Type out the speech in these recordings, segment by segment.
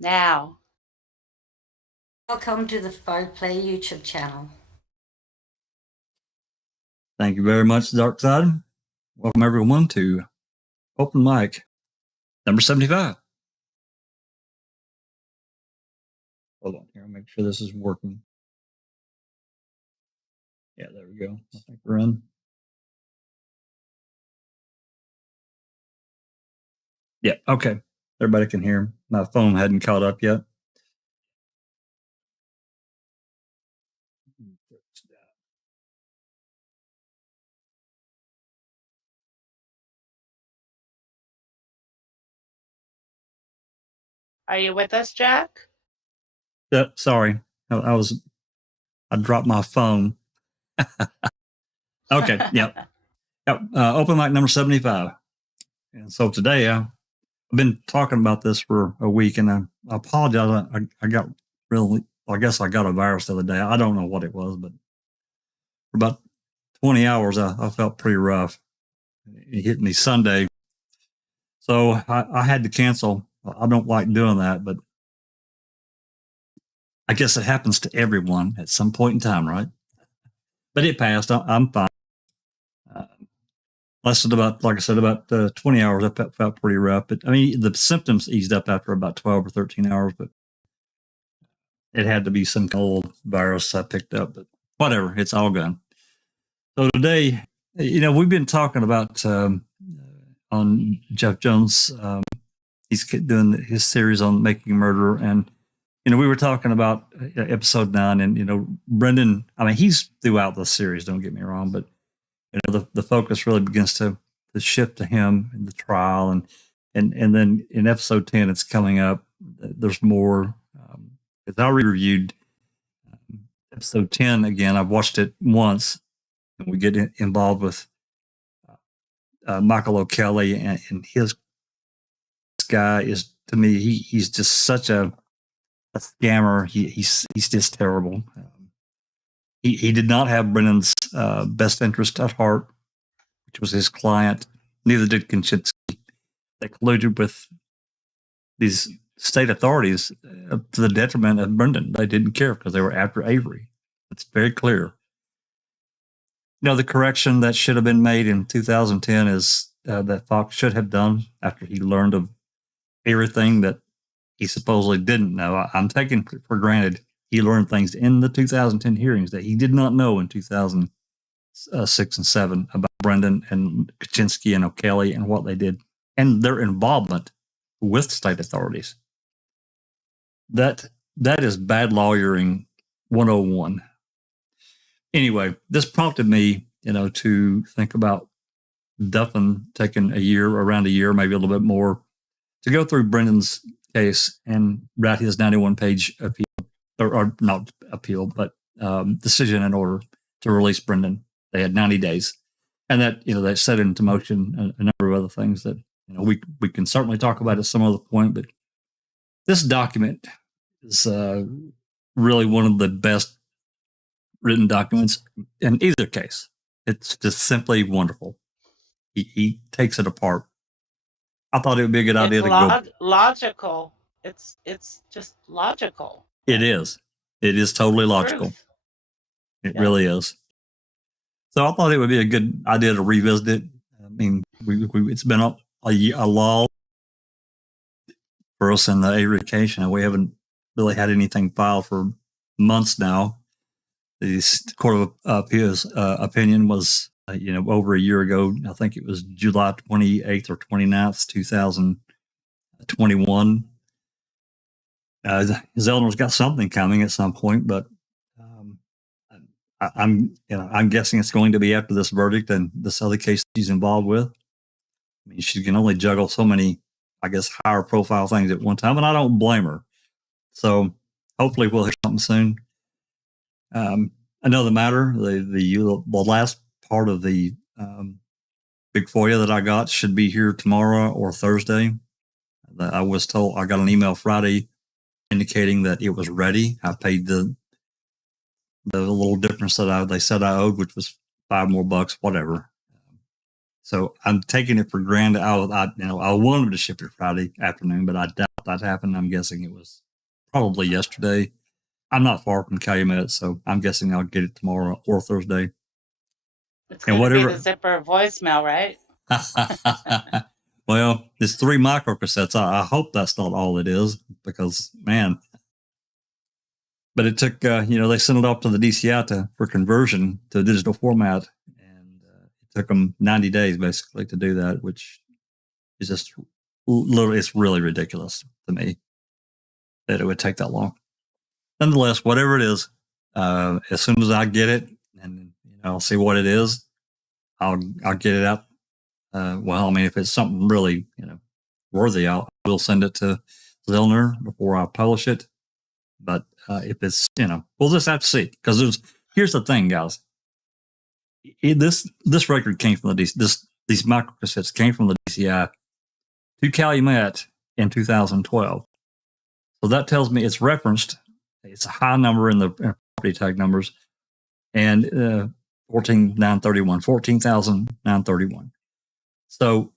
Now. Welcome to the Fireplay YouTube channel. Thank you very much, Dark Side. Welcome everyone to Open Mic number 75. Hold on here, I'll make sure this is working. Yeah, there we go. I think we're in. Yeah, okay. Everybody can hear. My phone hadn't caught up yet. Are you with us, Jack? Yeah, sorry. I dropped my phone. Okay, yep. Open mic number 75. And so today I've been talking about this for a week, and I apologize. I got really, I guess I got a virus the other day. I don't know what it was, but for about 20 hours, I felt pretty rough. It hit me Sunday. So I had to cancel. I don't like doing that, but I guess it happens to everyone at some point in time, right? But it passed. I'm fine. Lasted about, like I said, about 20 hours. I felt pretty rough. But I mean, the symptoms eased up after about 12 or 13 hours, but it had to be some cold virus I picked up. But whatever, it's all gone. So today, we've been talking about on Jeff Jones. He's doing his series on making murder, and we were talking about episode 9, and Brendan. I mean, he's throughout the series. Don't get me wrong, but the focus really begins to shift to him in the trial, and then in episode 10, it's coming up. There's more. Because I reviewed episode 10 again. I've watched it once, and we get involved with Michael O'Kelly, and his guy is, to me, he's just such a scammer. He's just terrible. He did not have Brennan's best interest at heart, which was his client. Neither did Kaczynski. They colluded with these state authorities to the detriment of Brendan. They didn't care because they were after Avery. It's very clear. The correction that should have been made in 2010 is that Fox should have done after he learned of everything that he supposedly didn't know. I'm taking for granted he learned things in the 2010 hearings that he did not know in 2006 and 7 about Brendan and Kaczynski and O'Kelly and what they did and their involvement with state authorities. That is bad lawyering 101. Anyway, this prompted me, to think about Duffin taking around a year, maybe a little bit more, to go through Brendan's case and write his 91-page appeal, or not appeal, but decision in order to release Brendan. They had 90 days. And that, they set into motion a number of other things that, we can certainly talk about at some other point, but this document is really one of the best written documents in either case. It's just simply wonderful. He takes it apart. I thought it would be a good idea to go. Logical. It's just logical. It is. It is totally logical. Truth. It really is. So I thought it would be a good idea to revisit it. I mean, it's been a lull for us in the Avery case, and we haven't really had anything filed for months now. The Court of Appeals opinion was, over a year ago. I think it was July 28th or 29th, 2021. Zellner's got something coming at some point, but I'm guessing it's going to be after this verdict and this other case she's involved with. I mean, she can only juggle so many, I guess, higher profile things at one time, and I don't blame her. So hopefully we'll hear something soon. Another matter, the last part of the big FOIA that I got should be here tomorrow or Thursday. I was told, I got an email Friday indicating that it was ready. I paid the little difference that they said I owed, which was $5 more, whatever. So I'm taking it for granted. I wanted to ship it Friday afternoon, but I doubt that happened. I'm guessing it was probably yesterday. I'm not far from Calumet, so I'm guessing I'll get it tomorrow or Thursday. It's And going to be whatever. the zipper voicemail, right? Well, it's 3 micro cassettes. I hope that's not all it is, because man. But it took, they sent it off to the DCI for conversion to digital format, and it took them 90 days basically to do that, which is just it's really ridiculous to me that it would take that long. Nonetheless, whatever it is, as soon as I get it and I'll see what it is, I'll get it out. If it's something really worthy, we'll send it to Zellner before I publish it. But if it's we'll just have to see, because here's the thing, guys. This record came from these microcassettes came from the DCI to Calumet in 2012. So that tells me it's referenced. It's a high number in the property tag numbers, and 14,931. So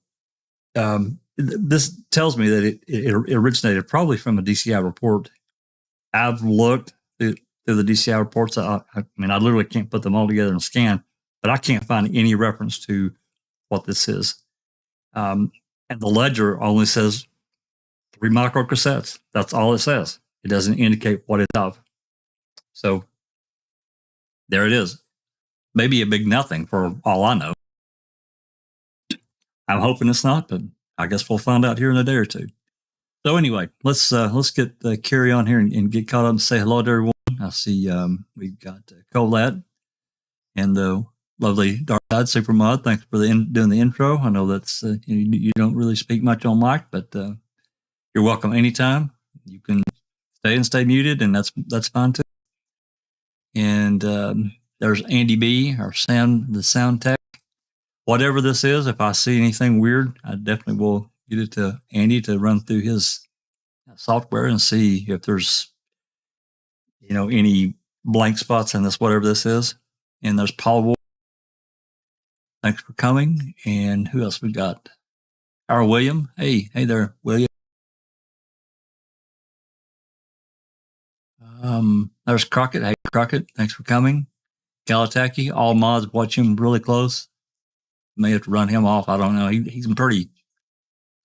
this tells me that it originated probably from a DCI report. I've looked through the DCI reports. I literally can't put them all together and scan, but I can't find any reference to what this is. And the ledger only says 3 microcassettes. That's all it says. It doesn't indicate what it's of. So there it is. Maybe a big nothing for all I know. I'm hoping it's not, but I guess we'll find out here in a day or two. So anyway, let's get carry on here and get caught up and say hello to everyone. I see we've got Colette and the lovely Dark-Eyed Supermod. Thanks for doing the intro. I know that's you don't really speak much on mic, but you're welcome anytime. You can stay muted, and that's fine too. And there's Andy B, the sound tech. Whatever this is, if I see anything weird, I definitely will get it to Andy to run through his software and see if there's any blank spots in this, whatever this is. And there's Paul Ward. Thanks for coming. And who else we got? Our William. Hey there, William. There's Crockett. Hey, Crockett. Thanks for coming. Galataki. All mods watch him really close. May have to run him off. I don't know. He's pretty.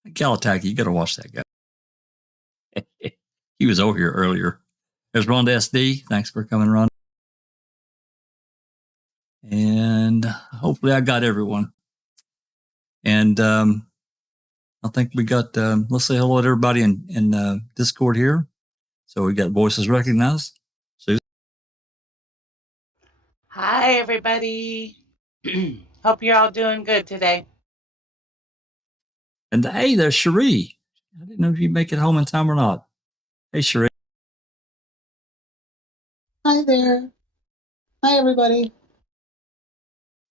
Galataki, you got to watch that guy. He was over here earlier. There's Rhonda SD. Thanks for coming, Rhonda. And hopefully I got everyone. And I think we got, let's say hello to everybody in Discord here. So we got voices recognized. Susan. Hi, everybody. Hope you're all doing good today. And hey, there's Cherie. I didn't know if you'd make it home in time or not. Hey, Cherie. Hi there. Hi, everybody.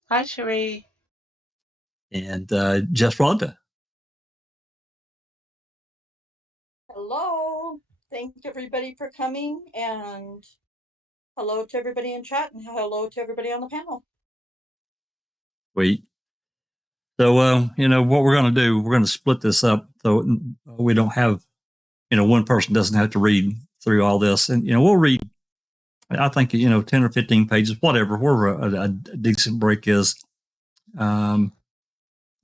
Hi, Cherie. And Jess Rhonda. Hello. Thank everybody for coming, and hello to everybody in chat, and hello to everybody on the panel. Sweet. So, what we're going to do, we're going to split this up so we don't have, one person doesn't have to read through all this. And, we'll read, I think, 10 or 15 pages, whatever, wherever a decent break is,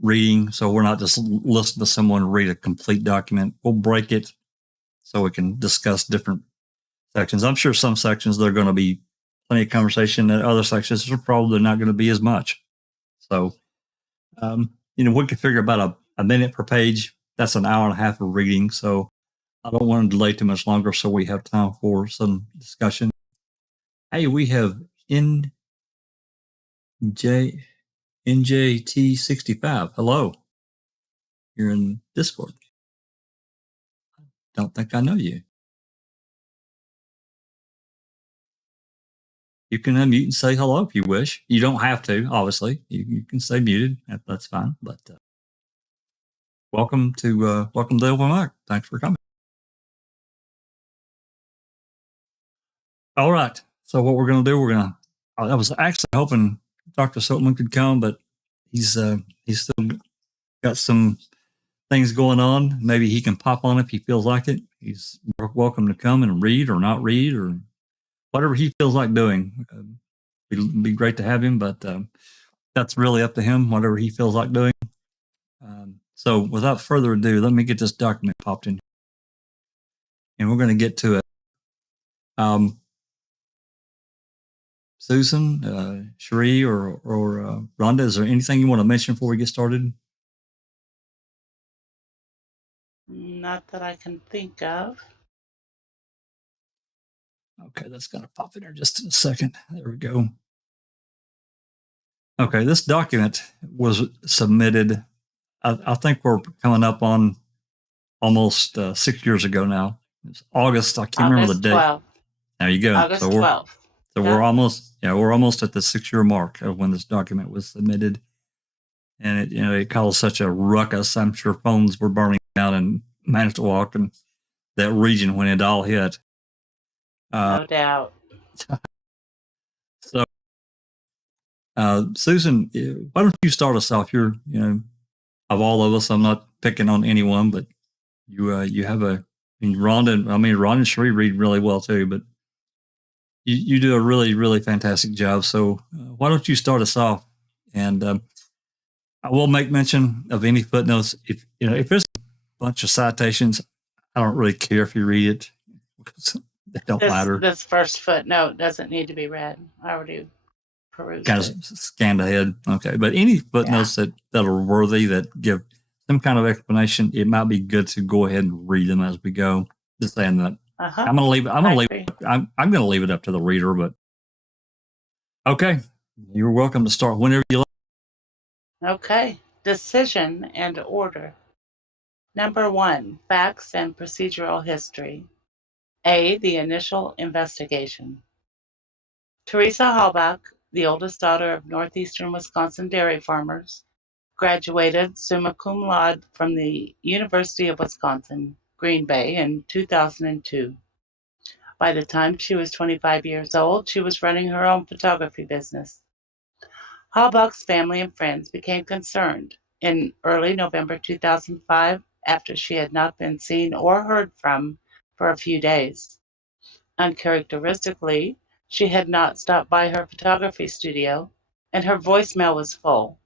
reading. So we're not just listening to someone read a complete document. We'll break it so we can discuss different sections. I'm sure some sections there are going to be plenty of conversation, and other sections are probably not going to be as much. So, we could figure about a minute per page. That's an hour and a half of reading. So I don't want to delay too much longer so we have time for some discussion. Hey, we have NJT65. Hello. You're in Discord. Don't think I know you. You can unmute and say hello if you wish. You don't have to, obviously. You can stay muted. That's fine. But welcome to the Open Mic. Thanks for coming. All right. So what we're going to do, I was actually hoping Dr. Silkman could come, but he's still got some things going on. Maybe he can pop on if he feels like it. He's welcome to come and read or not read or whatever he feels like doing. It'd be great to have him, but that's really up to him, whatever he feels like doing. So without further ado, let me get this document popped in. And we're going to get to it. Susan, Cherie, or Rhonda, is there anything you want to mention before we get started? Not that I can think of. Okay, that's going to pop in there just in a second. There we go. Okay, this document was submitted, I think we're coming up on almost 6 years ago now. It's August. I can't remember the date. 12th. There you go. August 12th. So we're almost at the 6-year mark of when this document was submitted. And it caused such a ruckus. I'm sure phones were burning down in Manitowoc and that region when it all hit. No doubt. So, Susan, why don't you start us off? You're, of all of us, I'm not picking on anyone, but you have Rhonda and Cherie read really well too, but you do a really, really fantastic job. So why don't you start us off? And I will make mention of any footnotes. If there's a bunch of citations, I don't really care if you read it. They don't matter. This first footnote doesn't need to be read. I already perused kind it. of scanned ahead. Okay. But any footnotes that are worthy, that give some kind of explanation, it might be good to go ahead and read them as we go. Just saying that. I'm going to leave it up to the reader, but okay. You're welcome to start whenever you like. Okay. Decision and order. Number 1, facts and procedural history. A, the initial investigation. Teresa Halbach, the oldest daughter of northeastern Wisconsin dairy farmers, graduated summa cum laude from the University of Wisconsin, Green Bay in 2002. By the time she was 25 years old, she was running her own photography business. Halbach's family and friends became concerned in early November 2005 after she had not been seen or heard from for a few days. Uncharacteristically, she had not stopped by her photography studio, and her voicemail was full.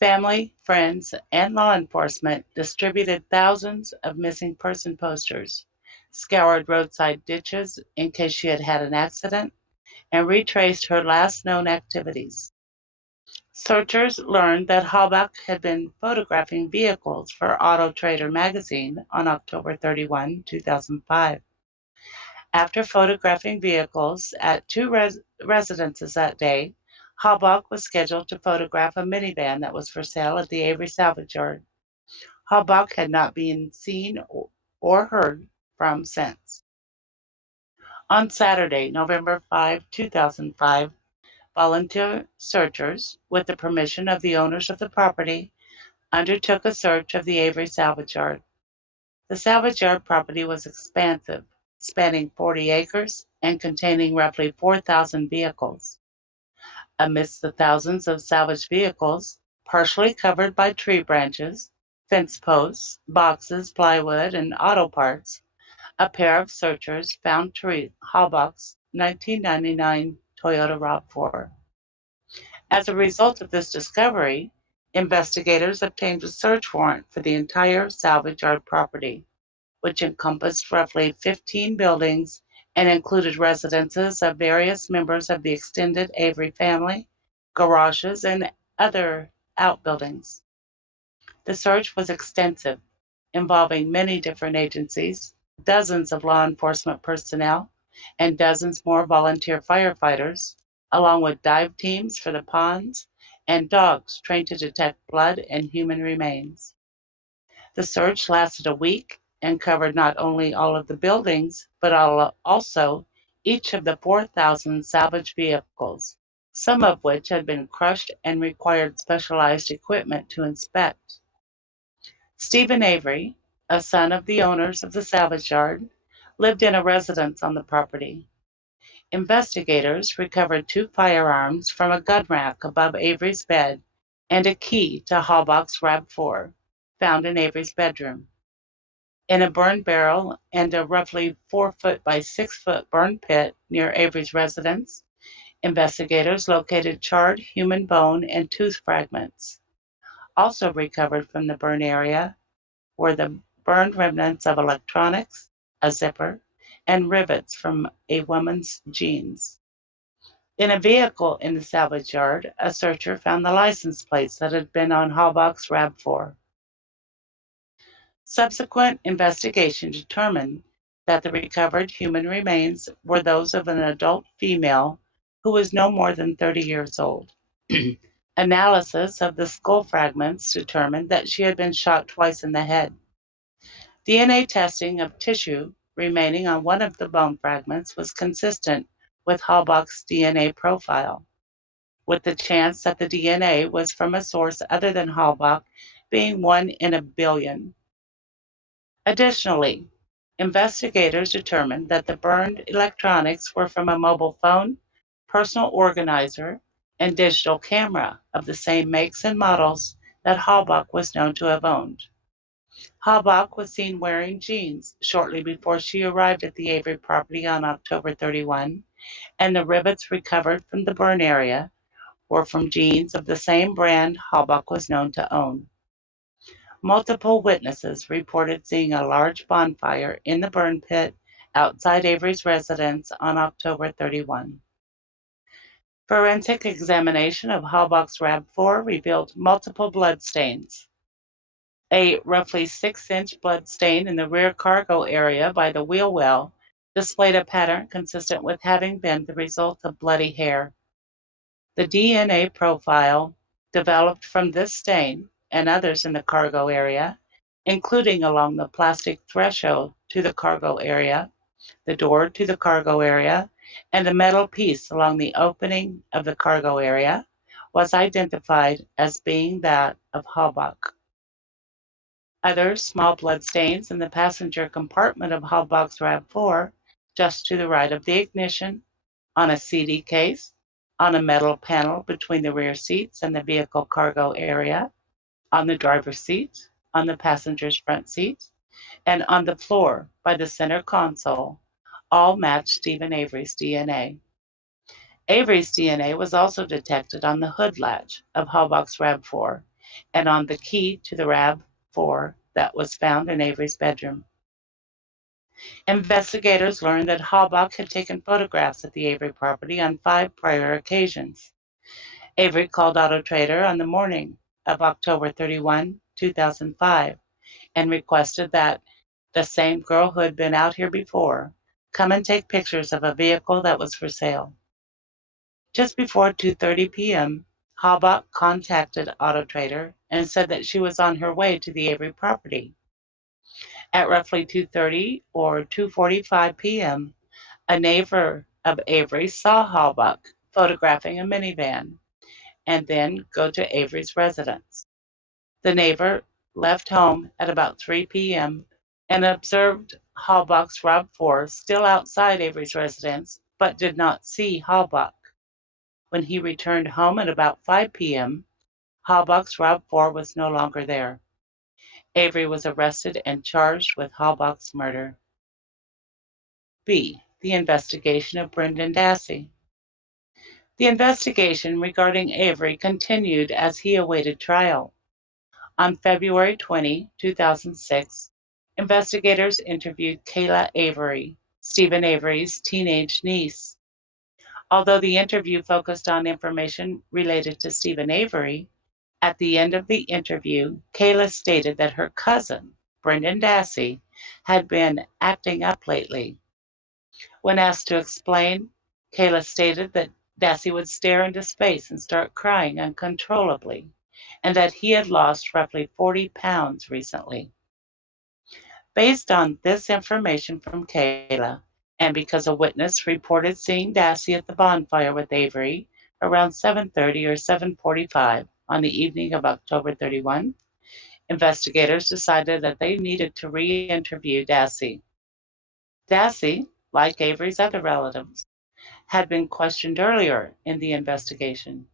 Family, friends, and law enforcement distributed thousands of missing person posters, scoured roadside ditches in case she had had an accident, and retraced her last known activities. Searchers learned that Halbach had been photographing vehicles for Auto Trader magazine on October 31, 2005. After photographing vehicles at 2 residences that day, Halbach was scheduled to photograph a minivan that was for sale at the Avery salvage yard. Halbach had not been seen or heard from since. On Saturday, November 5, 2005, volunteer searchers, with the permission of the owners of the property, undertook a search of the Avery salvage yard. The salvage yard property was expansive, spanning 40 acres and containing roughly 4,000 vehicles. Amidst the thousands of salvaged vehicles, partially covered by tree branches, fence posts, boxes, plywood, and auto parts, a pair of searchers found Halbach's 1999 Toyota RAV4. As a result of this discovery, investigators obtained a search warrant for the entire salvage yard property, which encompassed roughly 15 buildings and included residences of various members of the extended Avery family, garages, and other outbuildings. The search was extensive, involving many different agencies, dozens of law enforcement personnel, and dozens more volunteer firefighters, along with dive teams for the ponds and dogs trained to detect blood and human remains. The search lasted a week and covered not only all of the buildings, but also each of the 4,000 salvaged vehicles, some of which had been crushed and required specialized equipment to inspect. Stephen Avery, a son of the owners of the salvage yard, lived in a residence on the property. Investigators recovered 2 firearms from a gun rack above Avery's bed and a key to Hallbox RAB4 found in Avery's bedroom. In a burn barrel and a roughly 4-foot by 6-foot burn pit near Avery's residence, investigators located charred human bone and tooth fragments. Also recovered from the burn area were the burned remnants of electronics, a zipper, and rivets from a woman's jeans. In a vehicle in the salvage yard, a searcher found the license plates that had been on Hallbox RAB4. Subsequent investigation determined that the recovered human remains were those of an adult female who was no more than 30 years old. Analysis of the skull fragments determined that she had been shot twice in the head. DNA testing of tissue remaining on one of the bone fragments was consistent with Hallbox's DNA profile, with the chance that the DNA was from a source other than Hallbox being 1 in a billion. Additionally, investigators determined that the burned electronics were from a mobile phone, personal organizer, and digital camera of the same makes and models that Hallbox was known to have owned. Hallbox was seen wearing jeans shortly before she arrived at the Avery property on October 31, and the rivets recovered from the burn area were from jeans of the same brand Hallbox was known to own. Multiple witnesses reported seeing a large bonfire in the burn pit outside Avery's residence on October 31. Forensic examination of Hallbox RAB4 revealed multiple blood stains. A roughly 6-inch blood stain in the rear cargo area by the wheel well displayed a pattern consistent with having been the result of bloody hair. The DNA profile developed from this stain and others in the cargo area, including along the plastic threshold to the cargo area, the door to the cargo area, and the metal piece along the opening of the cargo area, was identified as being that of Hallbox. Other small blood stains in the passenger compartment of Hallbox RAB4, just to the right of the ignition, on a CD case, on a metal panel between the rear seats and the vehicle cargo area, on the driver's seat, on the passenger's front seat, and on the floor by the center console, all matched Stephen Avery's DNA. Avery's DNA was also detected on the hood latch of Hallbox RAB4 and on the key to the RAB4 that was found in Avery's bedroom. Investigators learned that Hallbox had taken photographs at the Avery property on 5 prior occasions. Avery called Auto Trader on the morning of October 31, 2005, and requested that the same girl who had been out here before come and take pictures of a vehicle that was for sale. Just before 2:30 p.m., Hallbox contacted Auto Trader and said that she was on her way to the Avery property. At roughly 2:30 or 2:45 p.m., a neighbor of Avery saw Hallbox photographing a minivan and then go to Avery's residence. The neighbor left home at about 3 p.m. and observed Hallbox RAB4 still outside Avery's residence, but did not see Hallbox. When he returned home at about 5 p.m., Hallbox RAB4 was no longer there. Avery was arrested and charged with Hallbox murder. B. The investigation of Brendan Dassey. The investigation regarding Avery continued as he awaited trial. On February 20, 2006, investigators interviewed Kayla Avery, Stephen Avery's teenage niece. Although the interview focused on information related to Stephen Avery, at the end of the interview, Kayla stated that her cousin, Brendan Dassey, had been acting up lately. When asked to explain, Kayla stated that Dassey would stare into space and start crying uncontrollably, and that he had lost roughly 40 pounds recently. Based on this information from Kayla, and because a witness reported seeing Dassey at the bonfire with Avery around 7:30 or 7:45 on the evening of October 31, investigators decided that they needed to re-interview Dassey. Dassey, like Avery's other relatives, had been questioned earlier in the investigation.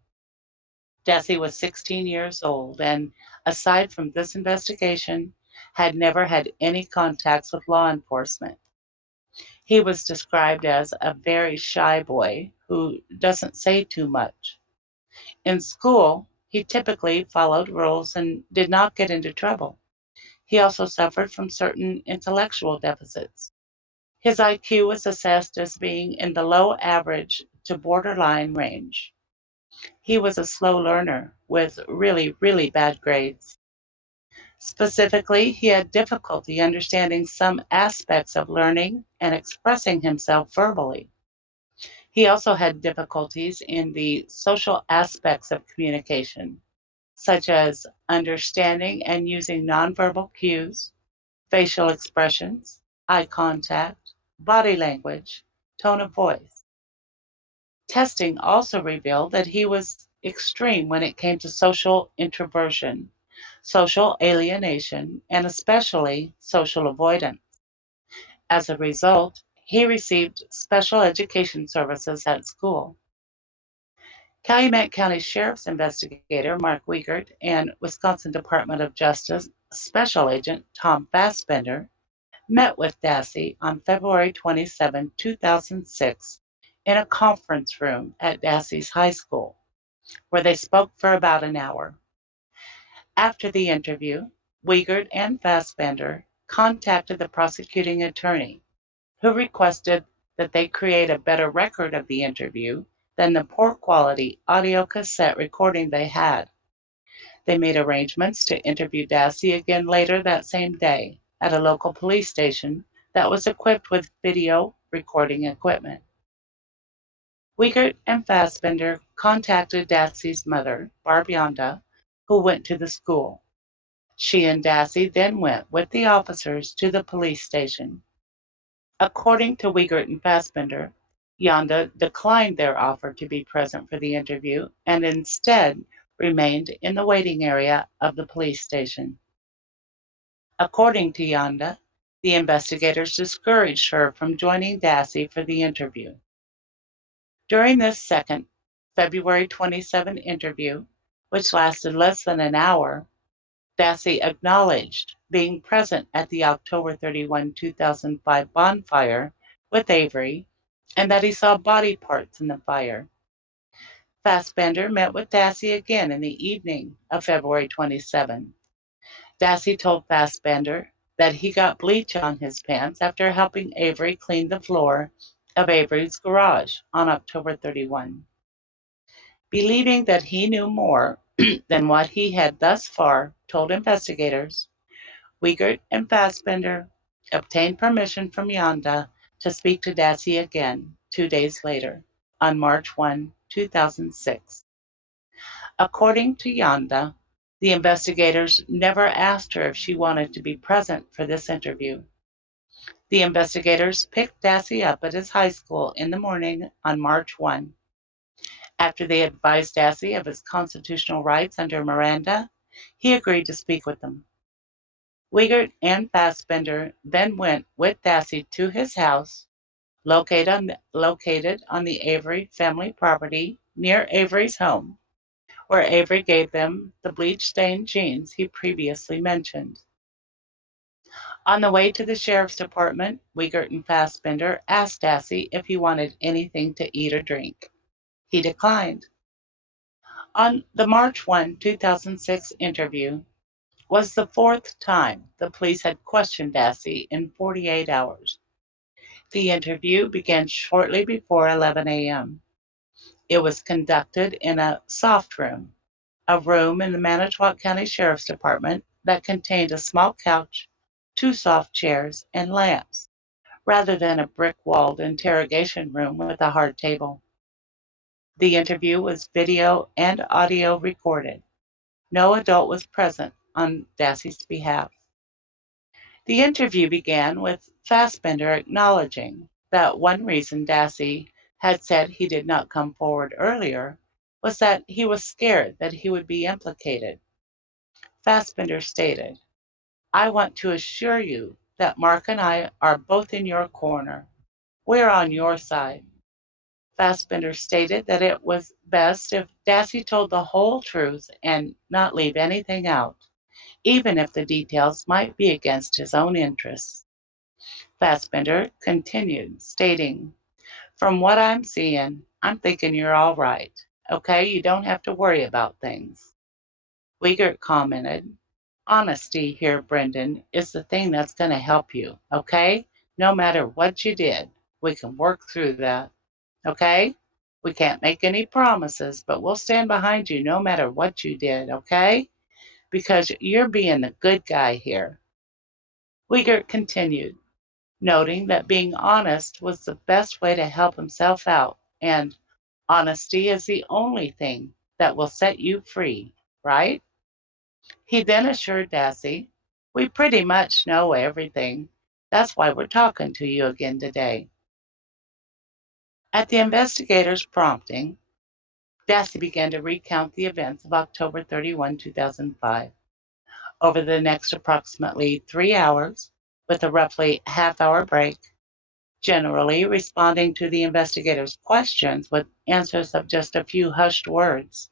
Dassey was 16 years old and, aside from this investigation, had never had any contacts with law enforcement. He was described as a very shy boy who doesn't say too much. In school, he typically followed rules and did not get into trouble. He also suffered from certain intellectual deficits. His IQ was assessed as being in the low average to borderline range. He was a slow learner with really, really bad grades. Specifically, he had difficulty understanding some aspects of learning and expressing himself verbally. He also had difficulties in the social aspects of communication, such as understanding and using nonverbal cues, facial expressions, eye contact, body language, tone of voice. Testing also revealed that he was extreme when it came to social introversion, social alienation, and especially social avoidance. As a result, he received special education services at school. Calumet County Sheriff's investigator Mark Wiegert and Wisconsin Department of Justice Special Agent Tom Fassbender met with Dassey on February 27, 2006, in a conference room at Dassey's high school, where they spoke for about an hour. After the interview, Wiegert and Fassbender contacted the prosecuting attorney, who requested that they create a better record of the interview than the poor quality audio cassette recording they had. They made arrangements to interview Dassey again later that same day at a local police station that was equipped with video recording equipment. Wiegert and Fassbender contacted Dassey's mother, Barb Yonda, who went to the school. She and Dassey then went with the officers to the police station. According to Wiegert and Fassbender, Yonda declined their offer to be present for the interview and instead remained in the waiting area of the police station. According to Yonda, the investigators discouraged her from joining Dassey for the interview. During this second February 27 interview, which lasted less than an hour, Dassey acknowledged being present at the October 31, 2005 bonfire with Avery and that he saw body parts in the fire. Fassbender met with Dassey again in the evening of February 27. Dassey told Fassbender that he got bleach on his pants after helping Avery clean the floor of Avery's garage on October 31. Believing that he knew more than what he had thus far told investigators, Wiegert and Fassbender obtained permission from Yonda to speak to Dassey again 2 days later, on March 1, 2006. According to Yonda, the investigators never asked her if she wanted to be present for this interview. The investigators picked Dassey up at his high school in the morning on March 1. After they advised Dassey of his constitutional rights under Miranda, he agreed to speak with them. Wiegert and Fassbender then went with Dassey to his house, located on the Avery family property near Avery's home, where Avery gave them the bleach-stained jeans he previously mentioned. On the way to the sheriff's department, Wiegert and Fassbender asked Dassey if he wanted anything to eat or drink. He declined. On the March 1, 2006 interview was the fourth time the police had questioned Dassey in 48 hours. The interview began shortly before 11 a.m. It was conducted in a soft room, a room in the Manitowoc County Sheriff's Department that contained a small couch, 2 soft chairs, and lamps, rather than a brick-walled interrogation room with a hard table. The interview was video and audio recorded. No adult was present on Dassey's behalf. The interview began with Fassbender acknowledging that one reason Dassey had said he did not come forward earlier was that he was scared that he would be implicated. Fassbender stated, "I want to assure you that Mark and I are both in your corner. We're on your side." Fassbender stated that it was best if Dassey told the whole truth and not leave anything out, even if the details might be against his own interests. Fassbender continued, stating, "From what I'm seeing, I'm thinking you're all right. Okay, you don't have to worry about things." Wiegert commented, "Honesty here, Brendan, is the thing that's going to help you, okay? No matter what you did, we can work through that, okay? We can't make any promises, but we'll stand behind you no matter what you did, okay? Because you're being the good guy here." Wiegert continued, noting that being honest was the best way to help himself out, and honesty is the only thing that will set you free, right? He then assured Dassey, "We pretty much know everything. That's why we're talking to you again today." At the investigator's prompting, Dassey began to recount the events of October 31, 2005. Over the next approximately 3 hours, with a roughly half-hour break, generally responding to the investigator's questions with answers of just a few hushed words,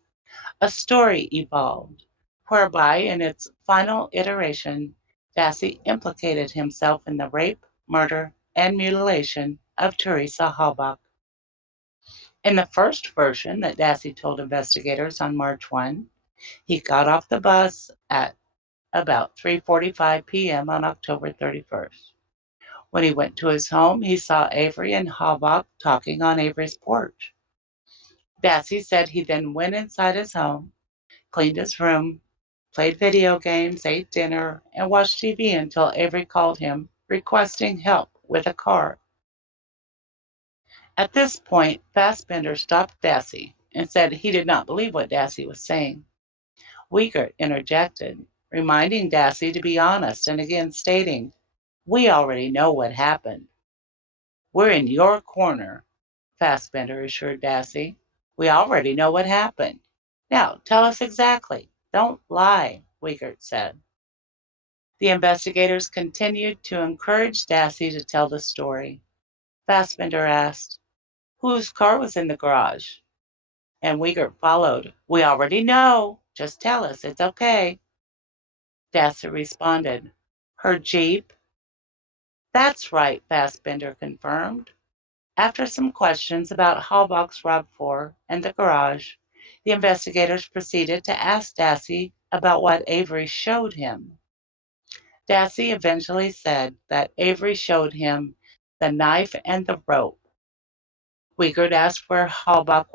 a story evolved, whereby in its final iteration, Dassey implicated himself in the rape, murder, and mutilation of Teresa Halbach. In the first version that Dassey told investigators on March 1, he got off the bus at about 3:45 p.m. on October 31st. When he went to his home, he saw Avery and Halbach talking on Avery's porch. Dassey said he then went inside his home, cleaned his room, played video games, ate dinner, and watched TV until Avery called him requesting help with a car. At this point, Fassbender stopped Dassey and said he did not believe what Dassey was saying. Wiegert interjected, reminding Dassey to be honest and again stating, "We already know what happened." "We're in your corner," Fassbender assured Dassey. "We already know what happened. Now, tell us exactly. Don't lie," Wiegert said. The investigators continued to encourage Dassey to tell the story. Fassbender asked, "Whose car was in the garage?" And Wiegert followed, "We already know. Just tell us. It's okay." Dassey responded, "Her Jeep." "That's right," Fassbender confirmed. After some questions about Halbach's RAV4 and the garage, the investigators proceeded to ask Dassey about what Avery showed him. Dassey eventually said that Avery showed him the knife and the rope. Wiegert asked where Halbach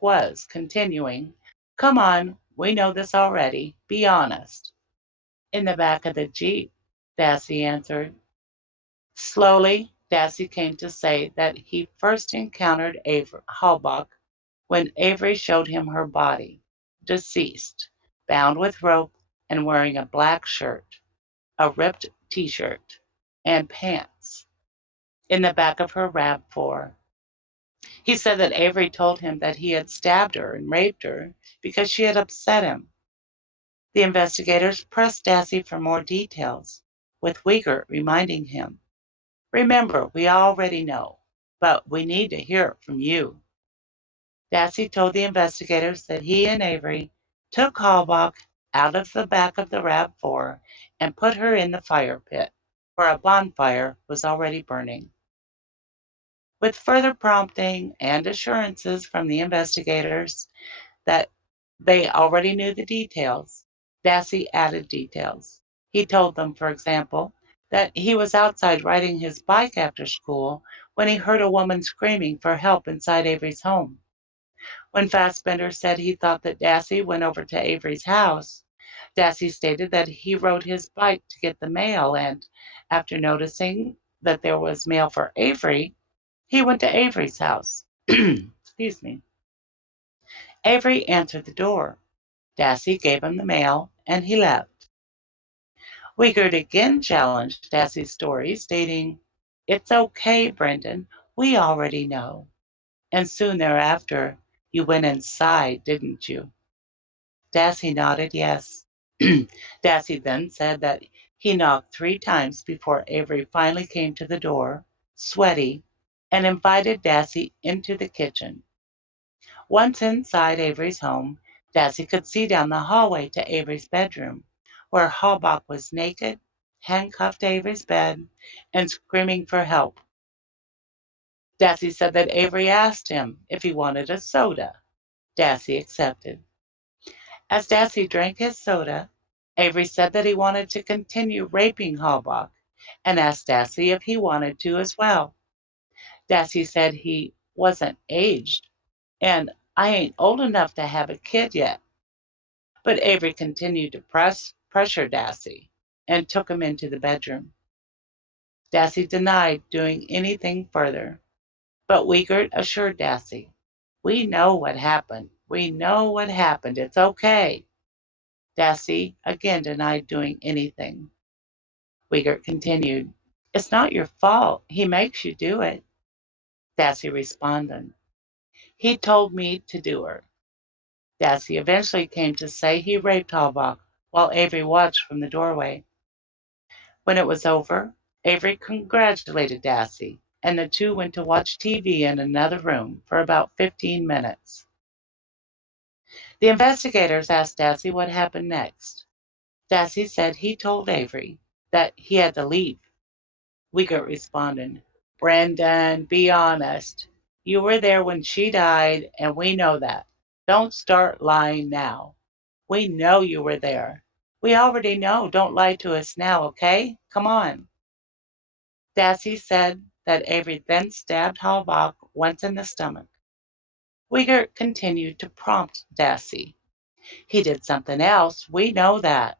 was, continuing, "Come on, we know this already. Be honest." "In the back of the Jeep," Dassey answered. Slowly, Dassey came to say that he first encountered Halbach when Avery showed him her body, deceased, bound with rope and wearing a black shirt, a ripped t-shirt, and pants, in the back of her RAV4. He said that Avery told him that he had stabbed her and raped her because she had upset him. The investigators pressed Dassey for more details, with Wiegert reminding him, "Remember, we already know, but we need to hear it from you." Dassey told the investigators that he and Avery took Halbach out of the back of the RAV4 and put her in the fire pit, where a bonfire was already burning. With further prompting and assurances from the investigators that they already knew the details, Dassey added details. He told them, for example, that he was outside riding his bike after school when he heard a woman screaming for help inside Avery's home. When Fassbender said he thought that Dassey went over to Avery's house, Dassey stated that he rode his bike to get the mail, and after noticing that there was mail for Avery, he went to Avery's house. Excuse me. Avery answered the door. Dassey gave him the mail, and he left. Wiegert again challenged Dassey's story, stating, "It's okay, Brendan. We already know. And soon thereafter, you went inside, didn't you?" Dassey nodded yes. Dassey then said that he knocked 3 times before Avery finally came to the door, sweaty, and invited Dassey into the kitchen. Once inside Avery's home, Dassey could see down the hallway to Avery's bedroom, where Halbach was naked, handcuffed to Avery's bed, and screaming for help. Dassey said that Avery asked him if he wanted a soda. Dassey accepted. As Dassey drank his soda, Avery said that he wanted to continue raping Halbach and asked Dassey if he wanted to as well. Dassey said he wasn't aged, and I ain't old enough to have a kid yet. But Avery continued to pressure Dassey and took him into the bedroom. Dassey denied doing anything further, but Wiegert assured Dassey, "We know what happened. We know what happened. It's okay." Dassey again denied doing anything. Wiegert continued, "It's not your fault. He makes you do it." Dassey responded, "He told me to do her." Dassey eventually came to say he raped Halbach while Avery watched from the doorway. When it was over, Avery congratulated Dassey, and the two went to watch TV in another room for about 15 minutes. The investigators asked Dassey what happened next. Dassey said he told Avery that he had to leave. Wiegert responded, "Brendan, be honest. You were there when she died, and we know that. Don't start lying now. We know you were there. We already know. Don't lie to us now, okay? Come on." Dassey said that Avery then stabbed Halbach once in the stomach. Wiegert continued to prompt Dassey. "He did something else. We know that."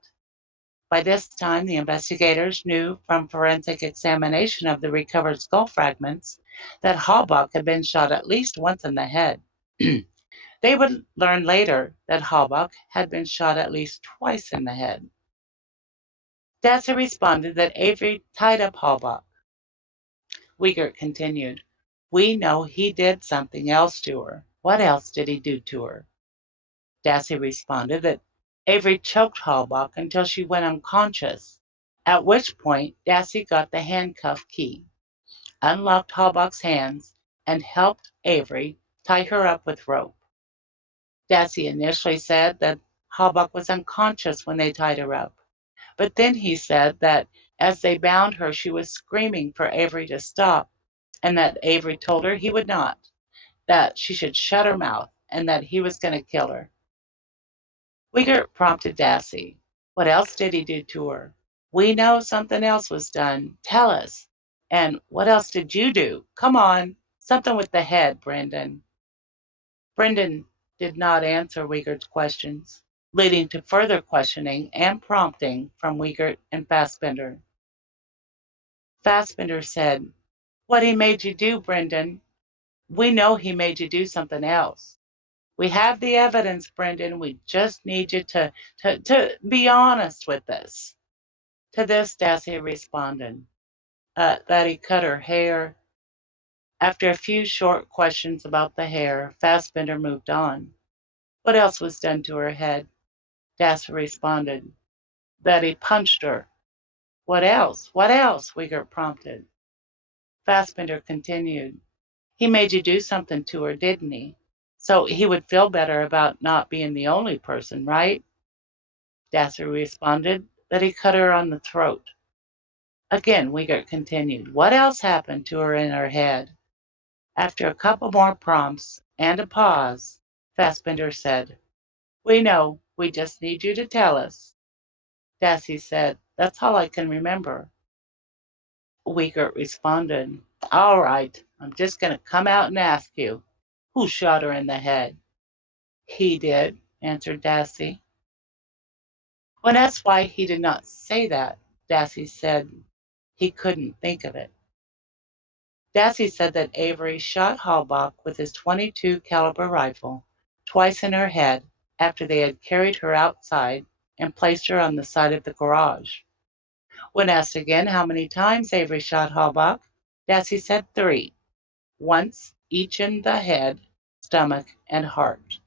By this time, the investigators knew from forensic examination of the recovered skull fragments that Halbach had been shot at least once in the head. They would learn later that Halbach had been shot at least twice in the head. Dassey responded that Avery tied up Halbach. Wiegert continued, "We know he did something else to her. What else did he do to her?" Dassey responded that Avery choked Halbach until she went unconscious, at which point Dassey got the handcuff key, unlocked Halbach's hands, and helped Avery tie her up with rope. Dassey initially said that Halbach was unconscious when they tied her up, but then he said that as they bound her, she was screaming for Avery to stop, and that Avery told her he would not, that she should shut her mouth, and that he was going to kill her. Wiegert prompted Dassey, "What else did he do to her? We know something else was done. Tell us. And what else did you do? Come on. Something with the head, Brendan." Brendan did not answer Wiegert's questions, leading to further questioning and prompting from Wiegert and Fassbender. Fassbender said, "What he made you do, Brendan? We know he made you do something else. We have the evidence, Brendan. We just need you to be honest with us." To this, Dassey responded that he cut her hair. After a few short questions about the hair, Fassbender moved on. "What else was done to her head?" Dassey responded that he punched her. "What else? What else?" Wiegert prompted. Fassbender continued, "He made you do something to her, didn't he? So he would feel better about not being the only person, right?" Dassey responded that he cut her on the throat. Again, Wiegert continued, "What else happened to her in her head?" After a couple more prompts and a pause, Fassbender said, "We know. We just need you to tell us." Dassey said, "That's all I can remember." Wiegert responded, "All right, I'm just going to come out and ask you, who shot her in the head?" "He did," answered Dassey. When asked why he did not say that, Dassey said he couldn't think of it. Dassey said that Avery shot Halbach with his .22 caliber rifle twice in her head after they had carried her outside and placed her on the side of the garage. When asked again how many times Avery shot Halbach, Dassey said 3, once each in the head, stomach, and heart.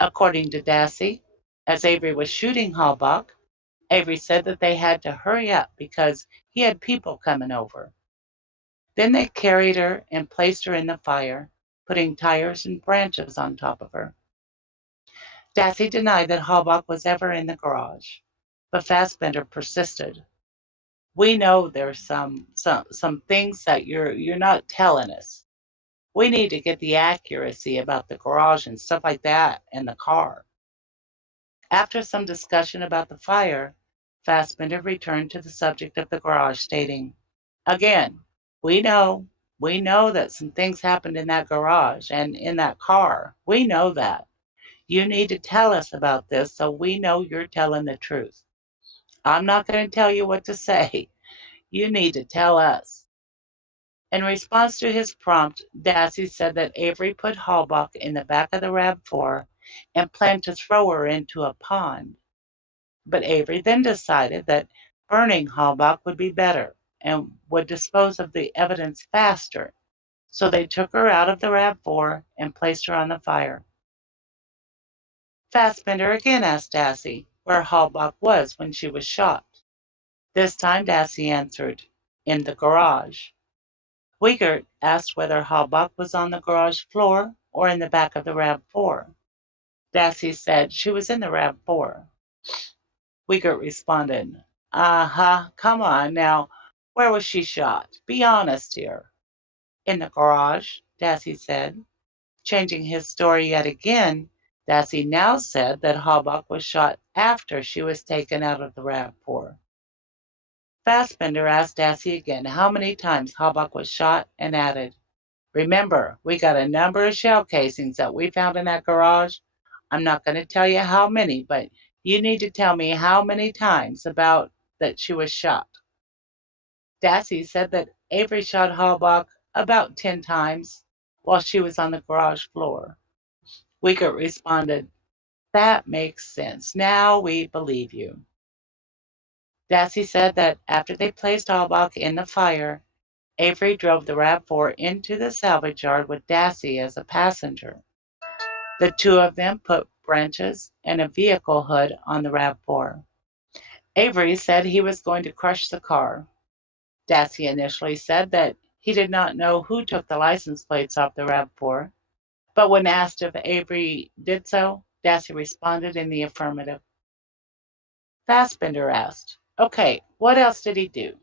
According to Dassey, as Avery was shooting Halbach, Avery said that they had to hurry up because he had people coming over. Then they carried her and placed her in the fire, putting tires and branches on top of her. Dassey denied that Halbach was ever in the garage, but Fassbender persisted. We know there's some things that you're not telling us. We need to get the accuracy about the garage and stuff like that and the car. After some discussion about the fire, Fassbender returned to the subject of the garage, stating, "Again, we know that some things happened in that garage and in that car. We know that. You need to tell us about this so we know you're telling the truth. I'm not going to tell you what to say. You need to tell us." In response to his prompt, Dassey said that Avery put Halbach in the back of the RAV4 and planned to throw her into a pond. But Avery then decided that burning Halbach would be better and would dispose of the evidence faster. So they took her out of the RAV4 and placed her on the fire. Fassbender again asked Dassey where Halbach was when she was shot. This time Dassey answered, "In the garage." Wiegert asked whether Halbach was on the garage floor or in the back of the RAV4. Dassey said she was in the RAV4. Wiegert responded, come on now, where was she shot? Be honest here. "In the garage," Dassey said. Changing his story yet again, Dassey now said that Halbach was shot after she was taken out of the RAV4. Fassbender asked Dassey again how many times Halbach was shot and added, "Remember, we got a number of shell casings that we found in that garage. I'm not going to tell you how many, but you need to tell me how many times about that she was shot." Dassey said that Avery shot Halbach about 10 times while she was on the garage floor. Wiegert responded, "That makes sense. Now we believe you." Dassey said that after they placed Halbach in the fire, Avery drove the RAV4 into the salvage yard with Dassey as a passenger. The two of them put branches and a vehicle hood on the RAV4. Avery said he was going to crush the car. Dassey initially said that he did not know who took the license plates off the RAV4, but when asked if Avery did so, Dassey responded in the affirmative. Fassbender asked, "Okay, what else did he do?"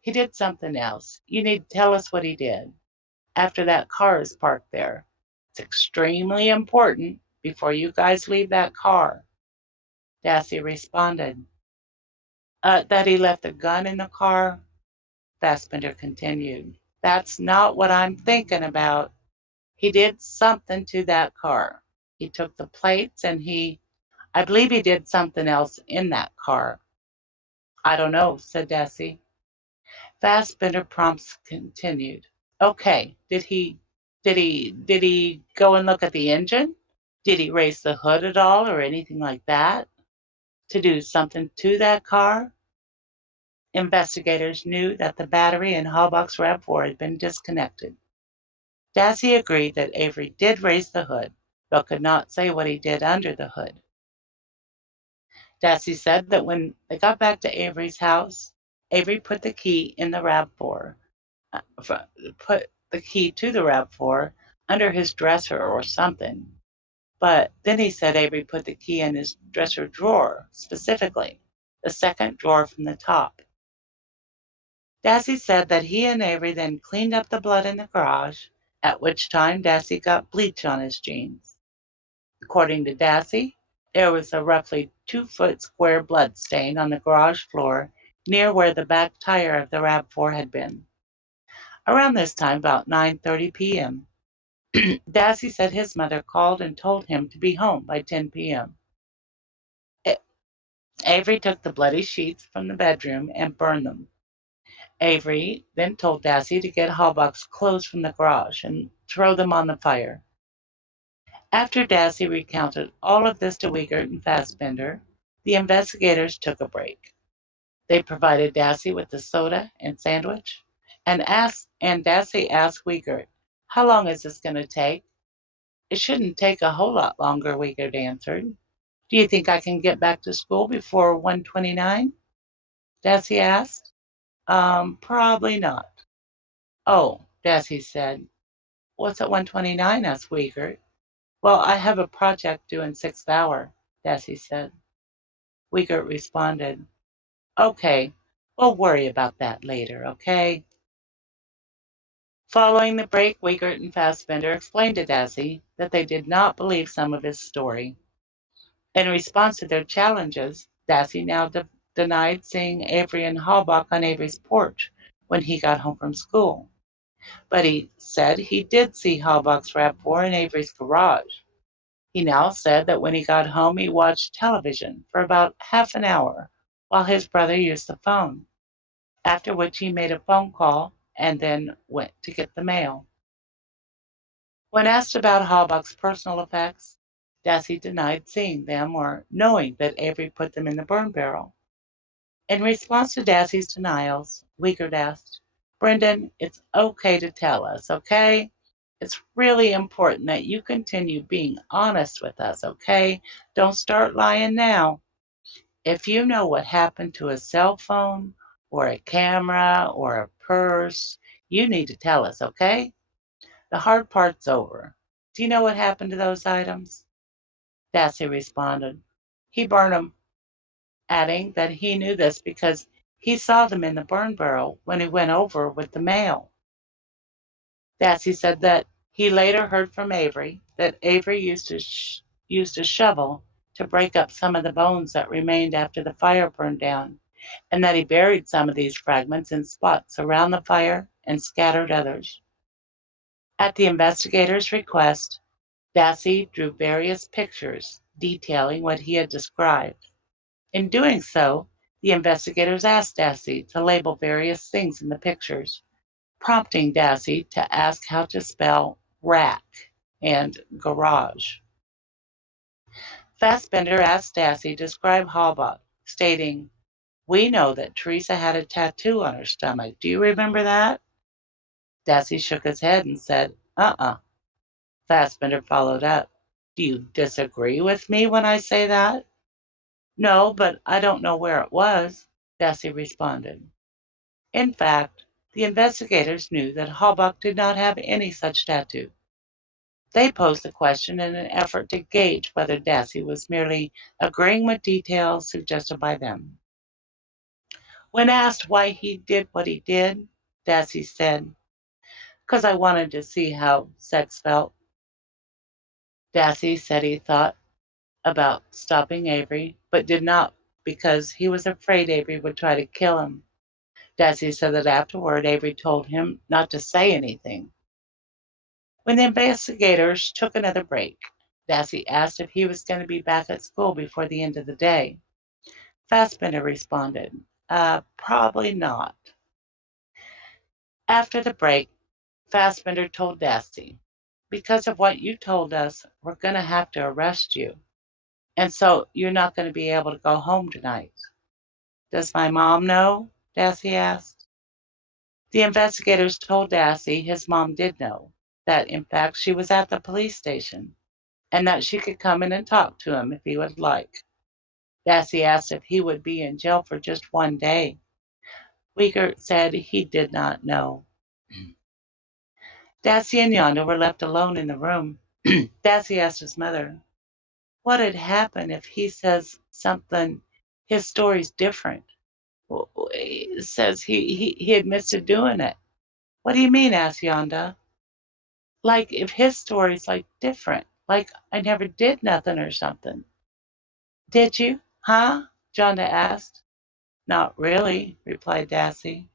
"He did something else. You need to tell us what he did. After that car is parked there. It's extremely important before you guys leave that car." Dassey responded, "That he left the gun in the car." Fassbender continued, "That's not what I'm thinking about. He did something to that car. He took the plates and I believe he did something else in that car." "I don't know," said Dassey. Fassbender prompts continued, "Okay, did he go and look at the engine? Did he raise the hood at all or anything like that to do something to that car?" Investigators knew that the battery in Halbach's RAV4 had been disconnected. Dassey agreed that Avery did raise the hood, but could not say what he did under the hood. Dassey said that when they got back to Avery's house, Avery put the key in the RAV4, put the key to the RAV4 under his dresser or something. But then he said Avery put the key in his dresser drawer, specifically, the second drawer from the top. Dassey said that he and Avery then cleaned up the blood in the garage, at which time Dassey got bleach on his jeans. According to Dassey, there was a roughly 2-foot square blood stain on the garage floor near where the back tire of the RAV4 had been. Around this time, about 9:30 p.m., Dassey said his mother called and told him to be home by 10 p.m. Avery took the bloody sheets from the bedroom and burned them. Avery then told Dassey to get Halbach's clothes from the garage and throw them on the fire. After Dassey recounted all of this to Wiegert and Fassbender, the investigators took a break. They provided Dassey with the soda and sandwich, and Dassey asked Wiegert, "How long is this going to take?" "It shouldn't take a whole lot longer," Wiegert answered. "Do you think I can get back to school before 1:29?" Dassey asked. Probably not." Oh, Dassey said. What's at 129? asked Wiegert. Well, I have a project due in 6th hour, Dassey said. Wiegert responded, Okay, we'll worry about that later, okay? Following the break, Wiegert and Fassbender explained to Dassey that they did not believe some of his story. In response to their challenges, Dassey now denied seeing Avery and Halbach on Avery's porch when he got home from school. But he said he did see Halbach's RAV4 in Avery's garage. He now said that when he got home, he watched television for about half an hour while his brother used the phone, after which he made a phone call and then went to get the mail. When asked about Halbach's personal effects, Dassey denied seeing them or knowing that Avery put them in the burn barrel. In response to Dassey's denials, Wiegert asked, Brendan, it's okay to tell us, okay? It's really important that you continue being honest with us, okay? Don't start lying now. If you know what happened to a cell phone or a camera or a purse, you need to tell us, okay? The hard part's over. Do you know what happened to those items? Dassey responded, He burned them, adding that he knew this because he saw them in the burn barrel when he went over with the mail. Dassey said that he later heard from Avery that Avery used a shovel to break up some of the bones that remained after the fire burned down, and that he buried some of these fragments in spots around the fire and scattered others. At the investigators' request, Dassey drew various pictures detailing what he had described. In doing so, the investigators asked Dassey to label various things in the pictures, prompting Dassey to ask how to spell rack and garage. Fassbender asked Dassey to describe Halbach, stating, We know that Teresa had a tattoo on her stomach. Do you remember that? Dassey shook his head and said, Fassbender followed up, Do you disagree with me when I say that? No, but I don't know where it was, Dassey responded. In fact, the investigators knew that Halbach did not have any such tattoo. They posed the question in an effort to gauge whether Dassey was merely agreeing with details suggested by them. When asked why he did what he did, Dassey said, Because I wanted to see how sex felt. Dassey said he thought about stopping Avery, but did not because he was afraid Avery would try to kill him. Dassey said that afterward Avery told him not to say anything. When the investigators took another break, Dassey asked if he was going to be back at school before the end of the day. Fassbender responded, Probably not. After the break, Fassbender told Dassey, Because of what you told us, we're going to have to arrest you. And so you're not going to be able to go home tonight. Does my mom know? Dassey asked. The investigators told Dassey his mom did know, that in fact she was at the police station, and that she could come in and talk to him if he would like. Dassey asked if he would be in jail for just one day. Wiegert said he did not know. Dassey and Yonda were left alone in the room. Dassey asked his mother, What had happened if he says something, his story's different? He says he admits to doing it. What do you mean? Asked Yonda. Like if his story's like different, like I never did nothing or something. Did you? Huh? Yonda asked. Not really, replied Dassey.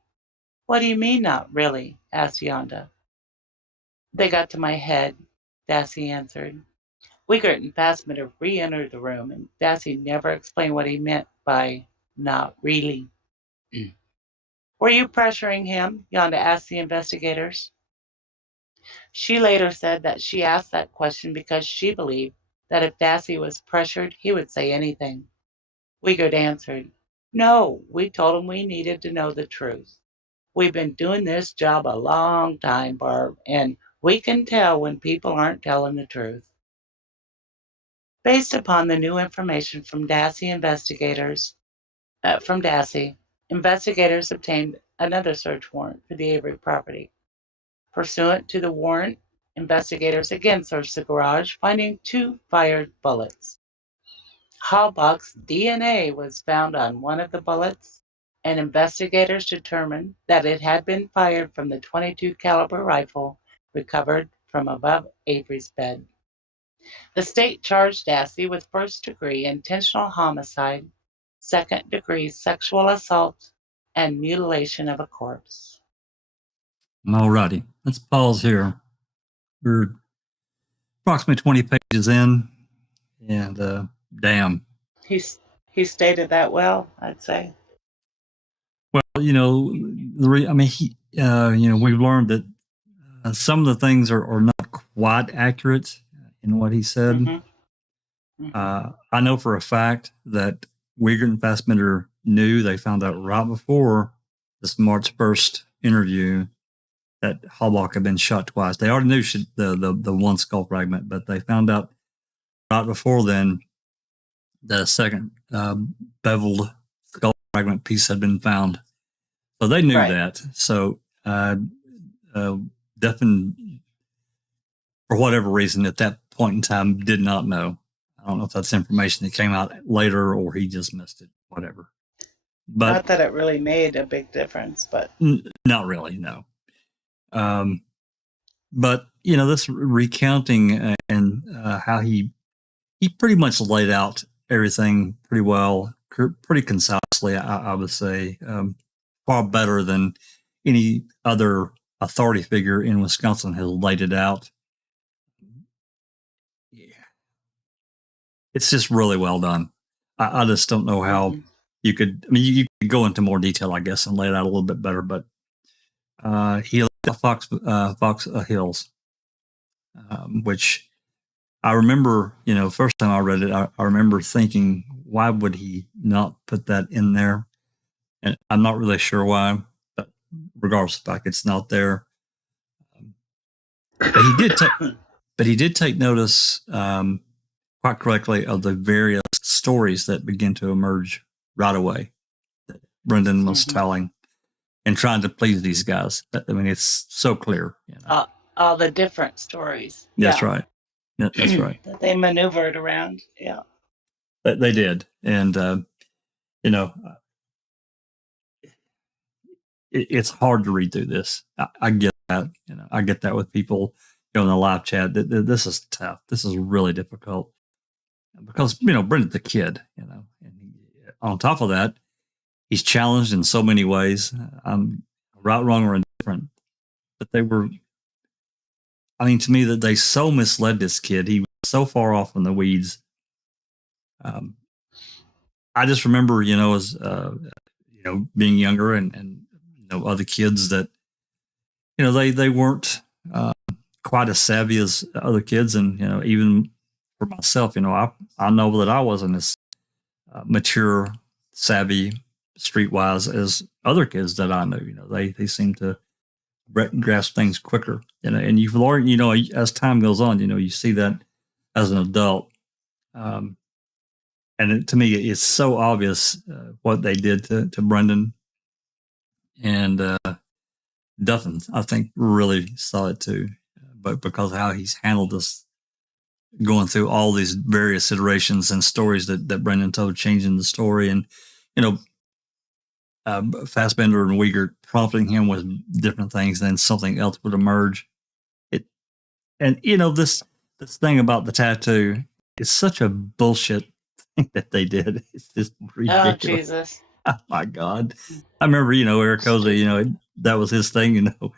What do you mean not really? Asked Yonda. They got to my head, Dassey answered. Wiegert and Fassbender re-entered the room, and Dassey never explained what he meant by not really. Were you pressuring him? Yonda asked the investigators. She later said that she asked that question because she believed that if Dassey was pressured, he would say anything. Wiegert answered, No, we told him we needed to know the truth. We've been doing this job a long time, Barb, and we can tell when people aren't telling the truth. Based upon the new information from Dassey, investigators obtained another search warrant for the Avery property. Pursuant to the warrant, investigators again searched the garage, finding 2 fired bullets. Halbach's DNA was found on one of the bullets, and investigators determined that it had been fired from the .22 caliber rifle recovered from above Avery's bed. The state charged Dassey with first-degree intentional homicide, second-degree sexual assault, and mutilation of a corpse. Alrighty, let's pause here. We're approximately 20 pages in, and damn. He stated that well, I'd say. Well, you know, we've learned that some of the things are not quite accurate in what he said. Mm-hmm. Mm-hmm. I know for a fact that Wiegert and Fassbender knew, they found out right before this March 1st interview that Halbach had been shot twice. They already knew the one skull fragment, but they found out right before then that a second beveled skull fragment piece had been found. So they knew that. So Duffin, for whatever reason, at that point in time, did not know. I don't know if that's information that came out later or he just missed it, whatever. But not that it really made a big difference, but not really, no. But you know, this recounting and how he pretty much laid out everything pretty well, pretty concisely, I would say, far better than any other authority figure in Wisconsin has laid it out. Yeah, it's just really well done. I just don't know how you could. I mean, you could go into more detail, I guess, and lay it out a little bit better. But he laid out Fox Hills, which I remember. You know, first time I read it, I remember thinking, why would he not put that in there? And I'm not really sure why, but regardless of the fact, it's not there. But he did take notice, quite correctly, of the various stories that begin to emerge right away that Brendan was telling and trying to please these guys. I mean, it's so clear. You know? All the different stories. That's right. Yeah, that's right. That they maneuvered around. Yeah. They did. And, you know, it's hard to read through this. I get that. You know, I get that with people in the live chat. This is tough. This is really difficult because, you know, Brendan's a kid, you know, and on top of that, he's challenged in so many ways. Right, wrong, or indifferent. But they were, I mean, to me, that they so misled this kid. He was so far off in the weeds. I just remember, you know, as you know, being younger and you know, other kids that, you know, they weren't quite as savvy as other kids, and you know, even for myself, you know, I know that I wasn't as mature, savvy, streetwise as other kids that I knew. You know, they seem to grasp things quicker. You know, and you've learned, you know, as time goes on, you know, you see that as an adult. And to me, it's so obvious what they did to Brendan. And Duffin, I think, really saw it too, but because of how he's handled this, going through all these various iterations and stories that Brendan told, changing the story, and you know, Fassbender and Wiegert prompting him with different things, then something else would emerge. And you know, this thing about the tattoo is such a bullshit thing that they did. It's just ridiculous. Oh, Jesus. Oh my God. I remember, you know, Eric Jose, you know, that was his thing, you know.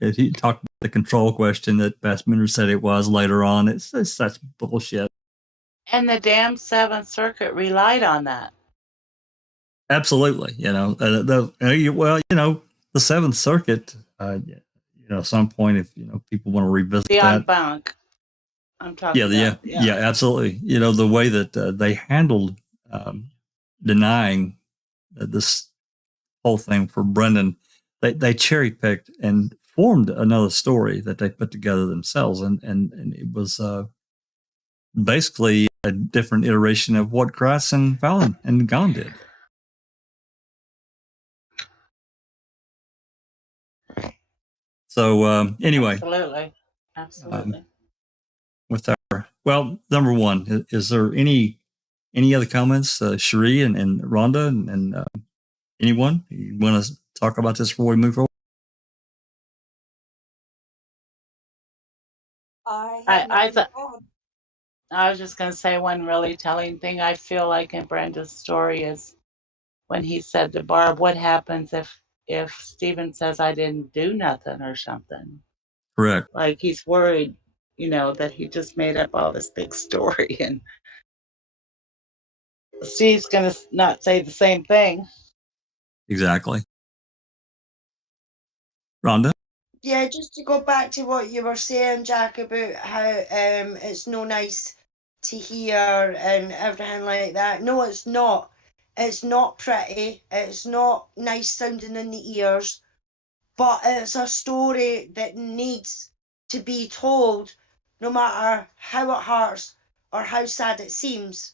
He talked about the control question that Fassbender said it was later on. It's such bullshit. And the damn Seventh Circuit relied on that. Absolutely. You know, well, you know, the Seventh Circuit, you know, at some point, if, you know, people want to revisit the that. en banc. I'm talking about. Yeah, absolutely. You know, the way that they handled denying this whole thing for Brendan, they cherry picked and formed another story that they put together themselves, and it was basically a different iteration of what Grass and Fallon and Gone did. So anyway, Absolutely. with our number one, is there any other comments, Cherie and Rhonda and anyone you want to talk about this before we move forward? I was just going to say one really telling thing I feel like in Brenda's story is when he said to Barb, what happens if Stephen says I didn't do nothing or something? Correct. Like he's worried, that he just made up all this big story and Steve's going to not say the same thing. Exactly. Rhonda? Yeah, just to go back to what you were saying, Jack, about how it's no nice to hear and everything like that. No, it's not. It's not pretty. It's not nice sounding in the ears. But it's a story that needs to be told, no matter how it hurts or how sad it seems.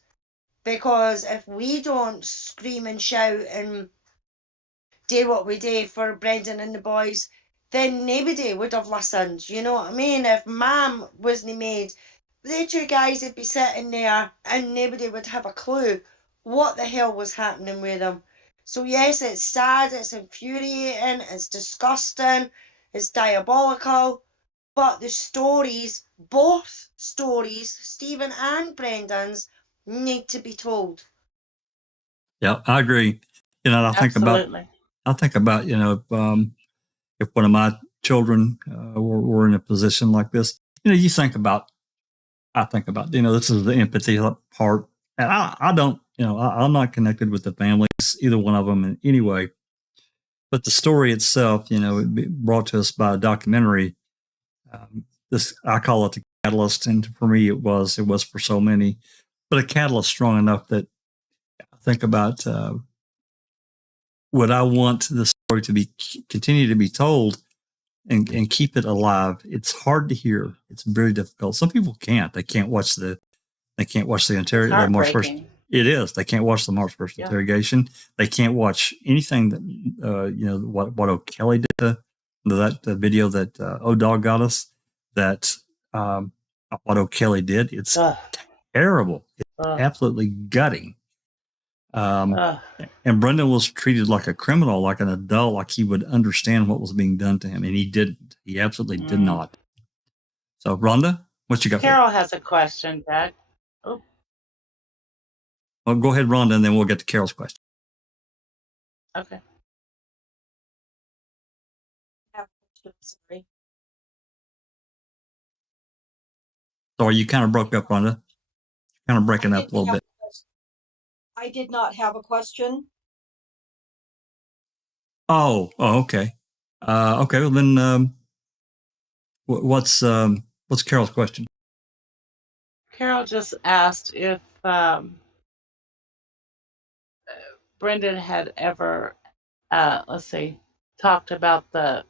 Because if we don't scream and shout and do what we do for Brendan and the boys, then nobody would have listened. You know what I mean? If Mum wasn't made, the two guys would be sitting there and nobody would have a clue what the hell was happening with them. So yes, it's sad, it's infuriating, it's disgusting, it's diabolical, but the stories, both stories, Stephen and Brendan's, need to be told. Yeah, I agree. I think about, if one of my children were in a position like this, I think about, this is the empathy part. And I don't, I'm not connected with the families, either one of them in any way. But the story itself, it brought to us by a documentary. I call it the catalyst. And for me, it was for so many, but a catalyst strong enough that I think about, would I want the story to continue to be told and keep it alive? It's hard to hear. It's very difficult. Some people can't. They can't watch the interrogation. March 1st. It is. They can't watch the March 1st interrogation. They can't watch anything that what O'Kelly did. That video that O-Dog got us. That what O'Kelly did. It's terrible. It's absolutely gutting. And Brendan was treated like a criminal, like an adult, like he would understand what was being done to him, and he didn't. He absolutely did not. So, Rhonda, what you got? Carol has a question, Jack. Oh. Well, go ahead, Rhonda, and then we'll get to Carol's question. Okay. Sorry, you kind of broke up, Rhonda. Kind of breaking up a little bit. I did not have a question. Oh, okay. Okay, well then, what's Carol's question? Carol just asked if Brendan had ever, talked about the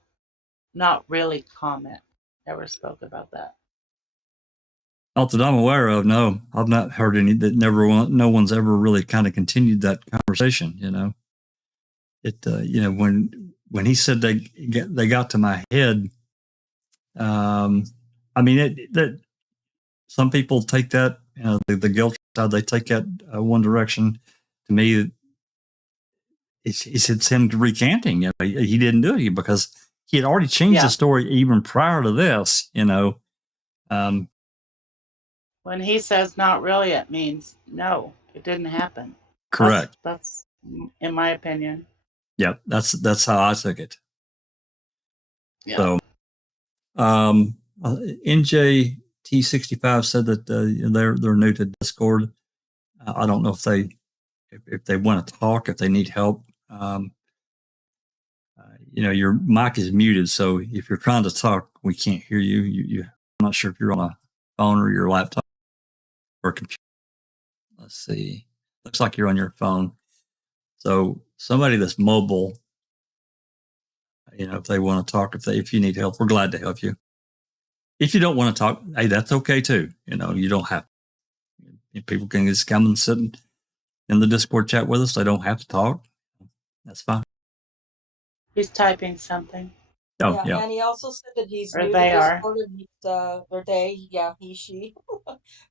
not really comment. Ever spoke about that? Not that I'm aware of. No, I've not heard any. That no one's ever really kind of continued that conversation. When he said they got to my head. I mean, that some people take that, the guilt side, they take that one direction. To me, it's him recanting. He didn't do it because he had already changed the story even prior to this. When he says not really, it means no, it didn't happen. Correct. That's in my opinion. Yeah, that's how I took it. Yeah. So, NJT65 said that they're new to Discord. I don't know if they want to talk, if they need help. Your mic is muted, so if you're trying to talk, we can't hear you. I'm not sure if you're on a phone or your laptop or computer. Let's see. Looks like you're on your phone. So somebody that's mobile, if they want to talk, if you need help, we're glad to help you. If you don't want to talk, hey, that's okay too. You don't have to. People can just come and sit in the Discord chat with us. They don't have to talk. That's fine. He's typing something. Oh, Yeah, yeah. and he also said that he's Or new to they are. Discord and or they, yeah, he, she.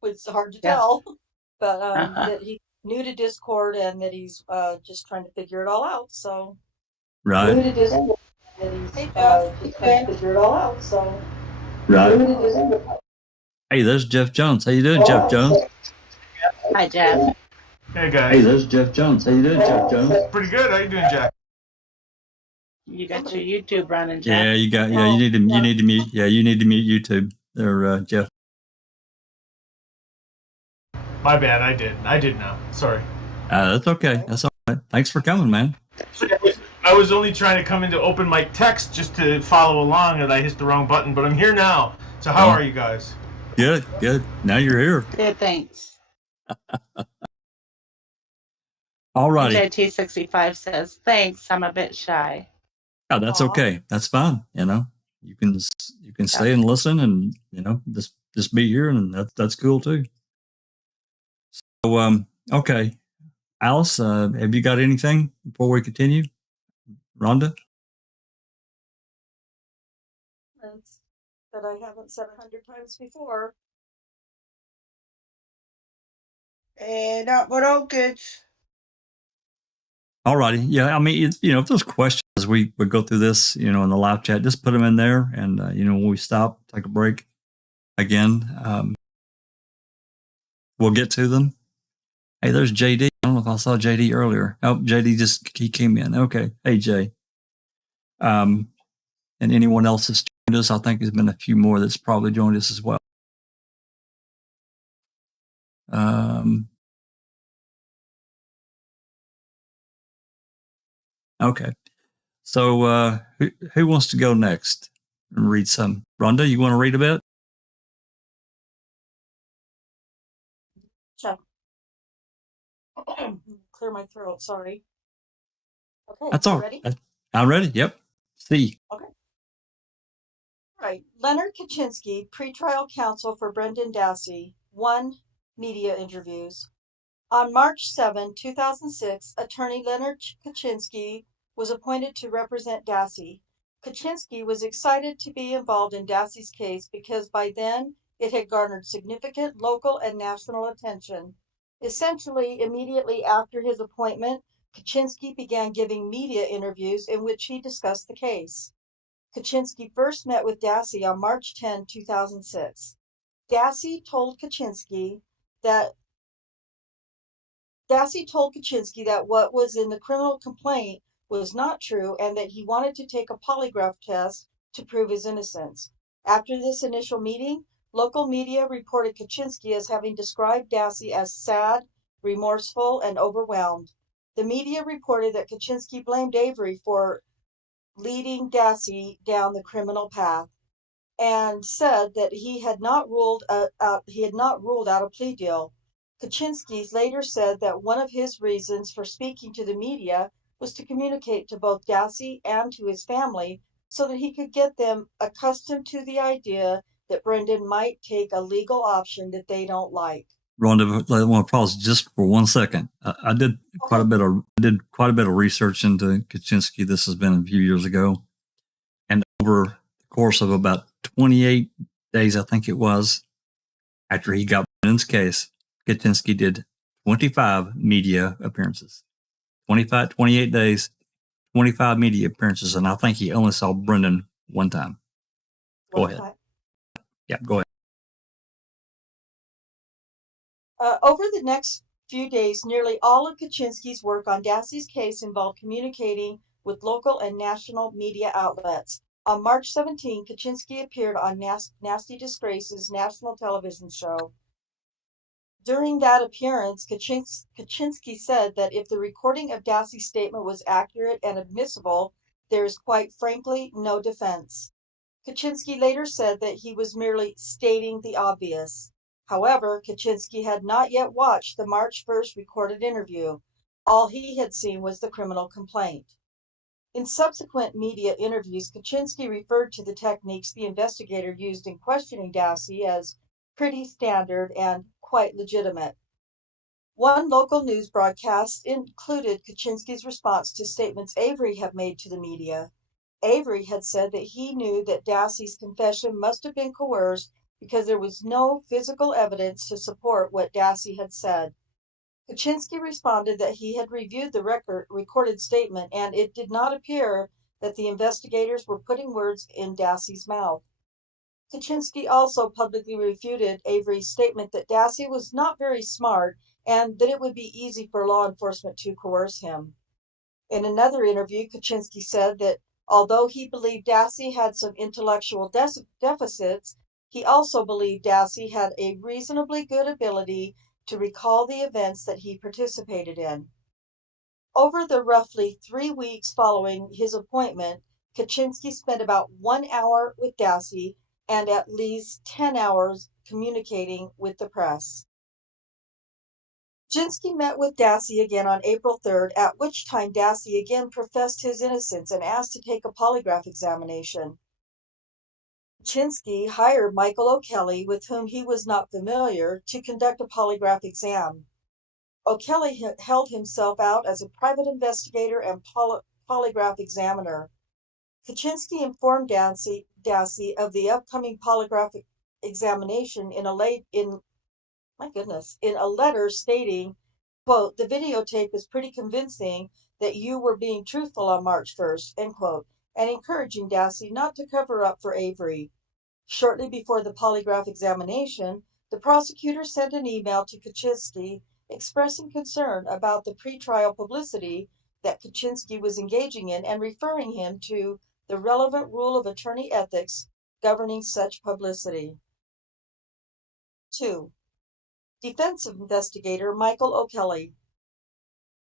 It's hard to Yeah. tell, but Uh-huh. that he's new to Discord and that he's just trying to figure it all out. So, Right. new to Discord, and he's Hey, Jeff. just trying to figure it all out. So, Right. new to Discord. Hey, there's Jeff Jones. How you doing, Jeff Jones? Hi, Jeff. Hey Hey, guys, there's Jeff Jones. How you doing, Jeff Jones? pretty good. How you doing, Jack? You got your YouTube running, Jeff. Yeah, you need to mute. Yeah, you need to mute YouTube there, Jeff. My bad. I did now. Sorry. That's okay. That's all right. Thanks for coming, man. I was only trying to come into open mic text just to follow along, and I hit the wrong button. But I'm here now. So how are you guys? Good, good. Now you're here. Good, thanks. All righty. JT65 says, thanks, I'm a bit shy. Oh, that's Aw. okay. That's fine. You can stay and listen, and just be here, and that's cool too. So okay, Alice, have you got anything before we continue? Rhonda? That's that I haven't said 100 times before. No, we're all good. All righty. Yeah, I mean, if there's questions, we go through this, in the live chat, just put them in there, and when we stop, take a break again, we'll get to them. Hey, there's JD. I don't know if I saw JD earlier. Oh, JD he came in. Okay. Hey, Jay. And anyone else that's joined us, I think there's been a few more that's probably joined us as well. Okay. So who wants to go next and read some? Rhonda, you want to read a bit? Sure. Clear my throat. Sorry. Okay. That's all. Ready? I'm ready. Yep. See. Okay. Right. Leonard Kaczynski, pretrial counsel for Brendan Dassey, 1 media interviews. On March 7, 2006, attorney Leonard Kaczynski was appointed to represent Dassey. Kaczynski was excited to be involved in Dassey's case because by then it had garnered significant local and national attention. Essentially, immediately after his appointment, Kaczynski began giving media interviews in which he discussed the case. Kaczynski first met with Dassey on March 10, 2006. Dassey told Kaczynski that what was in the criminal complaint was not true and that he wanted to take a polygraph test to prove his innocence. After this initial meeting, local media reported Kaczynski as having described Dassey as sad, remorseful, and overwhelmed. The media reported that Kaczynski blamed Avery for leading Dassey down the criminal path and said that he had not ruled out a plea deal. Kaczynski later said that one of his reasons for speaking to the media was to communicate to both Dassey and to his family so that he could get them accustomed to the idea that Brendan might take a legal option that they don't like. Rhonda, I want to pause just for 1 second. I did quite a bit of research into Kaczynski. This has been a few years ago, and over the course of about 28 days, I think it was, after he got Brendan's case, Kaczynski did 25 media appearances. 28 days, 25 media appearances, and I think he only saw Brendan one time. Go ahead. Yeah, go ahead. Over the next few days, nearly all of Kaczynski's work on Dassey's case involved communicating with local and national media outlets. On March 17, Kaczynski appeared on Nasty Disgrace's national television show. During that appearance, Kaczynski said that if the recording of Dassey's statement was accurate and admissible, there is quite frankly no defense. Kaczynski later said that he was merely stating the obvious. However, Kaczynski had not yet watched the March 1st recorded interview. All he had seen was the criminal complaint. In subsequent media interviews, Kaczynski referred to the techniques the investigator used in questioning Dassey as pretty standard and quite legitimate. One local news broadcast included Kaczynski's response to statements Avery had made to the media. Avery had said that he knew that Dassey's confession must have been coerced because there was no physical evidence to support what Dassey had said. Kaczynski responded that he had reviewed the recorded statement and it did not appear that the investigators were putting words in Dassey's mouth. Kaczynski also publicly refuted Avery's statement that Dassey was not very smart and that it would be easy for law enforcement to coerce him. In another interview, Kaczynski said that although he believed Dassey had some intellectual deficits, he also believed Dassey had a reasonably good ability to recall the events that he participated in. Over the roughly 3 weeks following his appointment, Kaczynski spent about 1 hour with Dassey and at least 10 hours communicating with the press. Kaczynski met with Dassey again on April 3rd, at which time Dassey again professed his innocence and asked to take a polygraph examination. Kaczynski hired Michael O'Kelly, with whom he was not familiar, to conduct a polygraph exam. O'Kelly held himself out as a private investigator and polygraph examiner. Kaczynski informed Dassey of the upcoming polygraph examination in a letter stating, quote, "The videotape is pretty convincing that you were being truthful on March 1st, end quote, and encouraging Dassey not to cover up for Avery. Shortly before the polygraph examination, the prosecutor sent an email to Kaczynski expressing concern about the pretrial publicity that Kaczynski was engaging in and referring him to the relevant rule of attorney ethics governing such publicity. 2. Defense investigator Michael O'Kelly.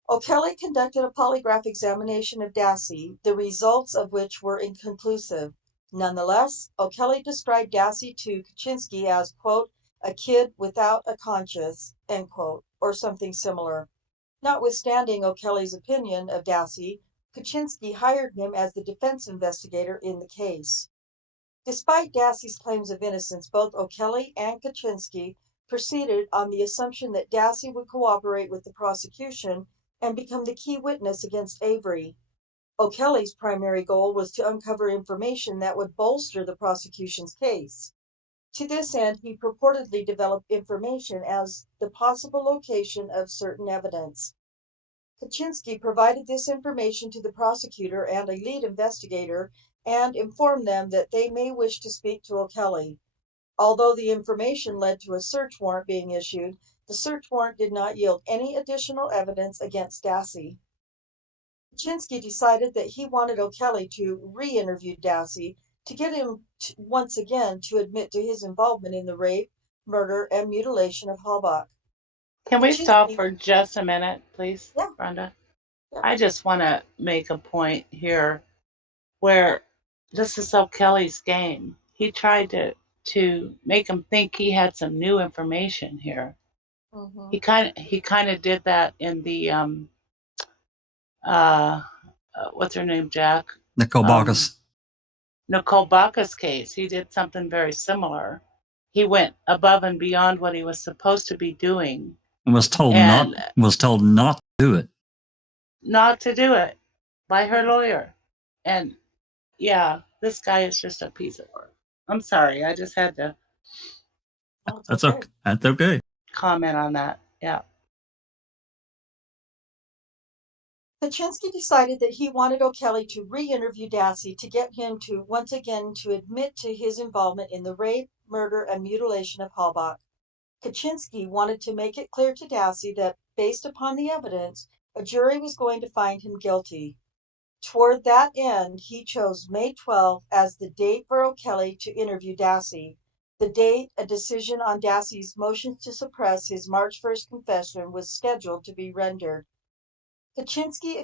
O'Kelly conducted a polygraph examination of Dassey, the results of which were inconclusive. Nonetheless, O'Kelly described Dassey to Kaczynski as, quote, "a kid without a conscience," end quote, or something similar. Notwithstanding O'Kelly's opinion of Dassey, Kaczynski hired him as the defense investigator in the case. Despite Dassey's claims of innocence, both O'Kelly and Kaczynski proceeded on the assumption that Dassey would cooperate with the prosecution and become the key witness against Avery. O'Kelly's primary goal was to uncover information that would bolster the prosecution's case. To this end, he purportedly developed information as the possible location of certain evidence. Kaczynski provided this information to the prosecutor and a lead investigator and informed them that they may wish to speak to O'Kelly. Although the information led to a search warrant being issued, the search warrant did not yield any additional evidence against Dassey. Kaczynski decided that he wanted O'Kelly to re-interview Dassey to get him once again to admit to his involvement in the rape, murder, and mutilation of Halbach. Can we stop for just a minute, please, Yeah. Brenda? Yeah. I just want to make a point here where this is O'Kelly's game. He tried to make him think he had some new information here. Mm-hmm. He kind of did that in the what's her name, Jack? Nicole Bacchus. Nicole Bacchus case. He did something very similar. He went above and beyond what he was supposed to be doing. And was told not to do it. Not to do it by her lawyer. And yeah, this guy is just a piece of work. I'm sorry, I just had to That's okay. That's okay. comment on that. Yeah. Kaczynski decided that he wanted O'Kelly to re-interview Dassey to get him to once again to admit to his involvement in the rape, murder, and mutilation of Halbach. Kaczynski wanted to make it clear to Dassey that, based upon the evidence, a jury was going to find him guilty. Toward that end, he chose May 12th as the date for O'Kelly to interview Dassey. The date a decision on Dassey's motion to suppress his March 1st confession was scheduled to be rendered. Kaczynski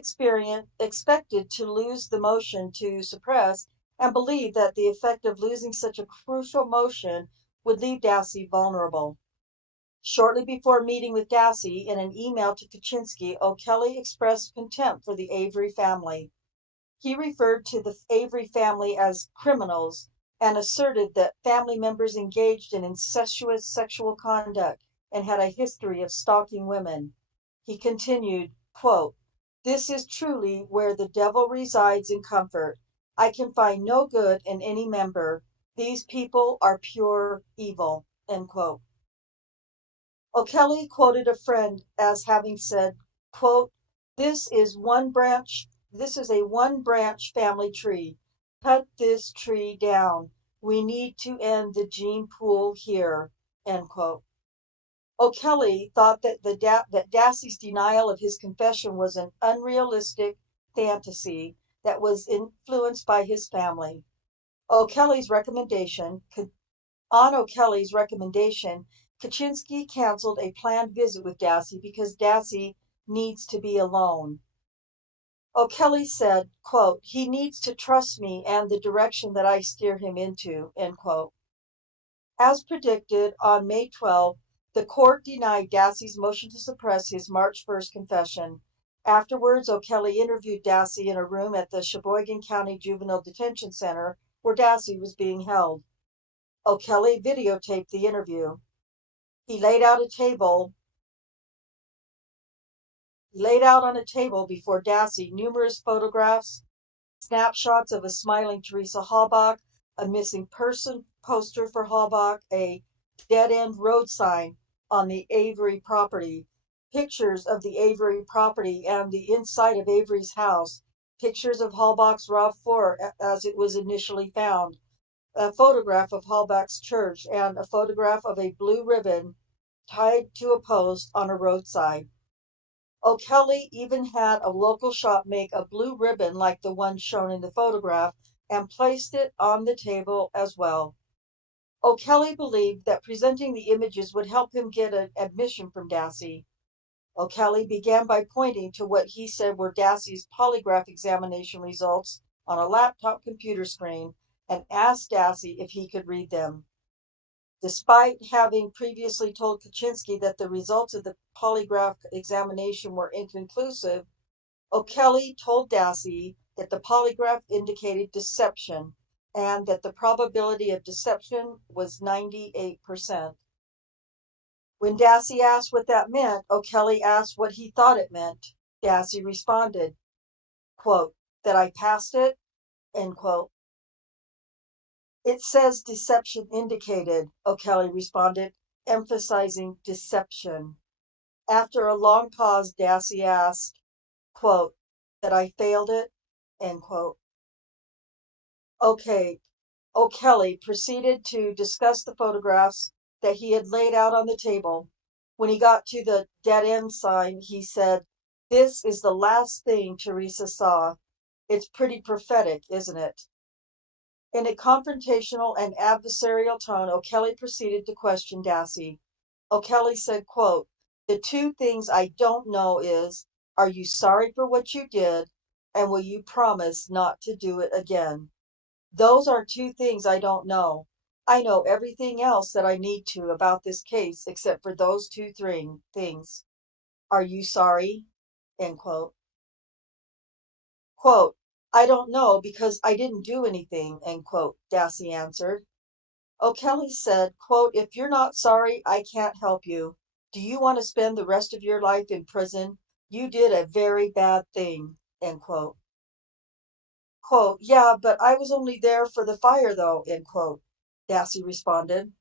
expected to lose the motion to suppress and believed that the effect of losing such a crucial motion would leave Dassey vulnerable. Shortly before meeting with Dassey, in an email to Kaczynski, O'Kelly expressed contempt for the Avery family. He referred to the Avery family as criminals and asserted that family members engaged in incestuous sexual conduct and had a history of stalking women. He continued, quote, "This is truly where the devil resides in comfort. I can find no good in any member. These people are pure evil, end quote. O'Kelly quoted a friend as having said, quote, this is a one branch family tree. Cut this tree down. We need to end the gene pool here, end quote. O'Kelly thought that that Dassey's denial of his confession was an unrealistic fantasy that was influenced by his family. On O'Kelly's recommendation, Kaczynski canceled a planned visit with Dassey because Dassey needs to be alone. O'Kelly said, quote, he needs to trust me and the direction that I steer him into, end quote. As predicted, on May 12, the court denied Dassey's motion to suppress his March 1st confession. Afterwards, O'Kelly interviewed Dassey in a room at the Sheboygan County Juvenile Detention Center where Dassey was being held. O'Kelly videotaped the interview. He laid out on a table before Dassey numerous photographs, snapshots of a smiling Teresa Halbach, a missing person poster for Halbach, a dead-end road sign on the Avery property, pictures of the Avery property and the inside of Avery's house, pictures of Halbach's RAV4 as it was initially found, a photograph of Halbach's church, and a photograph of a blue ribbon tied to a post on a roadside. O'Kelly even had a local shop make a blue ribbon like the one shown in the photograph and placed it on the table as well. O'Kelly believed that presenting the images would help him get an admission from Dassey. O'Kelly began by pointing to what he said were Dassey's polygraph examination results on a laptop computer screen and asked Dassey if he could read them. Despite having previously told Kaczynski that the results of the polygraph examination were inconclusive, O'Kelly told Dassey that the polygraph indicated deception and that the probability of deception was 98%. When Dassey asked what that meant, O'Kelly asked what he thought it meant. Dassey responded, quote, that I passed it, end quote. It says deception indicated, O'Kelly responded, emphasizing deception. After a long pause, Dassey asked, quote, that I failed it, end quote. O'Kelly proceeded to discuss the photographs that he had laid out on the table. When he got to the dead end sign, he said, this is the last thing Teresa saw. It's pretty prophetic, isn't it? In a confrontational and adversarial tone, O'Kelly proceeded to question Dassey. O'Kelly said, quote, the two things I don't know is, are you sorry for what you did, and will you promise not to do it again? Those are two things I don't know. I know everything else that I need to about this case except for those two things. Are you sorry? End quote. Quote, I don't know because I didn't do anything, end quote, Dassey answered. O'Kelly said, quote, if you're not sorry, I can't help you. Do you want to spend the rest of your life in prison? You did a very bad thing, end quote. Quote, yeah, but I was only there for the fire though, end quote, Dassey responded.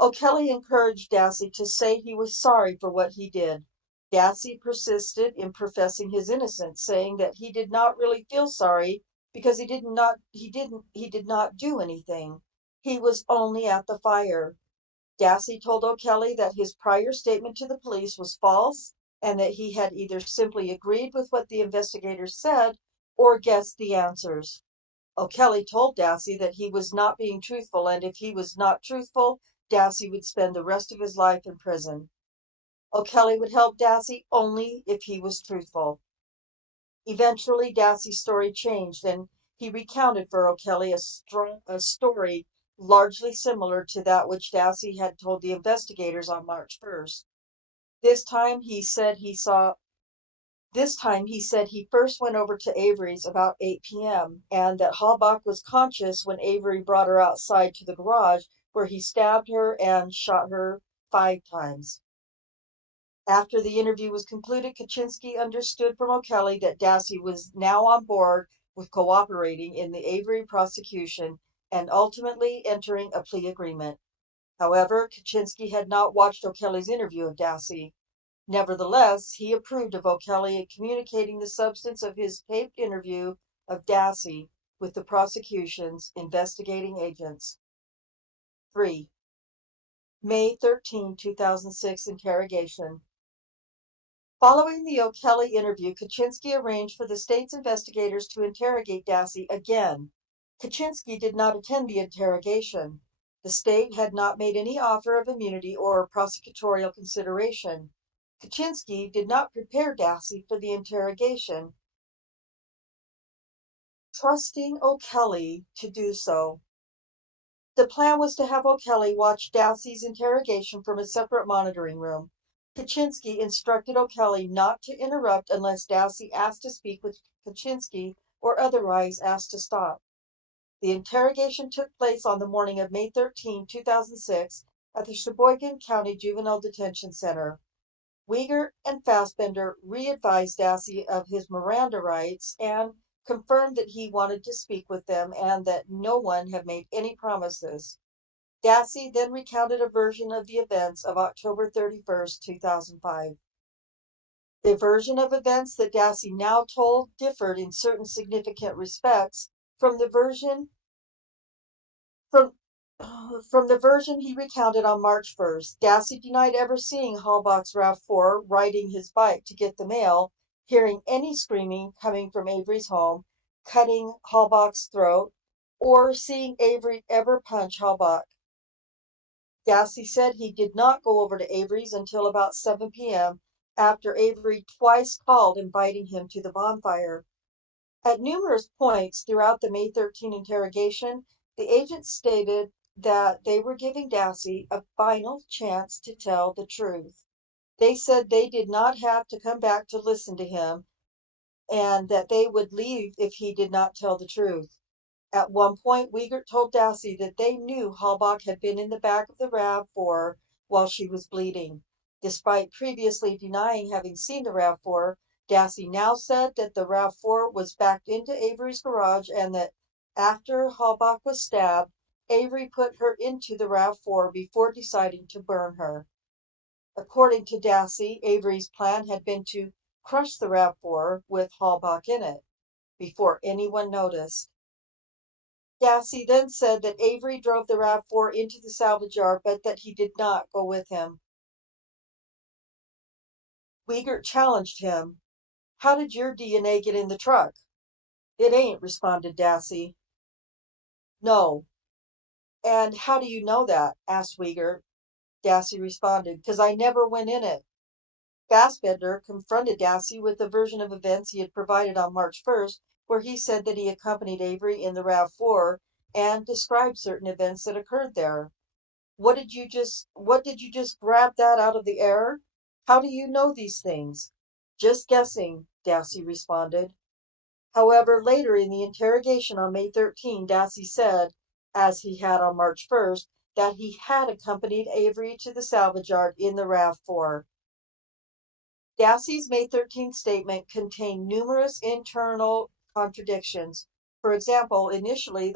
O'Kelly encouraged Dassey to say he was sorry for what he did. Dassey persisted in professing his innocence, saying that he did not really feel sorry because he did not do anything. He was only at the fire. Dassey told O'Kelly that his prior statement to the police was false and that he had either simply agreed with what the investigators said or guessed the answers. O'Kelly told Dassey that he was not being truthful, and if he was not truthful, Dassey would spend the rest of his life in prison. O'Kelly would help Dassey only if he was truthful. Eventually, Dassey's story changed, and he recounted for O'Kelly a story largely similar to that which Dassey had told the investigators on March 1st. This time he said he first went over to Avery's about 8 p.m. and that Halbach was conscious when Avery brought her outside to the garage where he stabbed her and shot her 5 times. After the interview was concluded, Kaczynski understood from O'Kelly that Dassey was now on board with cooperating in the Avery prosecution and ultimately entering a plea agreement. However, Kaczynski had not watched O'Kelly's interview of Dassey. Nevertheless, he approved of O'Kelly communicating the substance of his taped interview of Dassey with the prosecution's investigating agents. 3. May 13, 2006 interrogation. Following the O'Kelly interview, Kaczynski arranged for the state's investigators to interrogate Dassey again. Kaczynski did not attend the interrogation. The state had not made any offer of immunity or prosecutorial consideration. Kaczynski did not prepare Dassey for the interrogation, trusting O'Kelly to do so. The plan was to have O'Kelly watch Dassey's interrogation from a separate monitoring room. Kaczynski instructed O'Kelly not to interrupt unless Dassey asked to speak with Kaczynski or otherwise asked to stop. The interrogation took place on the morning of May 13, 2006, at the Sheboygan County Juvenile Detention Center. Wiegert and Fassbender re-advised Dassey of his Miranda rights and confirmed that he wanted to speak with them and that no one had made any promises. Dassey then recounted a version of the events of October 31, 2005. The version of events that Dassey now told differed in certain significant respects from the version he recounted on March 1st. Dassey denied ever seeing Halbach's RAV4 riding his bike to get the mail, hearing any screaming coming from Avery's home, cutting Halbach's throat, or seeing Avery ever punch Halbach. Dassey said he did not go over to Avery's until about 7 p.m. after Avery twice called inviting him to the bonfire. At numerous points throughout the May 13 interrogation, the agents stated that they were giving Dassey a final chance to tell the truth. They said they did not have to come back to listen to him and that they would leave if he did not tell the truth. At one point, Wiegert told Dassey that they knew Halbach had been in the back of the RAV4 while she was bleeding. Despite previously denying having seen the RAV4, Dassey now said that the RAV4 was backed into Avery's garage and that after Halbach was stabbed, Avery put her into the RAV4 before deciding to burn her. According to Dassey, Avery's plan had been to crush the RAV4 with Halbach in it before anyone noticed. Dassey then said that Avery drove the RAV4 into the salvage yard, but that he did not go with him. Wiegert challenged him. "How did your DNA get in the truck?" "It ain't," responded Dassey. "No." "And how do you know that?" asked Wiegert. Dassey responded, "'Cause I never went in it." Fassbender confronted Dassey with the version of events he had provided on March 1st, where he said that he accompanied Avery in the RAV4 and described certain events that occurred there. What did you just grab that out of the air? How do you know these things?" "Just guessing," Dassey responded. However, later in the interrogation on May 13, Dassey said, as he had on March 1st, that he had accompanied Avery to the salvage yard in the RAV4. Dassey's May 13th statement contained numerous internal contradictions. For example, initially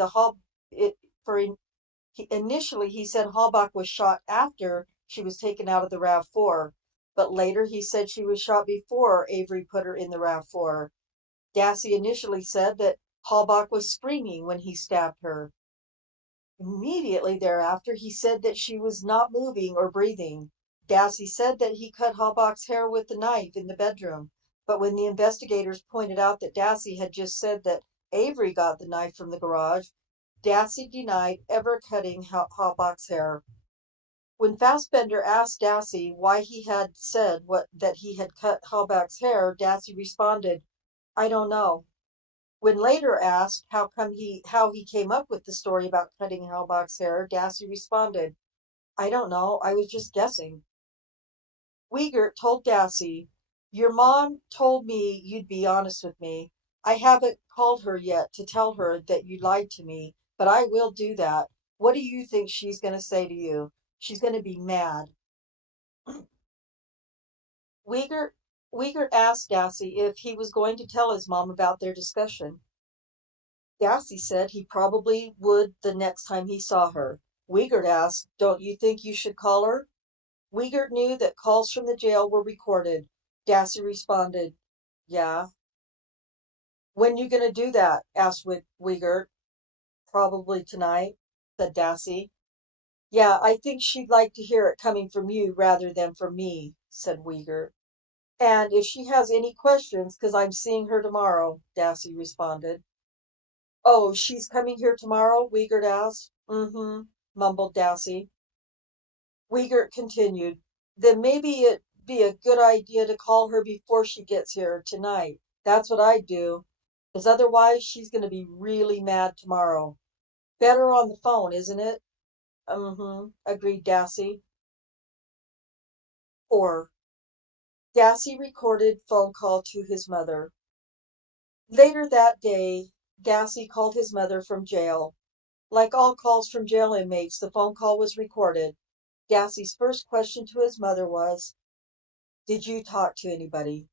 he said Halbach was shot after she was taken out of the RAV4, but later he said she was shot before Avery put her in the RAV4. Dassey initially said that Halbach was screaming when he stabbed her. Immediately thereafter, he said that she was not moving or breathing. Dassey said that he cut Halbach's hair with the knife in the bedroom, but when the investigators pointed out that Dassey had just said that Avery got the knife from the garage, Dassey denied ever cutting Halbach's hair. When Fassbender asked Dassey why he had said that he had cut Halbach's hair, Dassey responded, "I don't know." When later asked how he came up with the story about cutting Halbach's hair, Dassey responded, "I don't know, I was just guessing." Wiegert told Dassey, "Your mom told me you'd be honest with me. I haven't called her yet to tell her that you lied to me, but I will do that. What do you think she's going to say to you? She's going to be mad." Wiegert asked Dassey if he was going to tell his mom about their discussion. Dassey said he probably would the next time he saw her. Wiegert asked, "Don't you think you should call her?" Wiegert knew that calls from the jail were recorded. Dassey responded, "Yeah." "When you gonna do that?" asked Wiegert. "Probably tonight," said Dassey. "Yeah, I think she'd like to hear it coming from you rather than from me," said Wiegert. "And if she has any questions, 'cause I'm seeing her tomorrow," Dassey responded. "Oh, she's coming here tomorrow?" Wiegert asked. "Mm-hmm," mumbled Dassey. Wiegert continued, "Then maybe it'd be a good idea to call her before she gets here tonight. That's what I'd do, 'cause otherwise she's going to be really mad tomorrow. Better on the phone, isn't it?" "Mm-hmm," agreed Dassey. 4. Dassey recorded phone call to his mother. Later that day, Dassey called his mother from jail. Like all calls from jail inmates, the phone call was recorded. Dassey's first question to his mother was, "Did you talk to anybody?"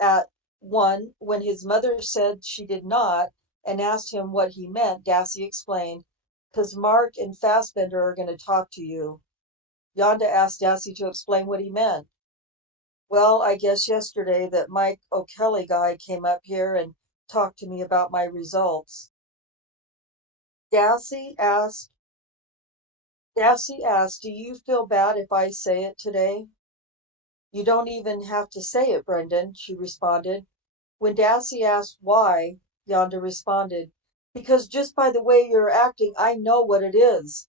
At 1, when his mother said she did not and asked him what he meant, Dassey explained, "'Cause Mark and Fassbender are going to talk to you." Yonda asked Dassey to explain what he meant. "Well, I guess yesterday that Mike O'Kelly guy came up here and talked to me about my results." Dassey asked, "Do you feel bad if I say it today?" "You don't even have to say it, Brendan," she responded. When Dassey asked why, Yonda responded, "Because just by the way you're acting, I know what it is."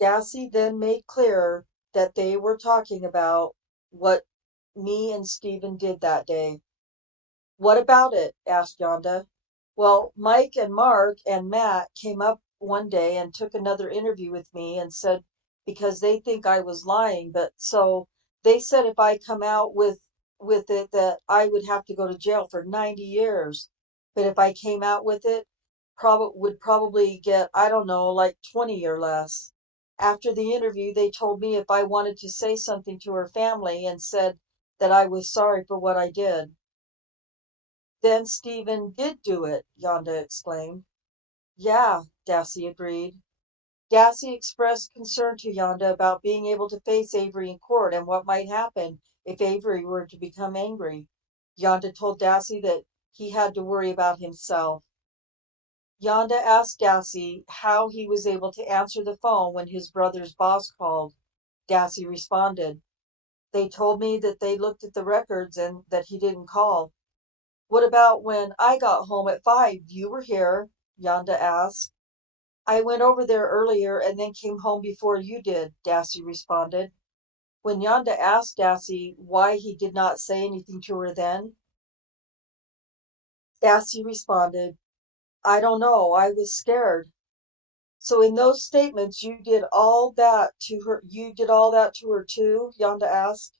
Dassey then made clear that they were talking about what me and Stephen did that day. "What about it?" asked Yonda. "Well, Mike and Mark and Matt came up one day and took another interview with me and said because they think I was lying, but so they said if I come out with it that I would have to go to jail for 90 years. But if I came out with it, would probably get, I don't know, like 20 or less. After the interview, they told me if I wanted to say something to her family and said that I was sorry for what I did." "Then Stephen did do it," Yonda exclaimed. "Yeah," Dassey agreed. Dassey expressed concern to Yonda about being able to face Avery in court and what might happen if Avery were to become angry. Yonda told Dassey that he had to worry about himself. Yonda asked Dassey how he was able to answer the phone when his brother's boss called. Dassey responded, "They told me that they looked at the records and that he didn't call." "What about when I got home at 5? You were here," Yonda asked. "I went over there earlier and then came home before you did," Dassey responded. When Yonda asked Dassey why he did not say anything to her then, Dassey responded, "I don't know, I was scared." "So in those statements you did all that to her too?" Yonda asked.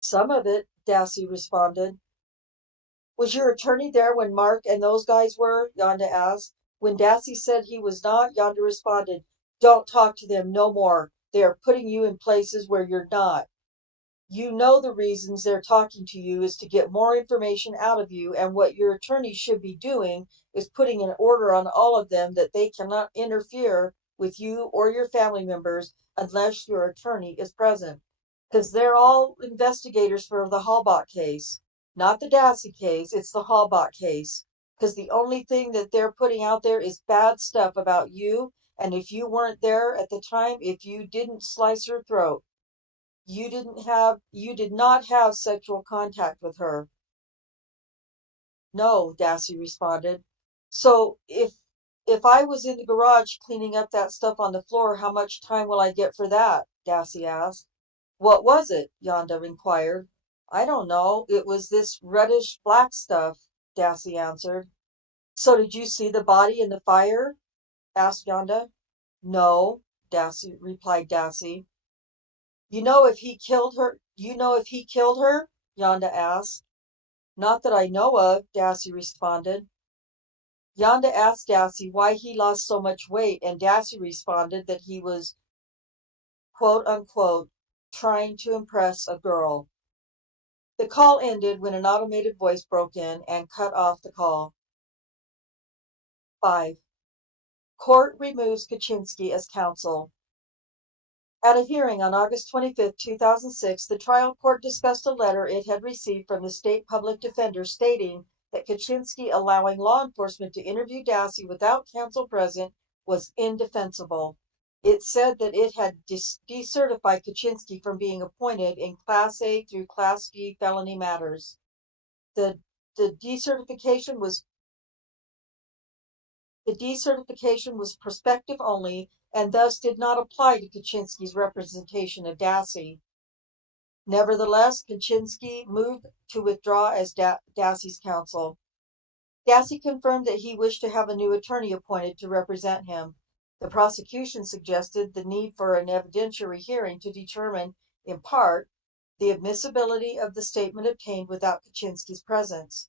"Some of it," Dassey responded. "Was your attorney there when Mark and those guys were?" Yonda asked. When Dassey said he was not, Yonda responded, "Don't talk to them no more. They are putting you in places where you're not. You know the reasons they're talking to you is to get more information out of you, and what your attorney should be doing is putting an order on all of them that they cannot interfere with you or your family members unless your attorney is present. Because they're all investigators for the Halbach case, not the Dassey case, it's the Halbach case. Because the only thing that they're putting out there is bad stuff about you, and if you weren't there at the time, if you didn't slice her throat, you did not have sexual contact with her." "No," Dassey responded. "So if I was in the garage cleaning up that stuff on the floor, how much time will I get for that?" Dassey asked. "What was it?" Yonda inquired. "I don't know. It was this reddish black stuff," Dassey answered. "So did you see the body in the fire?" asked Yonda. "No," replied Dassey. You know if he killed her? Yonda asked. "Not that I know of," Dassey responded. Yonda asked Dassey why he lost so much weight, and Dassey responded that he was, quote unquote, trying to impress a girl. The call ended when an automated voice broke in and cut off the call. 5. Court removes Kaczynski as counsel. At a hearing on August 25, 2006, the trial court discussed a letter it had received from the state public defender stating that Kaczynski allowing law enforcement to interview Dassey without counsel present was indefensible. It said that it had decertified Kaczynski from being appointed in Class A through Class D felony matters. The decertification was prospective only and thus did not apply to Kaczynski's representation of Dassey. Nevertheless, Kaczynski moved to withdraw as Dassey's counsel. Dassey confirmed that he wished to have a new attorney appointed to represent him. The prosecution suggested the need for an evidentiary hearing to determine, in part, the admissibility of the statement obtained without Kaczynski's presence.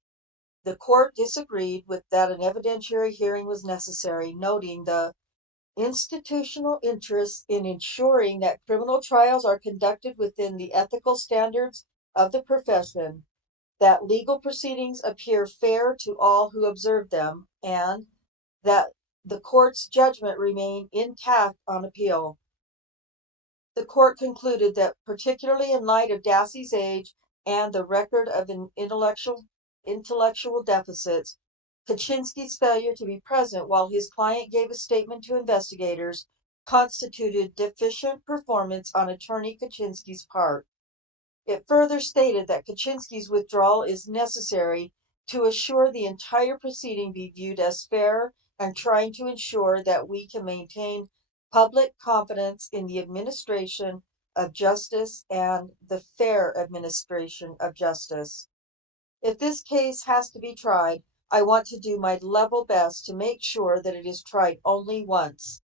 The court disagreed with that an evidentiary hearing was necessary, noting the institutional interest in ensuring that criminal trials are conducted within the ethical standards of the profession, that legal proceedings appear fair to all who observe them, and that the court's judgment remain intact on appeal. The court concluded that, particularly in light of Dassey's age and the record of an intellectual deficits, Kaczynski's failure to be present while his client gave a statement to investigators constituted deficient performance on attorney Kaczynski's part. It further stated that Kaczynski's withdrawal is necessary to assure the entire proceeding be viewed as fair and trying to ensure that we can maintain public confidence in the administration of justice and the fair administration of justice. If this case has to be tried, I want to do my level best to make sure that it is tried only once.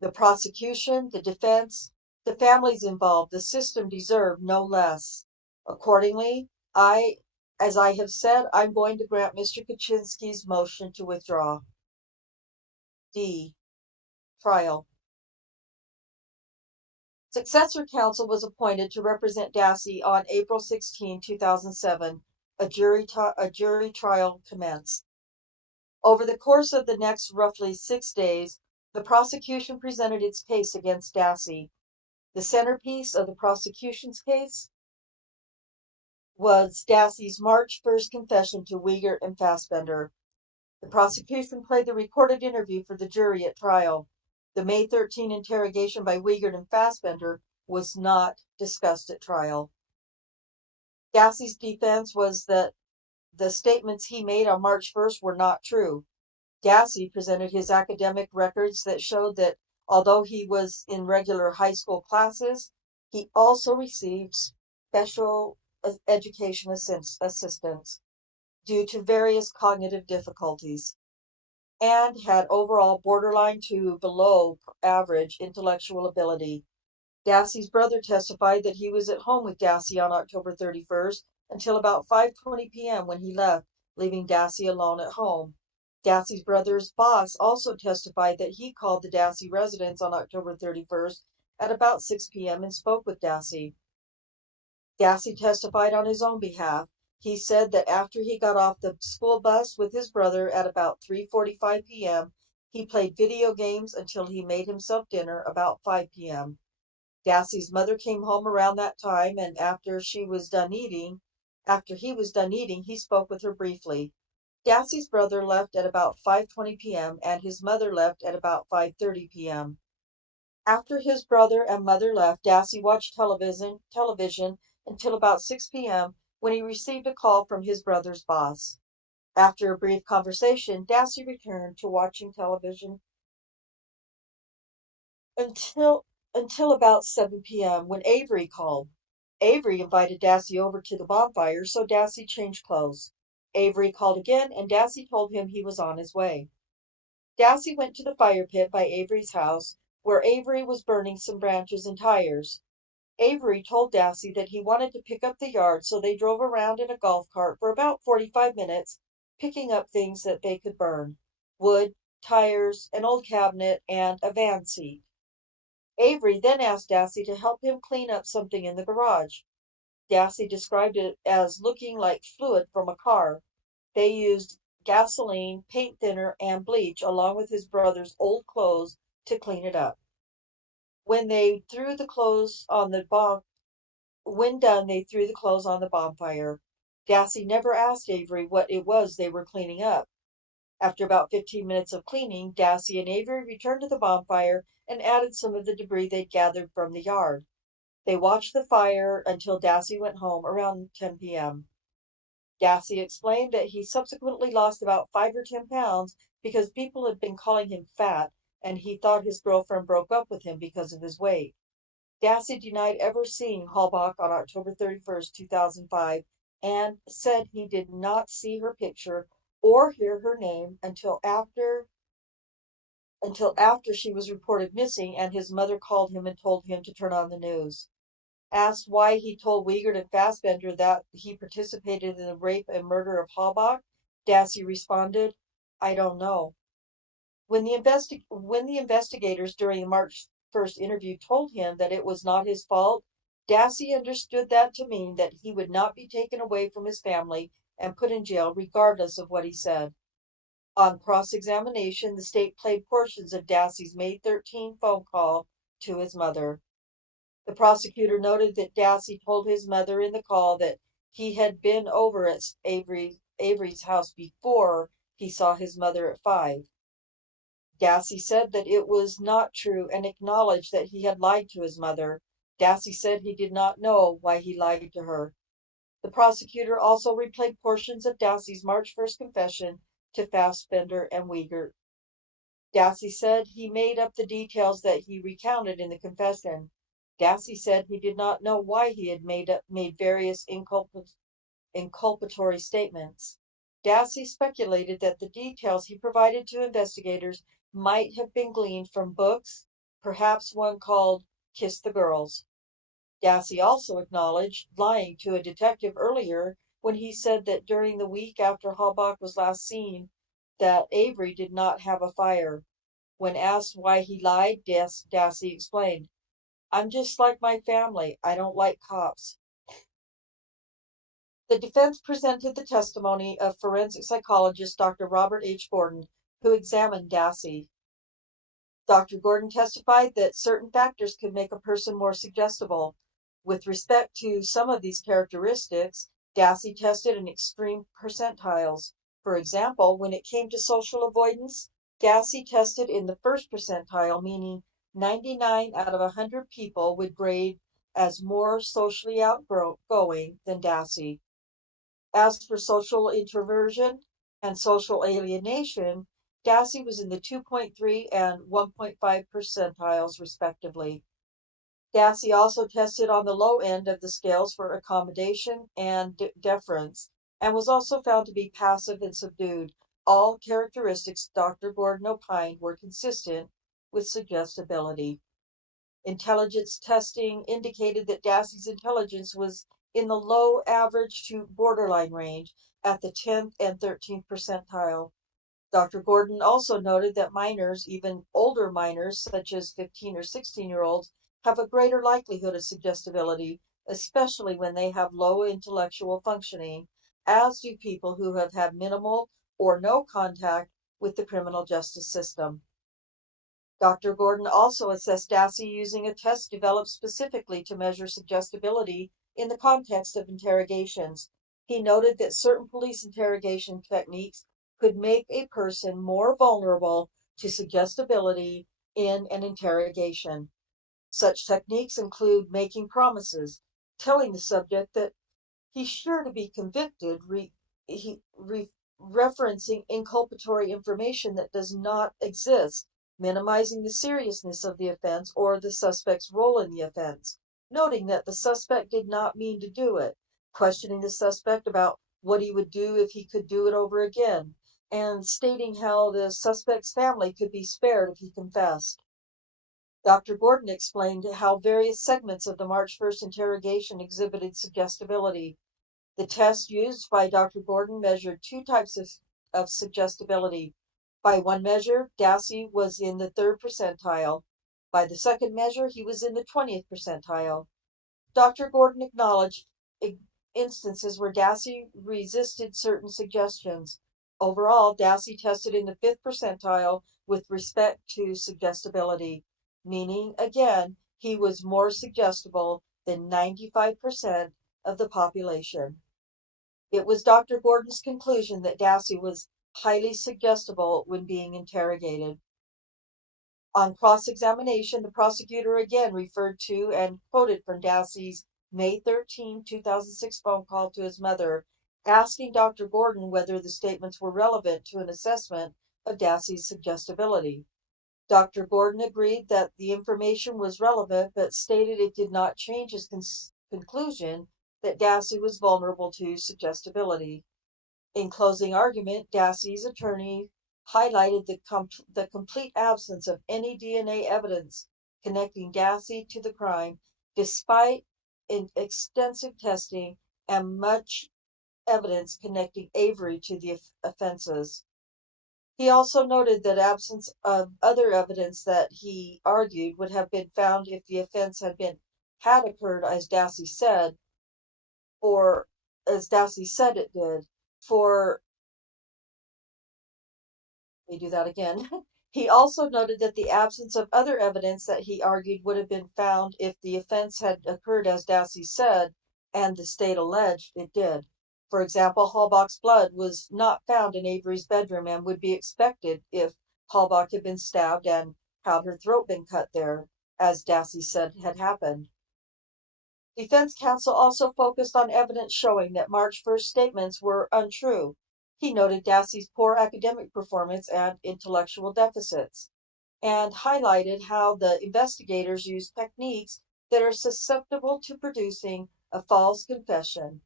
The prosecution, the defense, the families involved, the system deserve no less. Accordingly, as I have said, I'm going to grant Mr. Kaczynski's motion to withdraw. D. Trial. Successor counsel was appointed to represent Dassey on April 16, 2007. A jury trial commenced. Over the course of the next roughly 6 days, the prosecution presented its case against Dassey. The centerpiece of the prosecution's case was Dassey's March 1st confession to Wiegert and Fassbender. The prosecution played the recorded interview for the jury at trial. The May 13 interrogation by Wiegert and Fassbender was not discussed at trial. Dassey's defense was that the statements he made on March 1st were not true. Dassey presented his academic records that showed that although he was in regular high school classes, he also received special education assistance due to various cognitive difficulties and had overall borderline to below average intellectual ability. Dassey's brother testified that he was at home with Dassey on October 31st until about 5:20 p.m. when he left, leaving Dassey alone at home. Dassey's brother's boss also testified that he called the Dassey residence on October 31st at about 6 p.m. and spoke with Dassey. Dassey testified on his own behalf. He said that after he got off the school bus with his brother at about 3:45 p.m., he played video games until he made himself dinner about 5 p.m. Dassey's mother came home around that time, and after he was done eating, he spoke with her briefly. Dassey's brother left at about 5:20 p.m. and his mother left at about 5:30 p.m. After his brother and mother left, Dassey watched television until about 6 p.m. when he received a call from his brother's boss. After a brief conversation, Dassey returned to watching television until about 7 p.m. when Avery called. Avery invited Dassey over to the bonfire, so Dassey changed clothes. Avery called again, and Dassey told him he was on his way. Dassey went to the fire pit by Avery's house, where Avery was burning some branches and tires. Avery told Dassey that he wanted to pick up the yard, so they drove around in a golf cart for about 45 minutes, picking up things that they could burn: wood, tires, an old cabinet, and a van seat. Avery then asked Dassey to help him clean up something in the garage. Dassey described it as looking like fluid from a car. They used gasoline, paint thinner, and bleach, along with his brother's old clothes, to clean it up. When they threw the clothes on the bomb, when done, they threw the clothes on the bonfire. Dassey never asked Avery what it was they were cleaning up. After about 15 minutes of cleaning, Dassey and Avery returned to the bonfire and added some of the debris they'd gathered from the yard. They watched the fire until Dassey went home around 10 p.m. Dassey explained that he subsequently lost about 5 or 10 pounds because people had been calling him fat, and he thought his girlfriend broke up with him because of his weight. Dassey denied ever seeing Halbach on October 31st, 2005, and said he did not see her picture or hear her name until after she was reported missing and his mother called him and told him to turn on the news. Asked why he told Wiegert and Fassbender that he participated in the rape and murder of Halbach, Dassey responded, "I don't know." When the investigators during the March 1st interview told him that it was not his fault, Dassey understood that to mean that he would not be taken away from his family and put in jail regardless of what he said. On cross-examination, the state played portions of Dassey's May 13 phone call to his mother. The prosecutor noted that Dassey told his mother in the call that he had been over at Avery's house before he saw his mother at 5. Dassey said that it was not true and acknowledged that he had lied to his mother. Dassey said he did not know why he lied to her. The prosecutor also replayed portions of Dassey's March 1st confession to Fassbender and Wiegert. Dassey said he made up the details that he recounted in the confession. Dassey said he did not know why he had made various inculpatory statements. Dassey speculated that the details he provided to investigators might have been gleaned from books, perhaps one called Kiss the Girls. Dassey also acknowledged lying to a detective earlier when he said that during the week after Halbach was last seen, that Avery did not have a fire. When asked why he lied, Dassey explained, "I'm just like my family. I don't like cops." The defense presented the testimony of forensic psychologist Dr. Robert H. Gordon, who examined Dassey. Dr. Gordon testified that certain factors could make a person more suggestible. With respect to some of these characteristics, Dassey tested in extreme percentiles. For example, when it came to social avoidance, Dassey tested in the first percentile, meaning 99 out of 100 people would grade as more socially outgoing than Dassey. As for social introversion and social alienation, Dassey was in the 2.3 and 1.5 percentiles, respectively. Dassey also tested on the low end of the scales for accommodation and deference, and was also found to be passive and subdued. All characteristics Dr. Gordon opined were consistent with suggestibility. Intelligence testing indicated that Dassey's intelligence was in the low average to borderline range at the 10th and 13th percentile. Dr. Gordon also noted that minors, even older minors, such as 15 or 16-year-olds, have a greater likelihood of suggestibility, especially when they have low intellectual functioning, as do people who have had minimal or no contact with the criminal justice system. Dr. Gordon also assessed Dassey using a test developed specifically to measure suggestibility in the context of interrogations. He noted that certain police interrogation techniques could make a person more vulnerable to suggestibility in an interrogation. Such techniques include making promises, telling the subject that he's sure to be convicted, referencing inculpatory information that does not exist, minimizing the seriousness of the offense or the suspect's role in the offense, noting that the suspect did not mean to do it, questioning the suspect about what he would do if he could do it over again, and stating how the suspect's family could be spared if he confessed. Dr. Gordon explained how various segments of the March 1st interrogation exhibited suggestibility. The test used by Dr. Gordon measured two types of suggestibility. By one measure, Dassey was in the 3rd percentile. By the second measure, he was in the 20th percentile. Dr. Gordon acknowledged instances where Dassey resisted certain suggestions. Overall, Dassey tested in the 5th percentile with respect to suggestibility, meaning, again, he was more suggestible than 95% of the population. It was Dr. Gordon's conclusion that Dassey was highly suggestible when being interrogated. On cross-examination, the prosecutor again referred to and quoted from Dassey's May 13, 2006 phone call to his mother, asking Dr. Gordon whether the statements were relevant to an assessment of Dassey's suggestibility. Dr. Gordon agreed that the information was relevant, but stated it did not change his conclusion that Dassey was vulnerable to suggestibility. In closing argument, Dassey's attorney highlighted the complete absence of any DNA evidence connecting Dassey to the crime, despite extensive testing and much evidence connecting Avery to the offenses. He also noted that absence of other evidence that he argued would have been found if the offense had occurred as Dassey said, or as Dassey said it did. Let me do that again. He also noted that the absence of other evidence that he argued would have been found if the offense had occurred as Dassey said, and the state alleged it did. For example, Halbach's blood was not found in Avery's bedroom and would be expected if Halbach had been stabbed and had her throat been cut there, as Dassey said had happened. Defense counsel also focused on evidence showing that March 1st statements were untrue. He noted Dassey's poor academic performance and intellectual deficits, and highlighted how the investigators used techniques that are susceptible to producing a false confession.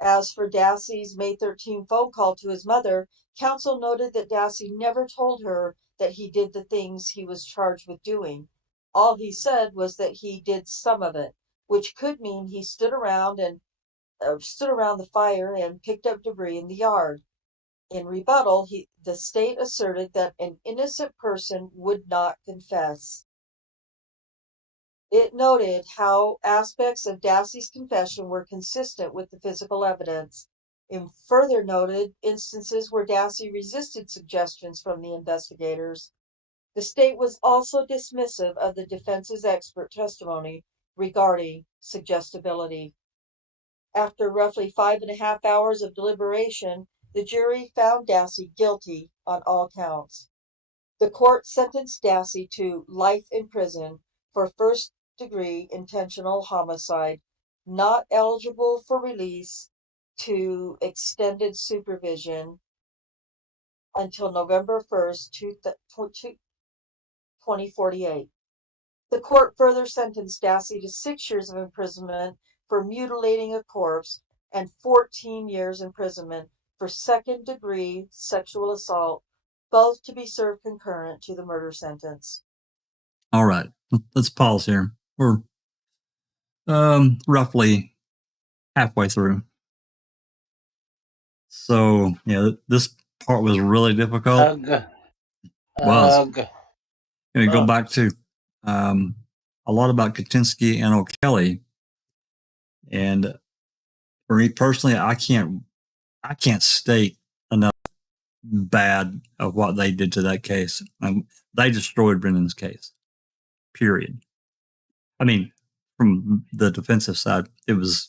As for Dassey's May 13 phone call to his mother, counsel noted that Dassey never told her that he did the things he was charged with doing. All he said was that he did some of it, which could mean he stood around the fire and picked up debris in the yard. In rebuttal, the state asserted that an innocent person would not confess. It noted how aspects of Dassey's confession were consistent with the physical evidence. It further noted instances where Dassey resisted suggestions from the investigators. The state was also dismissive of the defense's expert testimony regarding suggestibility. After roughly 5.5 hours of deliberation, the jury found Dassey guilty on all counts. The court sentenced Dassey to life in prison for first-degree intentional homicide, not eligible for release to extended supervision until November 1st, 2048. The court further sentenced Dassey to 6 years of imprisonment for mutilating a corpse and 14 years imprisonment for second-degree sexual assault, both to be served concurrent to the murder sentence. All right, let's pause here. We're roughly halfway through. So, yeah, this part was really difficult. We go back to a lot about Kaczynski and O'Kelly, and for me personally, I can't state enough bad of what they did to that case. They destroyed Brennan's case. Period. I mean, from the defensive side, it was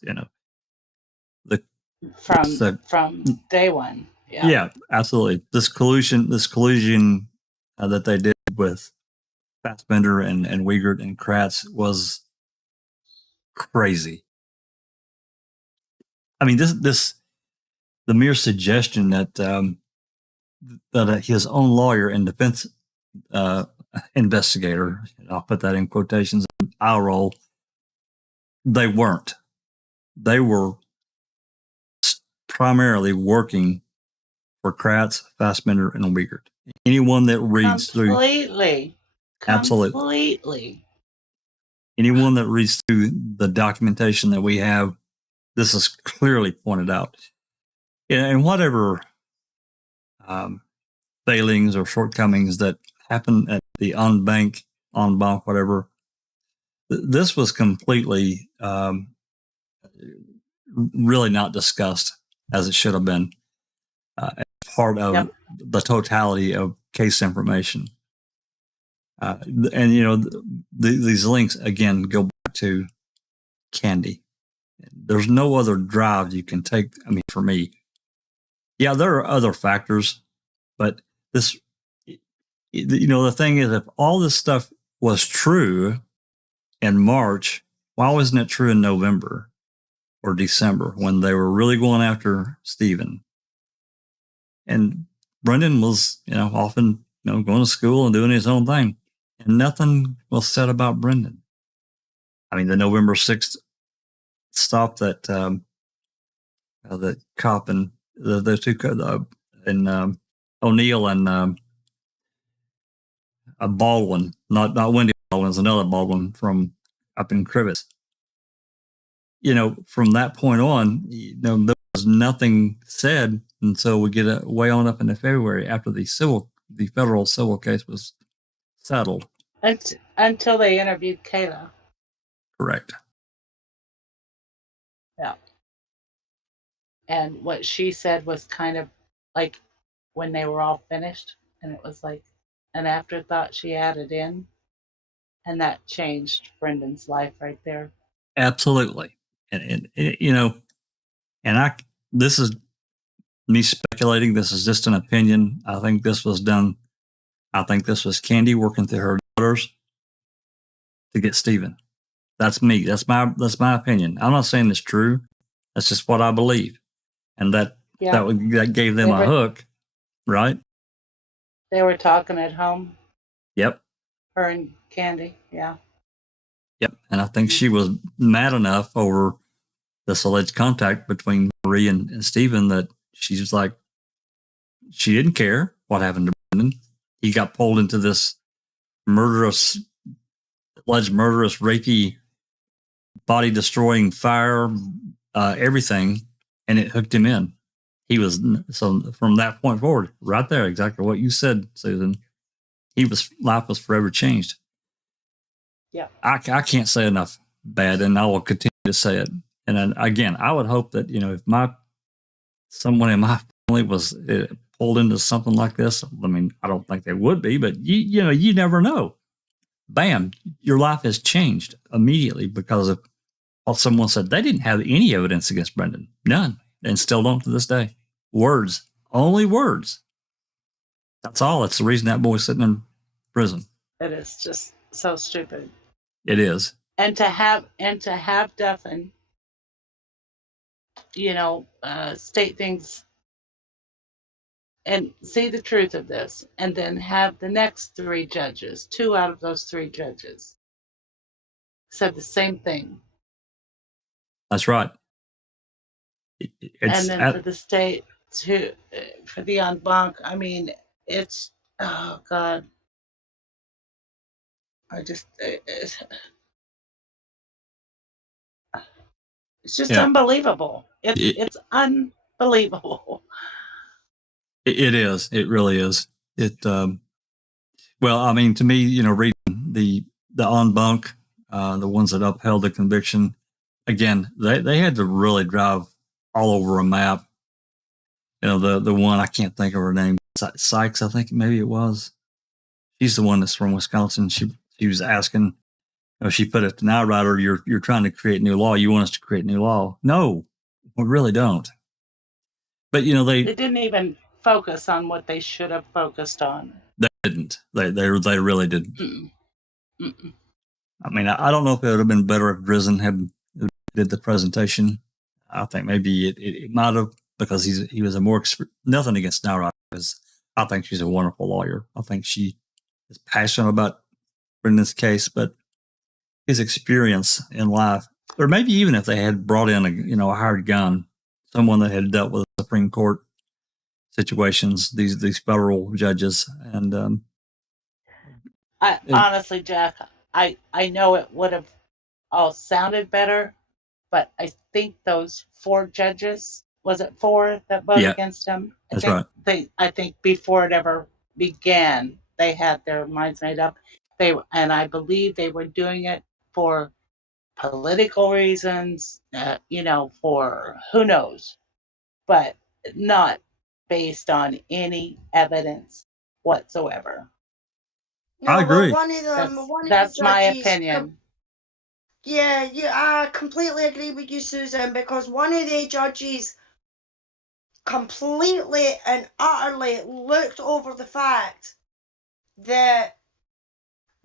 from day one. Yeah, absolutely. This collusion that they did with Fassbender and Wiegert and Kratz was crazy. I mean, the mere suggestion that his own lawyer and defense investigator, I'll put that in quotations, I'll roll, they weren't. They were primarily working for Kratz, Fassbender, and Wiegert. Anyone that reads Completely. Anyone that reads through the documentation that we have, this is clearly pointed out. And whatever failings or shortcomings that happened at the en banc, whatever, this was completely really not discussed as it should have been. part of Yep. the totality of case information. And, you know, these links, again, go back to Candy. There's no other drive you can take. I mean, for me, yeah, there are other factors, but this, you know, the thing is, if all this stuff was true in March, why wasn't it true in November or December when they were really going after Stephen? And Brendan was, you know, often, you know, going to school and doing his own thing, and nothing was said about Brendan. I mean, the November 6th stop that the cop and the two and O'Neill and a Baldwin, not Wendy Baldwin, is another Baldwin from up in Crivets. You know, from that point on, you know, there was nothing said until we get way on up into February after the federal civil case was settled. Until they interviewed Kayla. Correct. Yeah. And what she said was kind of like when they were all finished, and it was like an afterthought she added in, and that changed Brendan's life right there. Absolutely. And you know, and this is me speculating. This is just an opinion. I think this was done. I think this was Candy working through her daughters to get Stephen. That's me. That's my opinion. I'm not saying it's true. That's just what I believe. And that gave them a hook, right? They were talking at home. Yep. Her and Candy, yeah. Yep. And I think she was mad enough over this alleged contact between Marie and Stephen that she was like, she didn't care what happened to Brendan. He got pulled into this alleged murderous, rapey, body destroying fire, everything, and it hooked him in. He was, so from that point forward, right there, exactly what you said, Susan, life was forever changed. Yeah. I can't say enough bad, and I will continue to say it. And then, again, I would hope that, you know, if someone in my family was pulled into something like this, I mean, I don't think they would be, but you know, you never know. Bam, your life has changed immediately because of what someone said. They didn't have any evidence against Brendan, none, and still don't to this day. Words, only words. That's all. That's the reason that boy's sitting in prison. It is just so stupid. It is. And to have Duffin, you know, state things and see the truth of this, and then have the next three judges, 2 out of those 3 judges, said the same thing. That's right. And then for the state for the en banc, I mean, it's, oh God. It's just unbelievable. It's unbelievable. It is. It really is. Well, I mean, to me, you know, reading the en banc, the ones that upheld the conviction, again, they had to really drive all over a map. You know, the one, I can't think of her name, Sykes, I think maybe it was. She's the one that's from Wisconsin. She was asking, you know, she put it, now, Ryder, you're trying to create new law. You want us to create new law? No, we really don't. But, you know, they didn't even focus on what they should have focused on. They didn't. They really didn't. Mm-mm. I mean, I don't know if it would have been better if Drizzen had did the presentation. I think maybe it might have, because he was a more nothing against Nara, because I think she's a wonderful lawyer. I think she is passionate about Brendan's case, but his experience in life, or maybe even if they had brought in a hired gun, someone that had dealt with Supreme Court situations, these federal judges, and honestly, Jack, I know it would have all sounded better, but I think those 4 judges, was it 4 that voted against him? That's right. I think before it ever began, they had their minds made up. And I believe they were doing it for political reasons, you know, for who knows, but not based on any evidence whatsoever. I agree. One of them, That's my judges, opinion. Yeah, I completely agree with you, Susan, because one of the judges completely and utterly looked over the fact that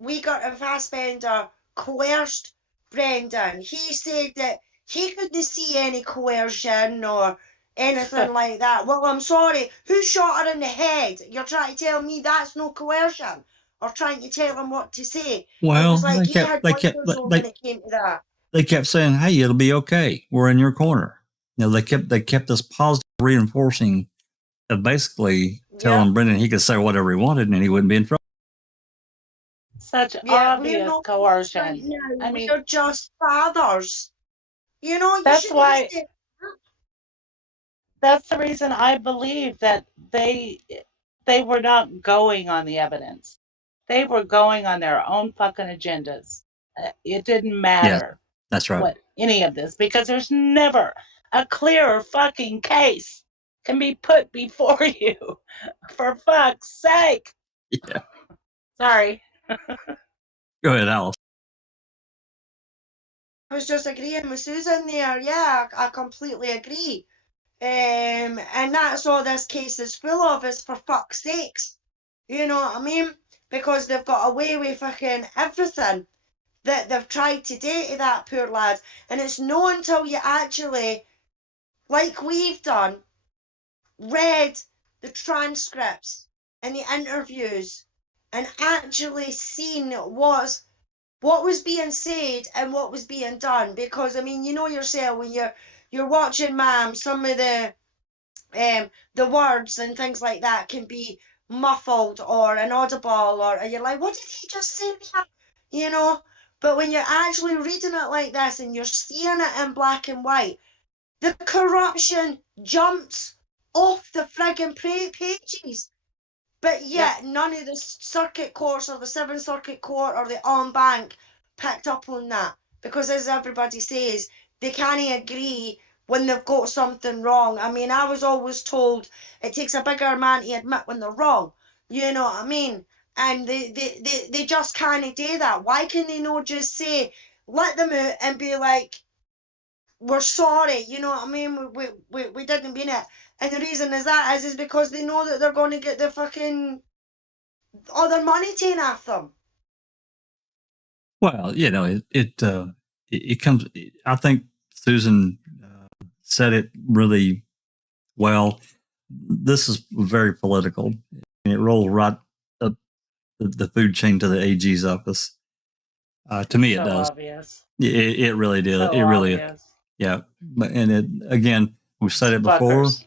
Wieger Fassbender coerced Brendan. He said that he couldn't see any coercion or anything like that. Well, I'm sorry, who shot her in the head? You're trying to tell me that's no coercion? Or trying to tell him what to say? Well, it was like they he had kept blinders on when it came to that. they kept saying, "Hey, it'll be okay. We're in your corner." You know, they kept this positive reinforcing of basically telling Brendan he could say whatever he wanted and he wouldn't be in trouble. Such obvious coercion. I mean, we're just fathers. You know, you that's shouldn't why. have That's the reason I believe that they were not going on the evidence. They were going on their own fucking agendas. It didn't matter That's right. what any of this, because there's never a clearer fucking case can be put before you. For fuck's sake. Yeah. Sorry. Go ahead, Alice. I was just agreeing with Susan there. Yeah, I completely agree. And that's all this case is full of, is for fuck's sakes. You know what I mean? Because they've got away with fucking everything that they've tried to do to that poor lad. And it's not until you actually, like we've done, read the transcripts and the interviews and actually seen what was being said and what was being done. Because I mean, you know yourself, when you're watching Ma'am, some of the words and things like that can be muffled or inaudible, or you're like, what did he just say there? You know? But when you're actually reading it like this and you're seeing it in black and white, the corruption jumps off the friggin' pages. But yet, none of the circuit courts or the Seventh Circuit Court or the en banc picked up on that. Because as everybody says, they can't agree when they've got something wrong. I mean, I was always told it takes a bigger man to admit when they're wrong. You know what I mean? And they just can't do that. Why can they not just say, let them out and be like, we're sorry, you know what I mean? We didn't mean it. And the reason is because they know that they're going to get the fucking other money taken off them. Well, you know, it comes. I think Susan said it really well. This is very political. It rolls right up the food chain to the AG's office. To me, it does. Obvious. It really did. So it really obvious. is. Yeah. And it, again, we've said it before. Fuckers.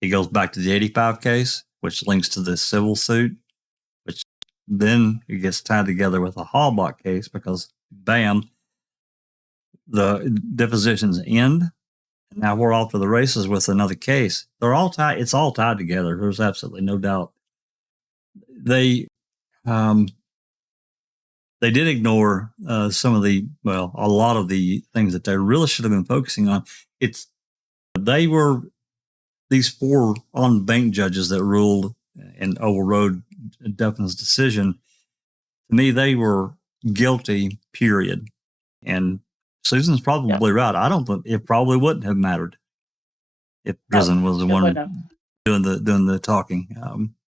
It goes back to the 85 case, which links to the civil suit, which then it gets tied together with the Halbach case because, bam, the depositions end. And now we're off to the races with another case. They're all tied. It's all tied together. There's absolutely no doubt. They did ignore a lot of the things that they really should have been focusing on. They were these 4 on-bank judges that ruled and overrode Duffin's decision. To me, they were guilty, period. And Susan's probably right. I don't think it probably wouldn't have mattered if Drizzen was the one doing the talking.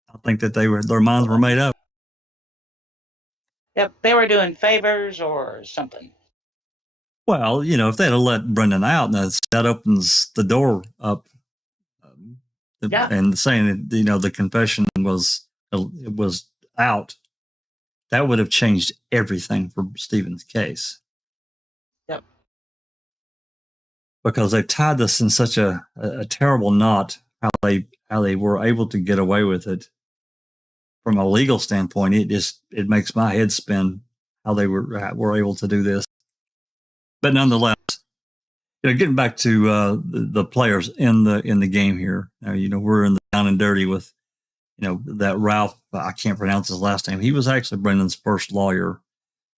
I think that their minds were made up. Yep, they were doing favors or something. Well, you know, if they'd have let Brendan out, that opens the door up. And saying that, you know, the confession was out, that would have changed everything for Stephen's case. Yep. Because they tied this in such a terrible knot, how they were able to get away with it. From a legal standpoint, it makes my head spin how they were able to do this. But nonetheless, you know, getting back to the players in the game here. Now, you know, we're in the down and dirty with, you know, that Ralph. I can't pronounce his last name. He was actually Brendan's first lawyer,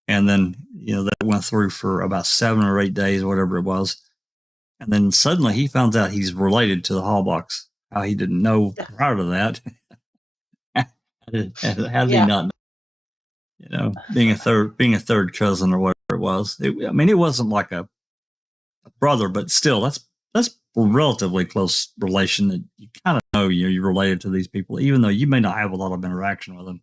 and then, you know, that went through for about 7 or 8 days, whatever it was, and then suddenly he found out he's related to the Halbachs. how he didn't know prior to that. How did he Yeah. not know? You know, being a third cousin or whatever it was. I mean, it wasn't like a brother, but still, that's a relatively close relation that you kind of know you're related to these people, even though you may not have a lot of interaction with them.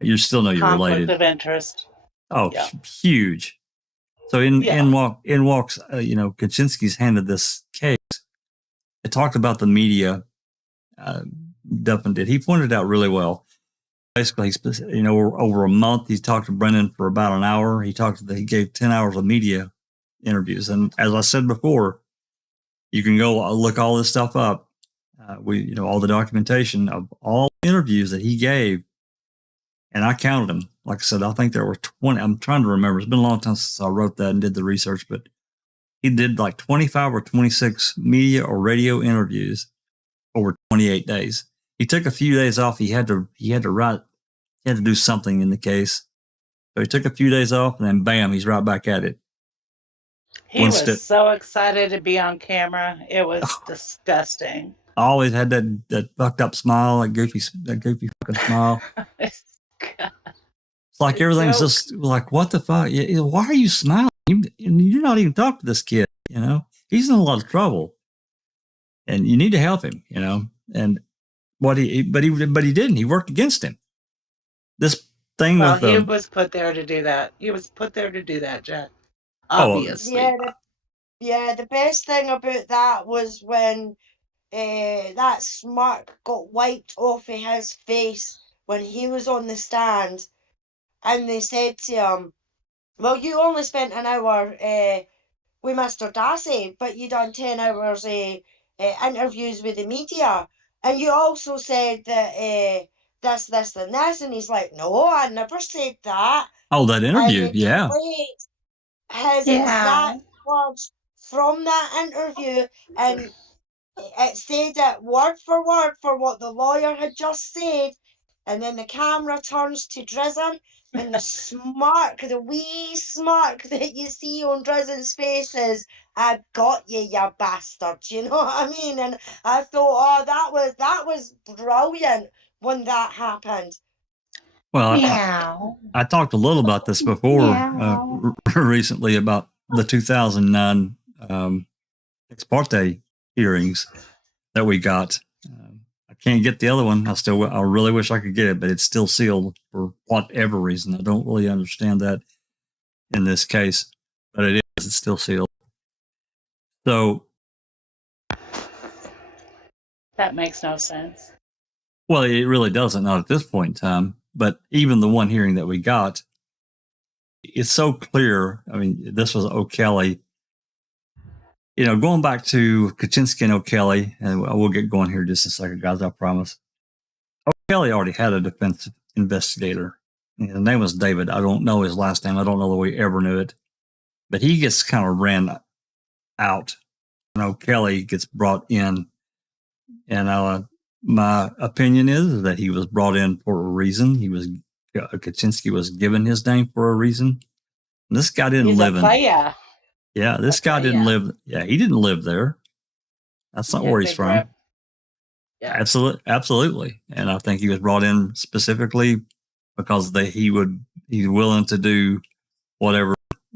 You still know you're Conflict related. of interest. Oh, Yeah. huge. So in Yeah. walks, Kaczynski's handed this case. It talked about the media. Duffin did. He pointed out really well. Basically, over a month, he talked to Brendan for about an hour. He gave 10 hours of media interviews. And as I said before, you can go look all this stuff up. All the documentation of all the interviews that he gave. And I counted them. Like I said, I think there were 20. I'm trying to remember. It's been a long time since I wrote that and did the research, but he did like 25 or 26 media or radio interviews over 28 days. He took a few days off. He had to do something in the case. So he took a few days off and then bam, he's right back at it. He was so excited to be on camera. It was disgusting. I always had that fucked up smile, that goofy fucking smile. It's like everything's just like, what the fuck? Why are you smiling? You're not even talking to this kid, you know? He's in a lot of trouble. And you need to help him, you know? And but he didn't. He worked against him. This thing he was put there to do that. He was put there to do that, Jack. Obviously. The best thing about that was when that smirk got wiped off of his face when he was on the stand, and they said to him, well, you only spent an hour with Mr. Dassey, but you done 10 hours interviews with the media, and you also said that this and this, and he's like, no, I never said that. Oh, that interview, yeah. His exact words from that interview, and it said it word for word for what the lawyer had just said, and then the camera turns to Drizzen, and the wee smirk that you see on Drizzen's face is, I got you, you bastard, you know what I mean? And I thought, that was brilliant when that happened. Well, I talked a little about this before recently about the 2009 ex parte hearings that we got. I can't get the other one. I really wish I could get it, but it's still sealed for whatever reason. I don't really understand that in this case, but it's still sealed. So that makes no sense. Well, it really doesn't, not at this point in time. But even the one hearing that we got, it's so clear. I mean, this was O'Kelly. You know, going back to Kaczynski and O'Kelly, and we'll get going here in just a second, guys, I promise. O'Kelly already had a defense investigator. His name was David. I don't know his last name. I don't know that we ever knew it. But he gets kind of ran out, and O'Kelly gets brought in. And my opinion is that he was brought in for a reason. Kaczynski was given his name for a reason. And this guy didn't live in. Yeah, this guy didn't live. Yeah, he didn't live there. That's not where he's from. Yeah. Absolutely. And I think he was brought in specifically because he's willing to do whatever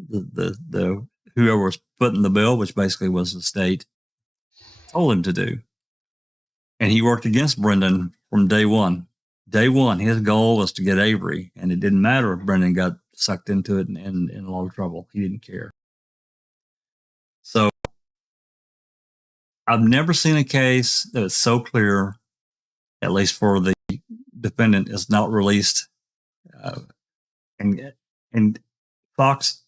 the whoever was putting the bill, which basically was the state, told him to do. And he worked against Brendan from day one. Day one, his goal was to get Avery, and it didn't matter if Brendan got sucked into it and in a lot of trouble. He didn't care. So I've never seen a case that is so clear, at least for the defendant, is not released. And Fox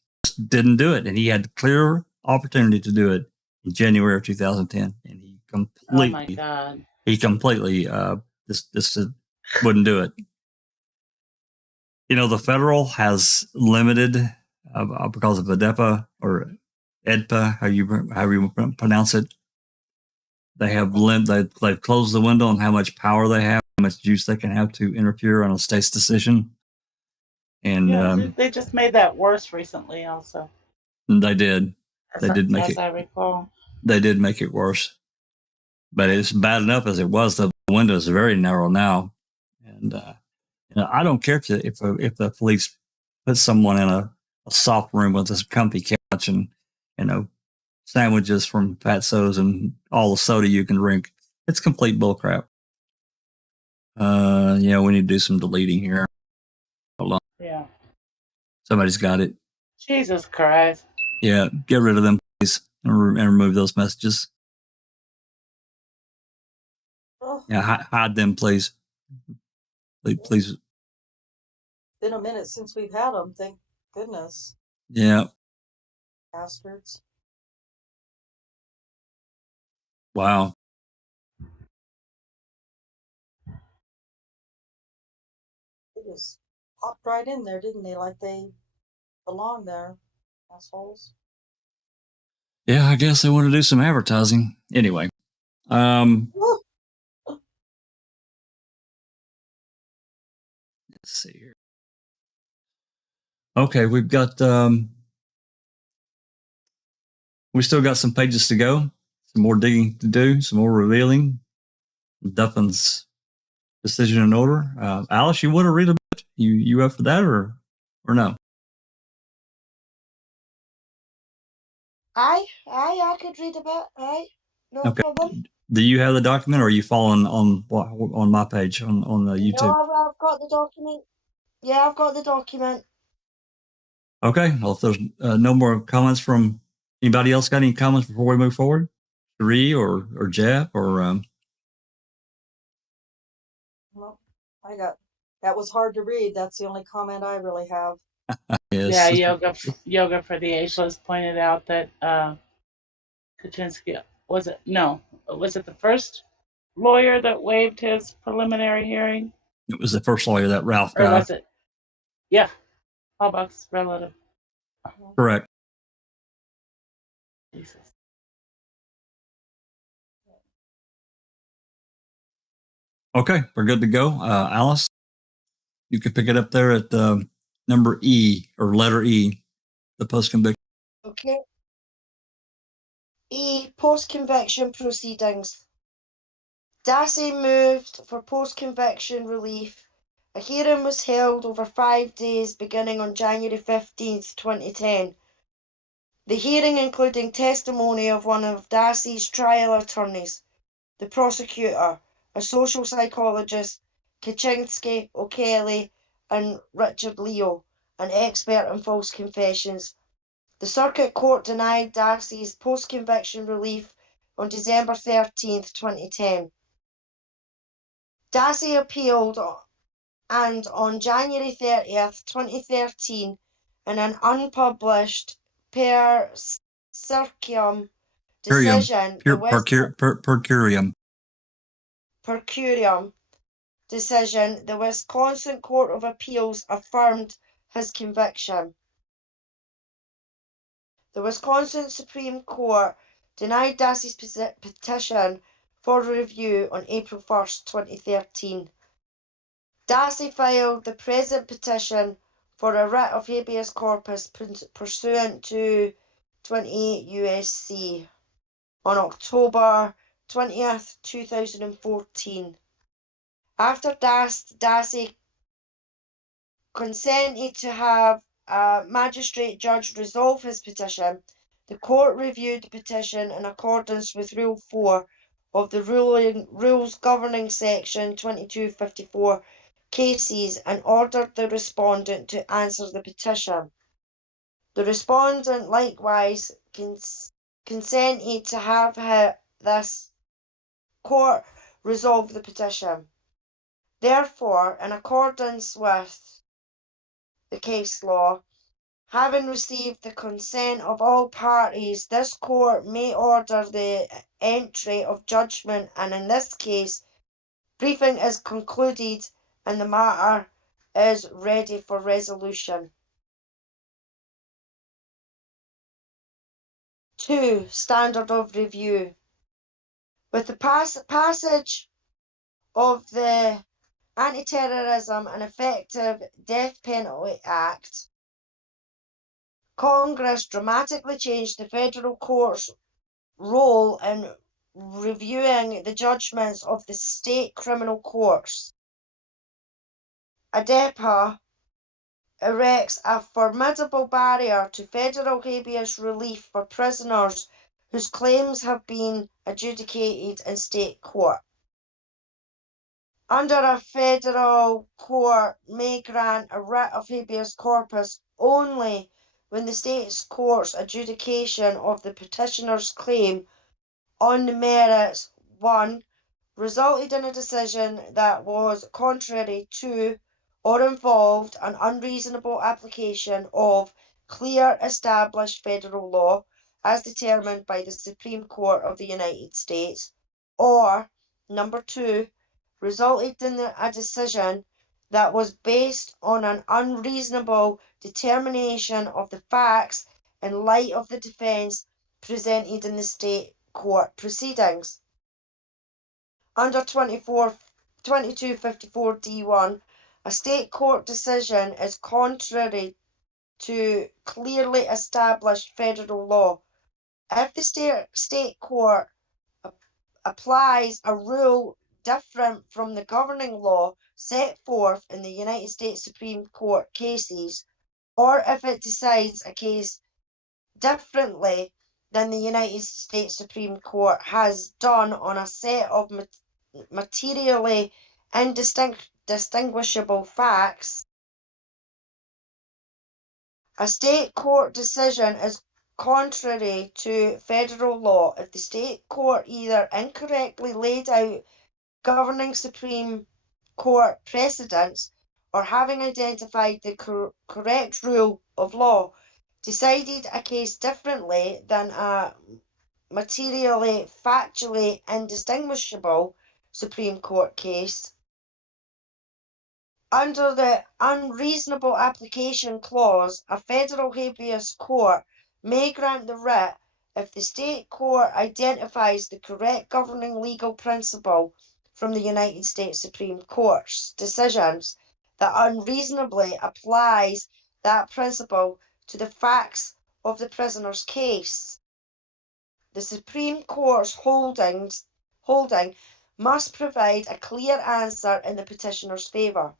didn't do it, and he had clear opportunity to do it in January of 2010, and he completely. Oh my God. He completely just wouldn't do it. You know, the federal has limited because of ADEPA or EDPA, however you pronounce it. They have they've closed the window on how much power they have, how much juice they can have to interfere on a state's decision. And they just made that worse recently, also. They did. They did make it. As I recall. They did make it worse. but it's bad enough as it was. The window is very narrow now, and I don't care if the police put someone in a soft room with a comfy couch and sandwiches from Fatso's and all the soda you can drink. It's complete bullcrap. We need to do some deleting here. Hold on. Yeah. Somebody's got it. Jesus Christ. Yeah, get rid of them, please, and remove those messages. Oh, Yeah, hide them, please. Please. been a minute since we've had them. Thank goodness. Yeah. Bastards. Wow. They just popped right in there, didn't they? Like they belong there. Assholes. Yeah, I guess they want to do some advertising. Anyway. Woo! Let's see here. Okay, we've got we still got some pages to go, some more digging to do, some more revealing. Duffin's decision and order. Alice, you want to read a bit? You up for that or no? I could read a bit. Aye, no Okay. problem. Do you have the document, or are you following on my page on the YouTube? No, I've got the document. Yeah, I've got the document. Okay. Well, if there's no more comments from anybody else, got any comments before we move forward? Sheree or Jeff or Well, that was hard to read. That's the only comment I really have. yes. Yeah, Yoga for the Ageless pointed out that Kaczynski was it the first lawyer that waived his preliminary hearing? It was the first lawyer, that Ralph Or guy. was it? Yeah. Halbach's relative. Correct. Jesus. Okay, we're good to go. Alice, you can pick it up there at number E, or letter E, the post-conviction. Okay. E. Post-conviction proceedings. Dassey moved for post-conviction relief. A hearing was held over 5 days beginning on January 15th, 2010. The hearing including testimony of one of Dassey's trial attorneys, the prosecutor, a social psychologist, Kaczynski, O'Kelly, and Richard Leo, an expert on false confessions. The Circuit Court denied Dassey's post-conviction relief on December 13th, 2010. Dassey appealed, and on January 30th, 2013, in an unpublished per circum decision, Per curiam. decision, the Wisconsin Court of Appeals affirmed his conviction. The Wisconsin Supreme Court denied Dassey's petition for review on April 1st, 2013. Dassey filed the present petition for a writ of habeas corpus pursuant to 28 U.S.C. on October 20th, 2014. After Dassey consented to have a magistrate judge resolve his petition, the court reviewed the petition in accordance with Rule 4 of the Rules Governing Section 2254 cases and ordered the respondent to answer the petition. The respondent likewise consented to have this court resolve the petition. Therefore, in accordance with the case law, having received the consent of all parties, this court may order the entry of judgment, and in this case, briefing is concluded and the matter is ready for resolution. 2. Standard of review. With the passage of the Anti-Terrorism and Effective Death Penalty Act, Congress dramatically changed the federal court's role in reviewing the judgments of the state criminal courts. ADEPA erects a formidable barrier to federal habeas relief for prisoners whose claims have been adjudicated in state court. Under a federal court may grant a writ of habeas corpus only when the state court's adjudication of the petitioner's claim on the merits 1. Resulted in a decision that was contrary to or involved an unreasonable application of clear established federal law as determined by the Supreme Court of the United States, or number 2, resulted in a decision that was based on an unreasonable determination of the facts in light of the defense presented in the state court proceedings. Under 2254 D1, a state court decision is contrary to clearly established federal law if the state court applies a rule different from the governing law set forth in the United States Supreme Court cases, or if it decides a case differently than the United States Supreme Court has done on a set of materially indistinguishable facts. A state court decision is contrary to federal law if the state court either incorrectly laid out governing Supreme Court precedents or, having identified the correct rule of law, decided a case differently than a materially, factually indistinguishable Supreme Court case. Under the unreasonable application clause, a federal habeas court may grant the writ if the state court identifies the correct governing legal principle from the United States Supreme Court's decisions that unreasonably applies that principle to the facts of the prisoner's case. The Supreme Court's holding must provide a clear answer in the petitioner's favour.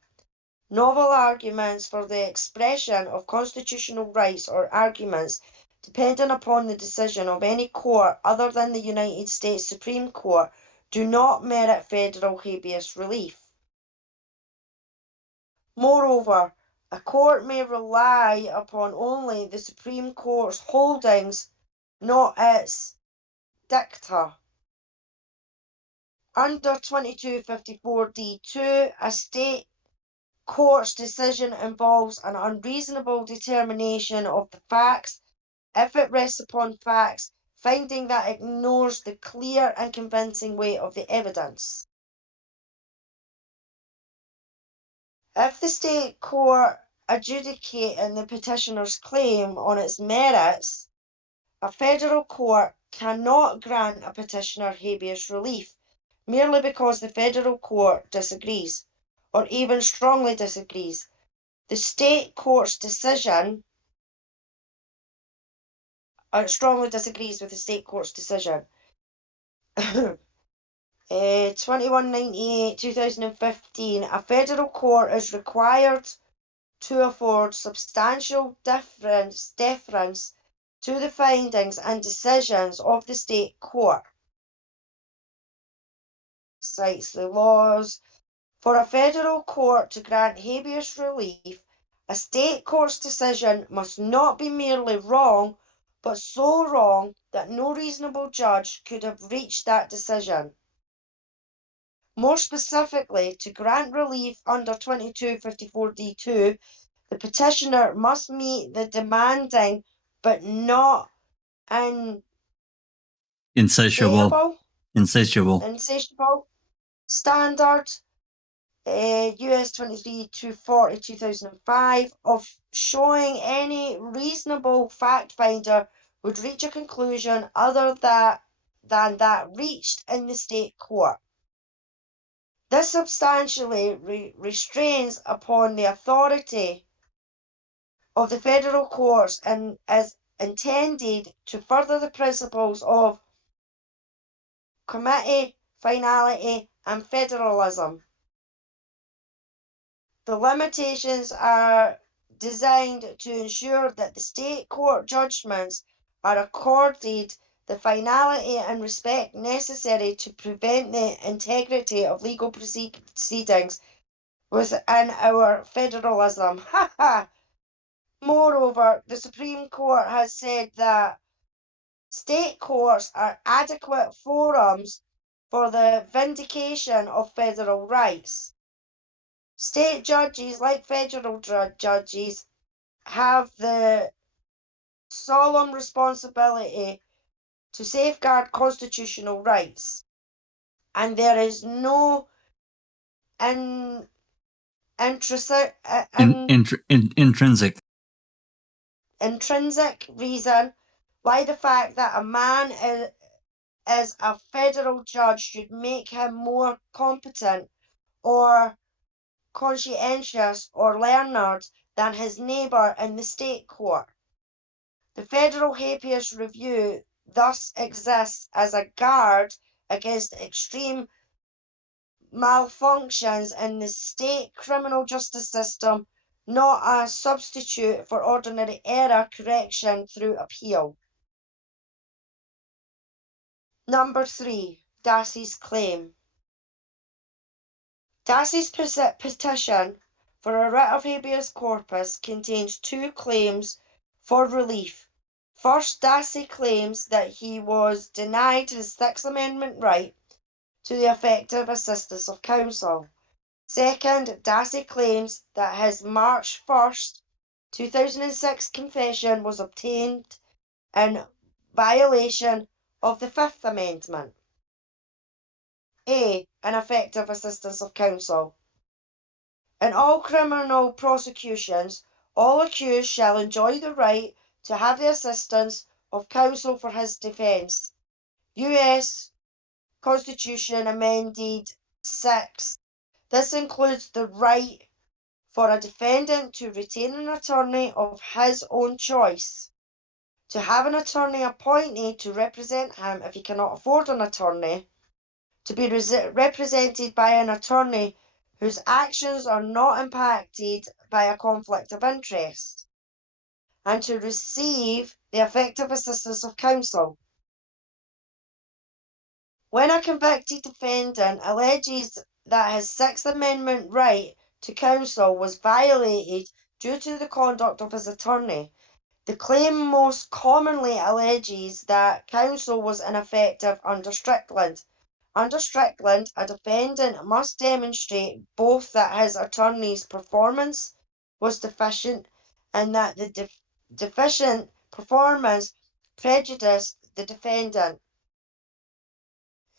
Novel arguments for the expression of constitutional rights or arguments depending upon the decision of any court other than the United States Supreme Court do not merit federal habeas relief. Moreover, a court may rely upon only the Supreme Court's holdings, not its dicta. Under 2254 D2, a state court's decision involves an unreasonable determination of the facts if it rests upon facts finding that ignores the clear and convincing weight of the evidence. If the state court adjudicating the petitioner's claim on its merits, a federal court cannot grant a petitioner habeas relief merely because the federal court disagrees, or even strongly disagrees. The state court's decision strongly disagrees with the state court's decision. 2198, 2015, a federal court is required to afford substantial deference to the findings and decisions of the state court. Cites the laws. For a federal court to grant habeas relief, a state court's decision must not be merely wrong, but so wrong that no reasonable judge could have reached that decision. More specifically, to grant relief under 2254 D2, the petitioner must meet the demanding but not Insatiable standard US 23-240 2005 of showing any reasonable fact finder would reach a conclusion other than that reached in the state court. This substantially restrains upon the authority of the federal courts and is intended to further the principles of committee, finality, and federalism. The limitations are designed to ensure that the state court judgments are accorded the finality and respect necessary to prevent the integrity of legal proceedings within our federalism. Moreover, the Supreme Court has said that state courts are adequate forums for the vindication of federal rights. State judges, like federal judges, have the solemn responsibility to safeguard constitutional rights, and there is no intrinsic reason why the fact that a man is a federal judge should make him more competent or conscientious or learned than his neighbour in the state court. The federal habeas review thus exists as a guard against extreme malfunctions in the state criminal justice system, not a substitute for ordinary error correction through appeal. Number 3, Dassey's claim. Dassey's petition for a writ of habeas corpus contains 2 claims for relief. First, Dassey claims that he was denied his Sixth Amendment right to the effective assistance of counsel. Second, Dassey claims that his March 1st, 2006 confession was obtained in violation of the Fifth Amendment. A. Ineffective assistance of counsel. In all criminal prosecutions, all accused shall enjoy the right to have the assistance of counsel for his defence. U.S. Constitution Amended 6. This includes the right for a defendant to retain an attorney of his own choice, to have an attorney appointed to represent him if he cannot afford an attorney, to be represented by an attorney whose actions are not impacted by a conflict of interest, and to receive the effective assistance of counsel. When a convicted defendant alleges that his Sixth Amendment right to counsel was violated due to the conduct of his attorney, the claim most commonly alleges that counsel was ineffective under Strickland. Under Strickland, a defendant must demonstrate both that his attorney's performance was deficient and that the deficient performance prejudiced the defendant.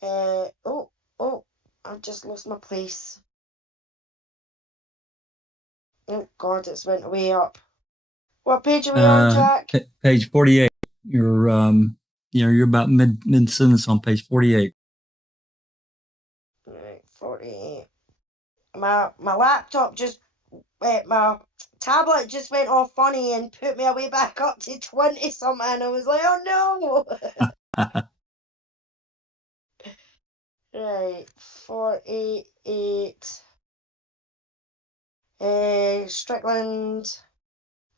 I've just lost my place. Oh God, it's went way up. What page are we on, Jack? Page 48. You're about mid sentence on page 48. Right, 48. My laptop just my tablet just went all funny and put me away back up to 20 something. I was like, oh no. Right, 48. Strickland.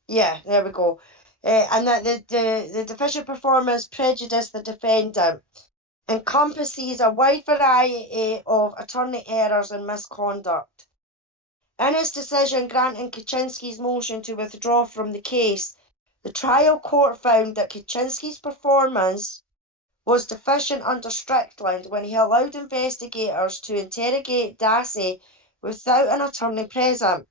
Yeah, there we go. And that the deficient performance prejudiced the defendant encompasses a wide variety of attorney errors and misconduct. In its decision granting Kaczynski's motion to withdraw from the case, the trial court found that Kaczynski's performance was deficient under Strickland when he allowed investigators to interrogate Dassey without an attorney present.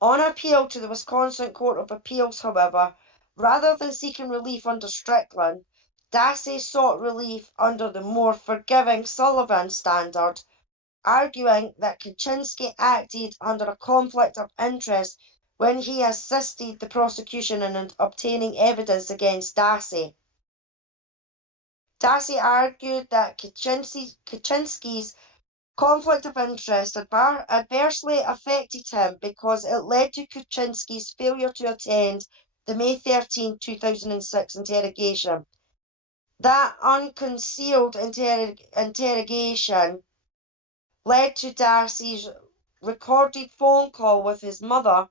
On appeal to the Wisconsin Court of Appeals, however, rather than seeking relief under Strickland, Dassey sought relief under the more forgiving Sullivan standard, arguing that Kaczynski acted under a conflict of interest when he assisted the prosecution in obtaining evidence against Dassey. Dassey argued that Kaczynski's conflict of interest adversely affected him because it led to Kaczynski's failure to attend the May 13, 2006 interrogation. That unconcealed interrogation led to Dassey's recorded phone call with his mother,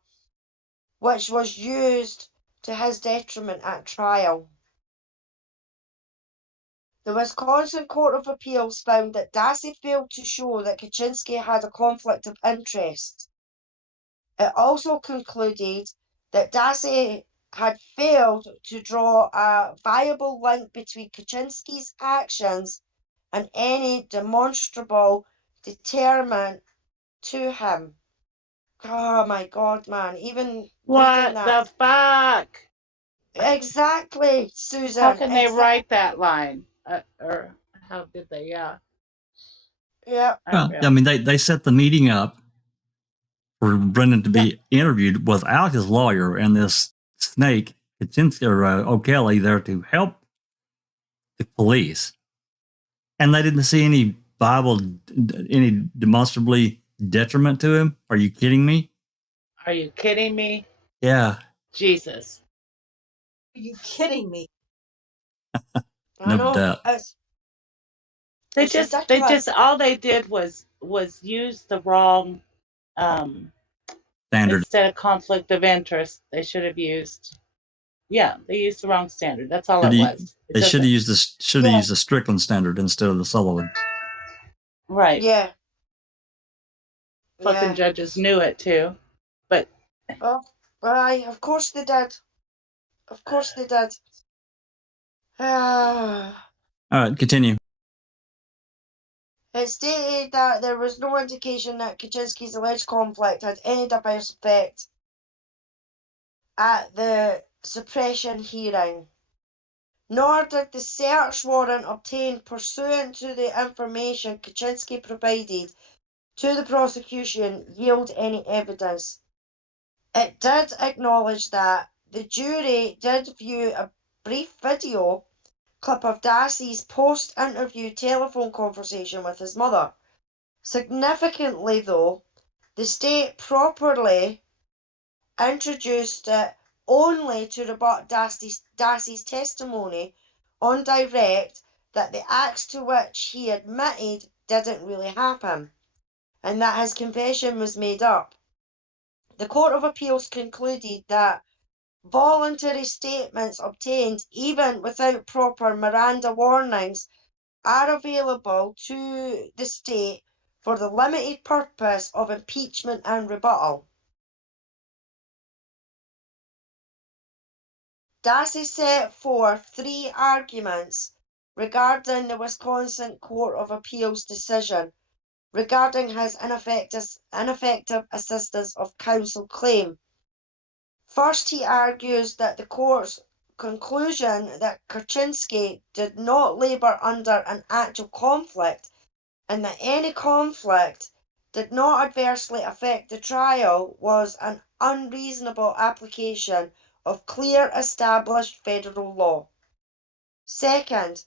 which was used to his detriment at trial. The Wisconsin Court of Appeals found that Dassey failed to show that Kaczynski had a conflict of interest. It also concluded that Dassey had failed to draw a viable link between Kaczynski's actions and any demonstrable deterrent to him. Oh my God, man! Even What that. the fuck? Exactly, Susan. How can they write that line? Or how did they? Yeah. Yeah. Well, I mean, they set the meeting up for Brendan to be interviewed without his lawyer and this snake, Kaczynski or O'Kelly, there to help the police. And they didn't see any demonstrably detriment to him. Are you kidding me? Are you kidding me? Yeah. Jesus. Are you kidding me? No doubt. They just all they did was use the wrong standard. Instead of conflict of interest. They should have used they used the wrong standard. That's all it was. They should have used the Strickland standard instead of the Sullivan. Right. Yeah. Fucking judges knew it too. But of course they did. Of course they did. All right, continue. It stated that there was no indication that Kaczynski's alleged conflict had any adverse effect at the suppression hearing, nor did the search warrant obtained pursuant to the information Kaczynski provided to the prosecution yield any evidence. It did acknowledge that the jury did view a brief video clip of Dassey's post-interview telephone conversation with his mother. Significantly, though, the state properly introduced it only to rebut Dassey's testimony on direct that the acts to which he admitted didn't really happen, and that his confession was made up. The Court of Appeals concluded that voluntary statements obtained even without proper Miranda warnings are available to the state for the limited purpose of impeachment and rebuttal. Dassey set forth 3 arguments regarding the Wisconsin Court of Appeals decision regarding his ineffective assistance of counsel claim. First, he argues that the court's conclusion that Kaczynski did not labour under an actual conflict and that any conflict did not adversely affect the trial was an unreasonable application of clear established federal law. Second,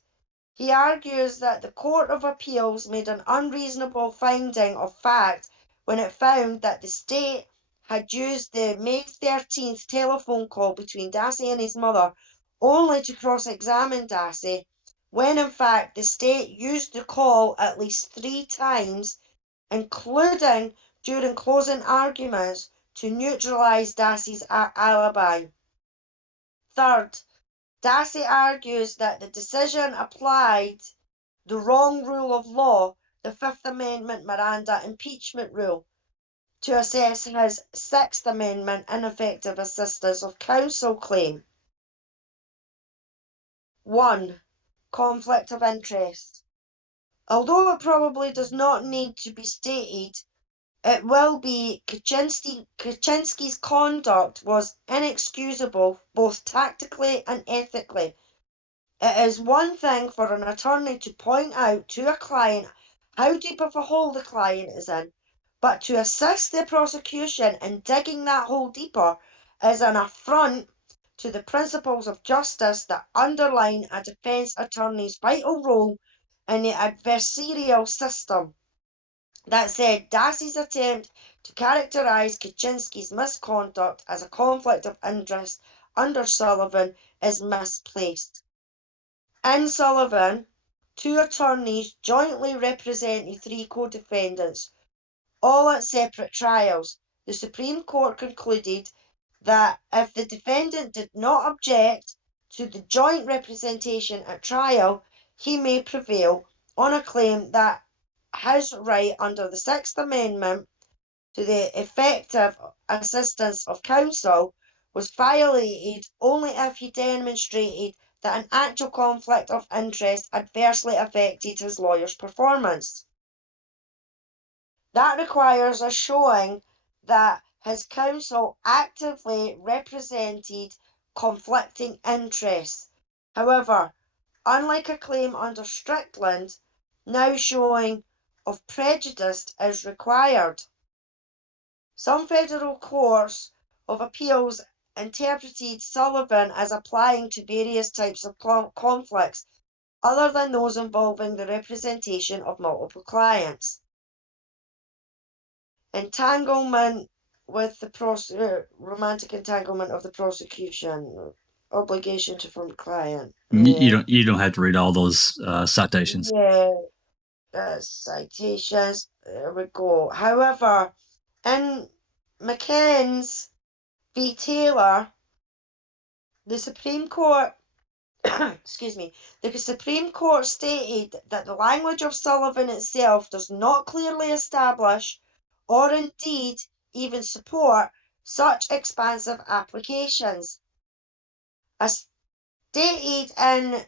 he argues that the Court of Appeals made an unreasonable finding of fact when it found that the state had used the May 13th telephone call between Dassey and his mother only to cross-examine Dassey, when in fact the state used the call at least 3 times, including during closing arguments, to neutralise Dassey's alibi. Third, Dassey argues that the decision applied the wrong rule of law, the Fifth Amendment Miranda impeachment rule, to assess his Sixth Amendment ineffective assistance of counsel claim. 1. Conflict of interest. Although it probably does not need to be stated, it will be Kaczynski's conduct was inexcusable both tactically and ethically. It is one thing for an attorney to point out to a client how deep of a hole the client is in, but to assist the prosecution in digging that hole deeper is an affront to the principles of justice that underline a defence attorney's vital role in the adversarial system. That said, Dassey's attempt to characterise Kaczynski's misconduct as a conflict of interest under Sullivan is misplaced. In Sullivan, 2 attorneys jointly represent the 3 co-defendants, all at separate trials. The Supreme Court concluded that if the defendant did not object to the joint representation at trial, he may prevail on a claim that his right under the Sixth Amendment to the effective assistance of counsel was violated only if he demonstrated that an actual conflict of interest adversely affected his lawyer's performance. That requires a showing that his counsel actively represented conflicting interests. However, unlike a claim under Strickland, no showing of prejudice is required. Some federal courts of appeals interpreted Sullivan as applying to various types of conflicts other than those involving the representation of multiple clients. Entanglement with the romantic entanglement of the prosecution, obligation to form client. You don't have to read all those citations. Yeah, citations. There we go. However, in McCann's v. Taylor, the Supreme Court, excuse me, the Supreme Court stated that the language of Sullivan itself does not clearly establish or indeed even support such expansive applications. As stated in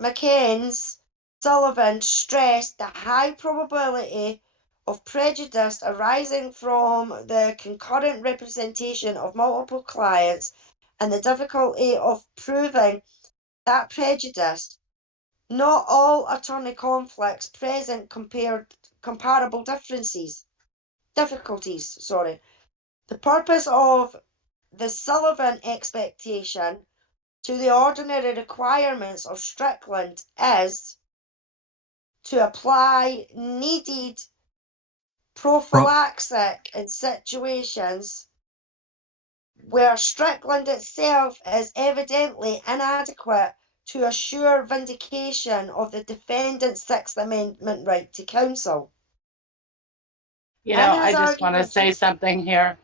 McCann's, Sullivan stressed the high probability of prejudice arising from the concurrent representation of multiple clients and the difficulty of proving that prejudice. Not all attorney conflicts present comparable difficulties. The purpose of the Sullivan expectation to the ordinary requirements of Strickland is to apply needed prophylaxic in situations where Strickland itself is evidently inadequate to assure vindication of the defendant's Sixth Amendment right to counsel. You know, I just want to say something here.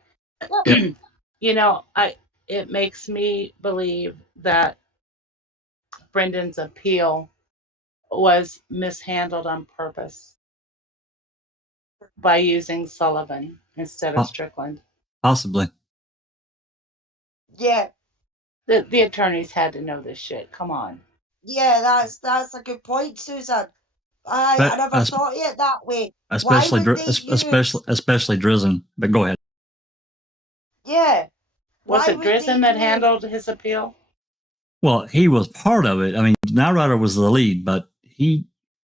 Yep. You know, it makes me believe that Brendan's appeal was mishandled on purpose by using Sullivan instead of Strickland. Possibly. Yeah. The attorneys had to know this shit. Come on. Yeah, that's a good point, Susan. I never thought of it that way. Especially Drizzen. But go ahead. Yeah. Was it Drizzen that handled his appeal? Well, he was part of it. I mean, Nyrider was the lead, but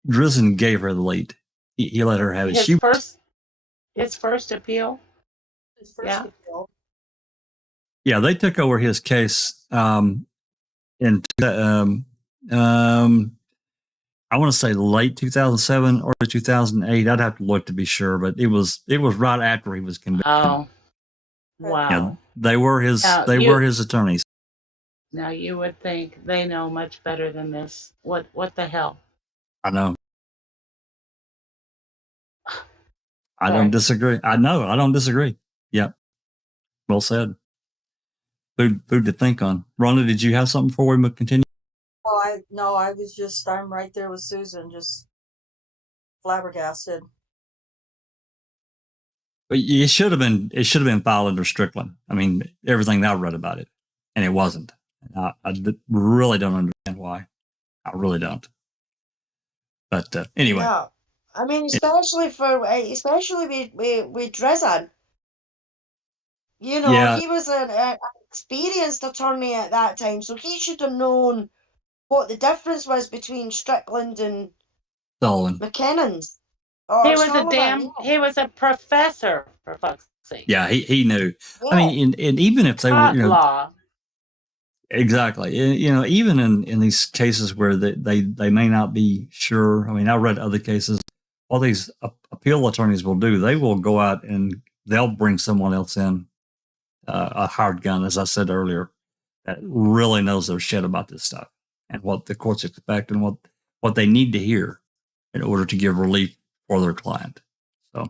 Drizzen gave her the lead. He let her have it. His first appeal? His first appeal. Yeah, they took over his case in I want to say late 2007 or 2008. I'd have to look to be sure, but it was right after he was convicted. Oh, wow! Yeah, they were his attorneys. Now you would think they know much better than this. What the hell? I know. I don't disagree. I know. I don't disagree. Yeah. Well said. Food to think on. Rhonda, did you have something before we continue? I'm right there with Susan, just flabbergasted. But it should have been filed under Strickland. I mean, everything that I read about it, and it wasn't. I really don't understand why. I really don't. But anyway. Yeah. I mean, especially with Drizzen. You know, yeah. He was an experienced attorney at that time, so he should have known what the difference was between Strickland and Sullivan. McKinnon's. He was a professor, for fuck's sake. Yeah, he knew. Yeah. I mean, and even if they were, law. Exactly. Even in these cases where they may not be sure. I mean, I read other cases. All these appeal attorneys will do, they will go out and they'll bring someone else in, a hired gun, as I said earlier, that really knows their shit about this stuff. and what the courts expect and what they need to hear in order to give relief for their client. So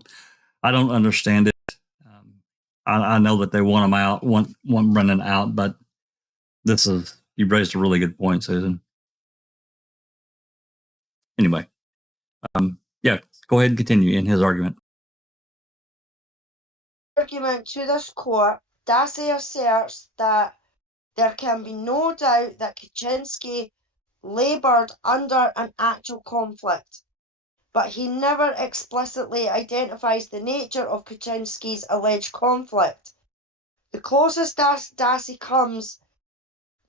I don't understand it. I know that they want him out, want Brendan out, but you raised a really good point, Susan. Anyway, yeah, go ahead and continue in his argument. Argument to this court, Dassey asserts that there can be no doubt that Kaczynski laboured under an actual conflict, but he never explicitly identifies the nature of Kaczynski's alleged conflict. The closest Dassey comes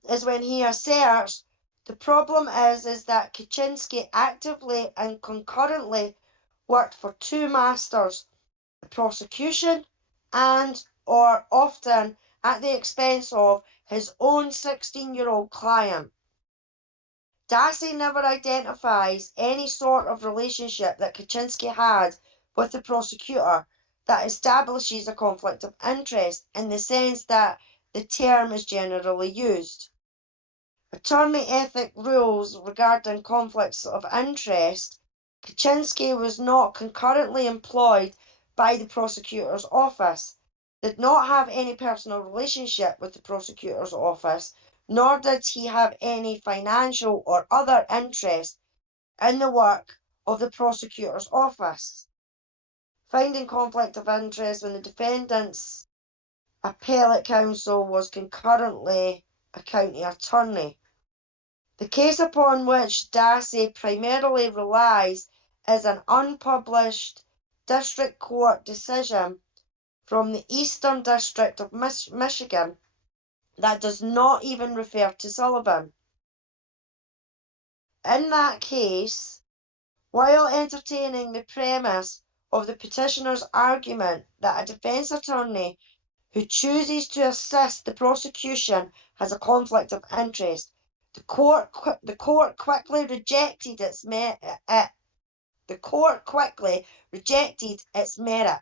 is when he asserts the problem is that Kaczynski actively and concurrently worked for two masters, the prosecution and or often at the expense of his own 16-year-old client. Dassey never identifies any sort of relationship that Kaczynski had with the prosecutor that establishes a conflict of interest in the sense that the term is generally used. Attorney ethic rules regarding conflicts of interest. Kaczynski was not concurrently employed by the prosecutor's office, did not have any personal relationship with the prosecutor's office, nor did he have any financial or other interest in the work of the prosecutor's office. Finding conflict of interest when the defendant's appellate counsel was concurrently a county attorney. The case upon which Dassey primarily relies is an unpublished district court decision from the Eastern District of Michigan that does not even refer to Sullivan. In that case, while entertaining the premise of the petitioner's argument that a defence attorney who chooses to assist the prosecution has a conflict of interest, the court quickly rejected its merit.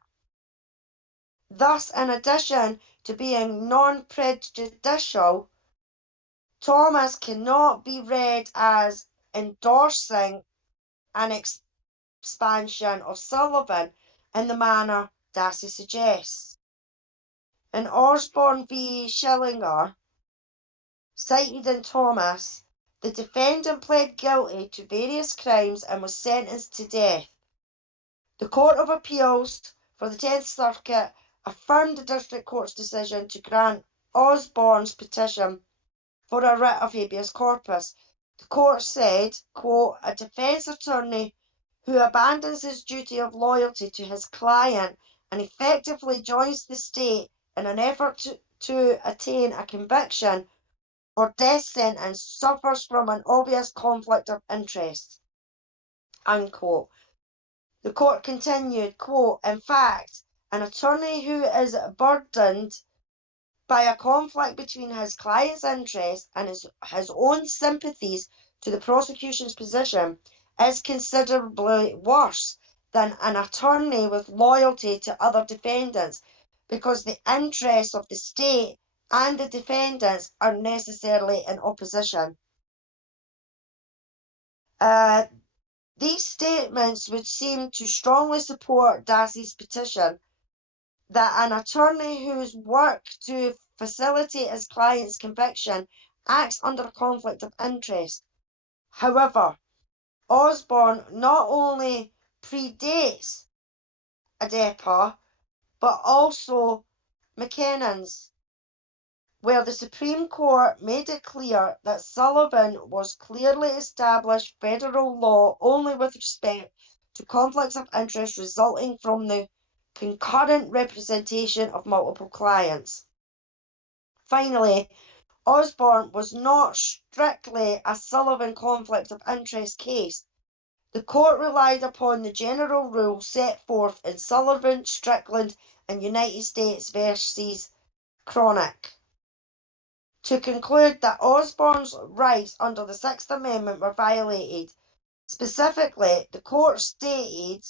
Thus, in addition to being non-prejudicial, Thomas cannot be read as endorsing an expansion of Sullivan in the manner Dassey suggests. In Osborne v. Schillinger, cited in Thomas, the defendant pled guilty to various crimes and was sentenced to death. The Court of Appeals for the 10th Circuit affirmed the District Court's decision to grant Osborne's petition for a writ of habeas corpus. The court said, quote, a defence attorney who abandons his duty of loyalty to his client and effectively joins the state in an effort to attain a conviction or death sentence suffers from an obvious conflict of interest, unquote. The court continued, quote, in fact, an attorney who is burdened by a conflict between his client's interests and his own sympathies to the prosecution's position is considerably worse than an attorney with loyalty to other defendants, because the interests of the state and the defendants are necessarily in opposition. These statements would seem to strongly support Dassey's petition that an attorney whose work to facilitate his client's conviction acts under a conflict of interest. However, Osborne not only predates ADEPA, but also McKinnon's, where the Supreme Court made it clear that Sullivan was clearly established federal law only with respect to conflicts of interest resulting from the concurrent representation of multiple clients. Finally, Osborne was not strictly a Sullivan conflict of interest case. The court relied upon the general rule set forth in Sullivan, Strickland, and United States versus Cronick to conclude that Osborne's rights under the Sixth Amendment were violated. Specifically, the court stated,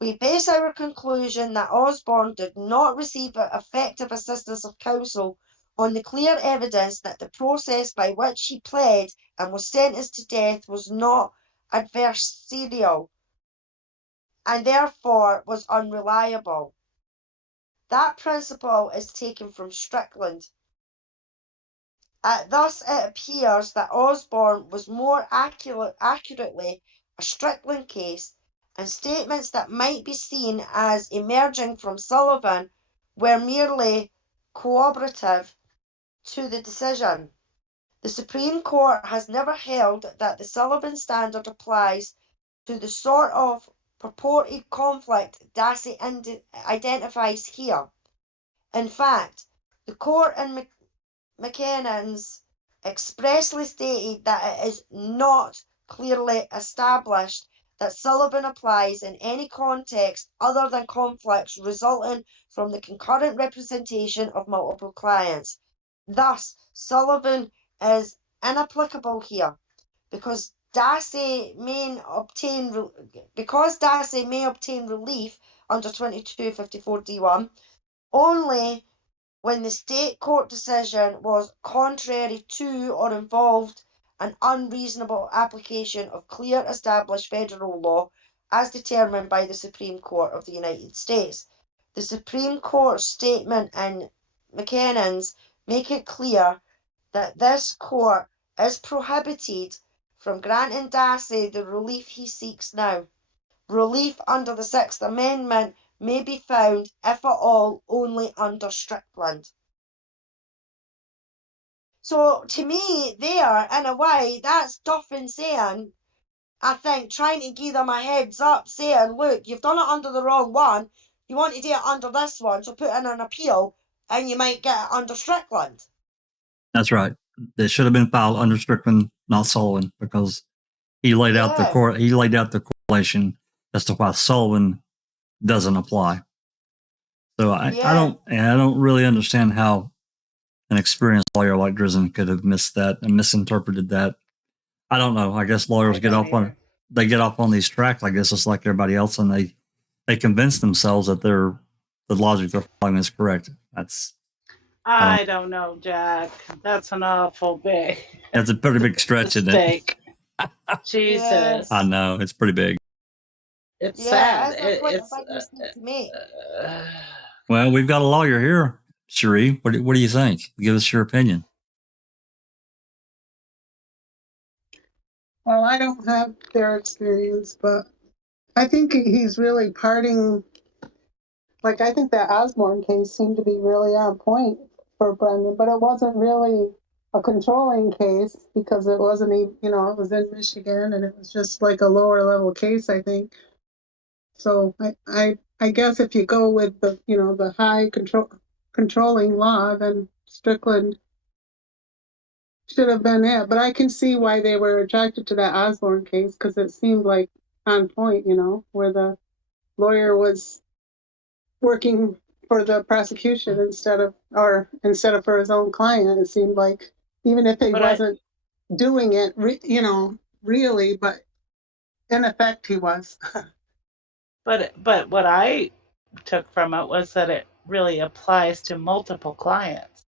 we base our conclusion that Osborne did not receive effective assistance of counsel on the clear evidence that the process by which he pled and was sentenced to death was not adversarial and therefore was unreliable. That principle is taken from Strickland. Thus it appears that Osborne was more accurately a Strickland case, and statements that might be seen as emerging from Sullivan were merely corroborative to the decision. The Supreme Court has never held that the Sullivan standard applies to the sort of purported conflict Dassey identifies here. In fact, the court in McKennan's expressly stated that it is not clearly established that Sullivan applies in any context other than conflicts resulting from the concurrent representation of multiple clients. Thus, Sullivan is inapplicable here because Dassey may obtain relief under 2254D1 only when the state court decision was contrary to or involved an unreasonable application of clear established federal law as determined by the Supreme Court of the United States. The Supreme Court's statement in McKennan's make it clear that this court is prohibited from granting Dassey the relief he seeks now. Relief under the Sixth Amendment may be found, if at all, only under Strickland. So to me, there, in a way, that's Duffin saying, I think, trying to give them a heads up, saying, look, you've done it under the wrong one, you want to do it under this one, so put in an appeal, and you might get it under Strickland. That's right. It should have been filed under Strickland, not Sullivan, because he laid out the correlation as to why Sullivan doesn't apply. So I don't really understand how an experienced lawyer like Drizzen could have missed that and misinterpreted that. I don't know. I guess lawyers get off on these tracks. I guess it's like everybody else, and they convince themselves that the logic they're following is correct. I don't know, Jack. That's an awful big. That's a pretty big stretch, isn't it? Jesus. I know, it's pretty big. It's sad. Well, we've got a lawyer here, Cherie. What do you think? Give us your opinion. Well, I don't have their experience, but I think he's really parting. Like, I think that Osborne case seemed to be really on point for Brendan, but it wasn't really a controlling case because it wasn't even, it was in Michigan and it was just like a lower level case, I think. So I guess if you go with the, the high controlling law, then Strickland should have been it. But I can see why they were attracted to that Osborne case because it seemed like on point, where the lawyer was working for the prosecution instead of for his own client. It seemed like even if he wasn't doing it, really, but in effect he was. But what I took from it was that it really applies to multiple clients.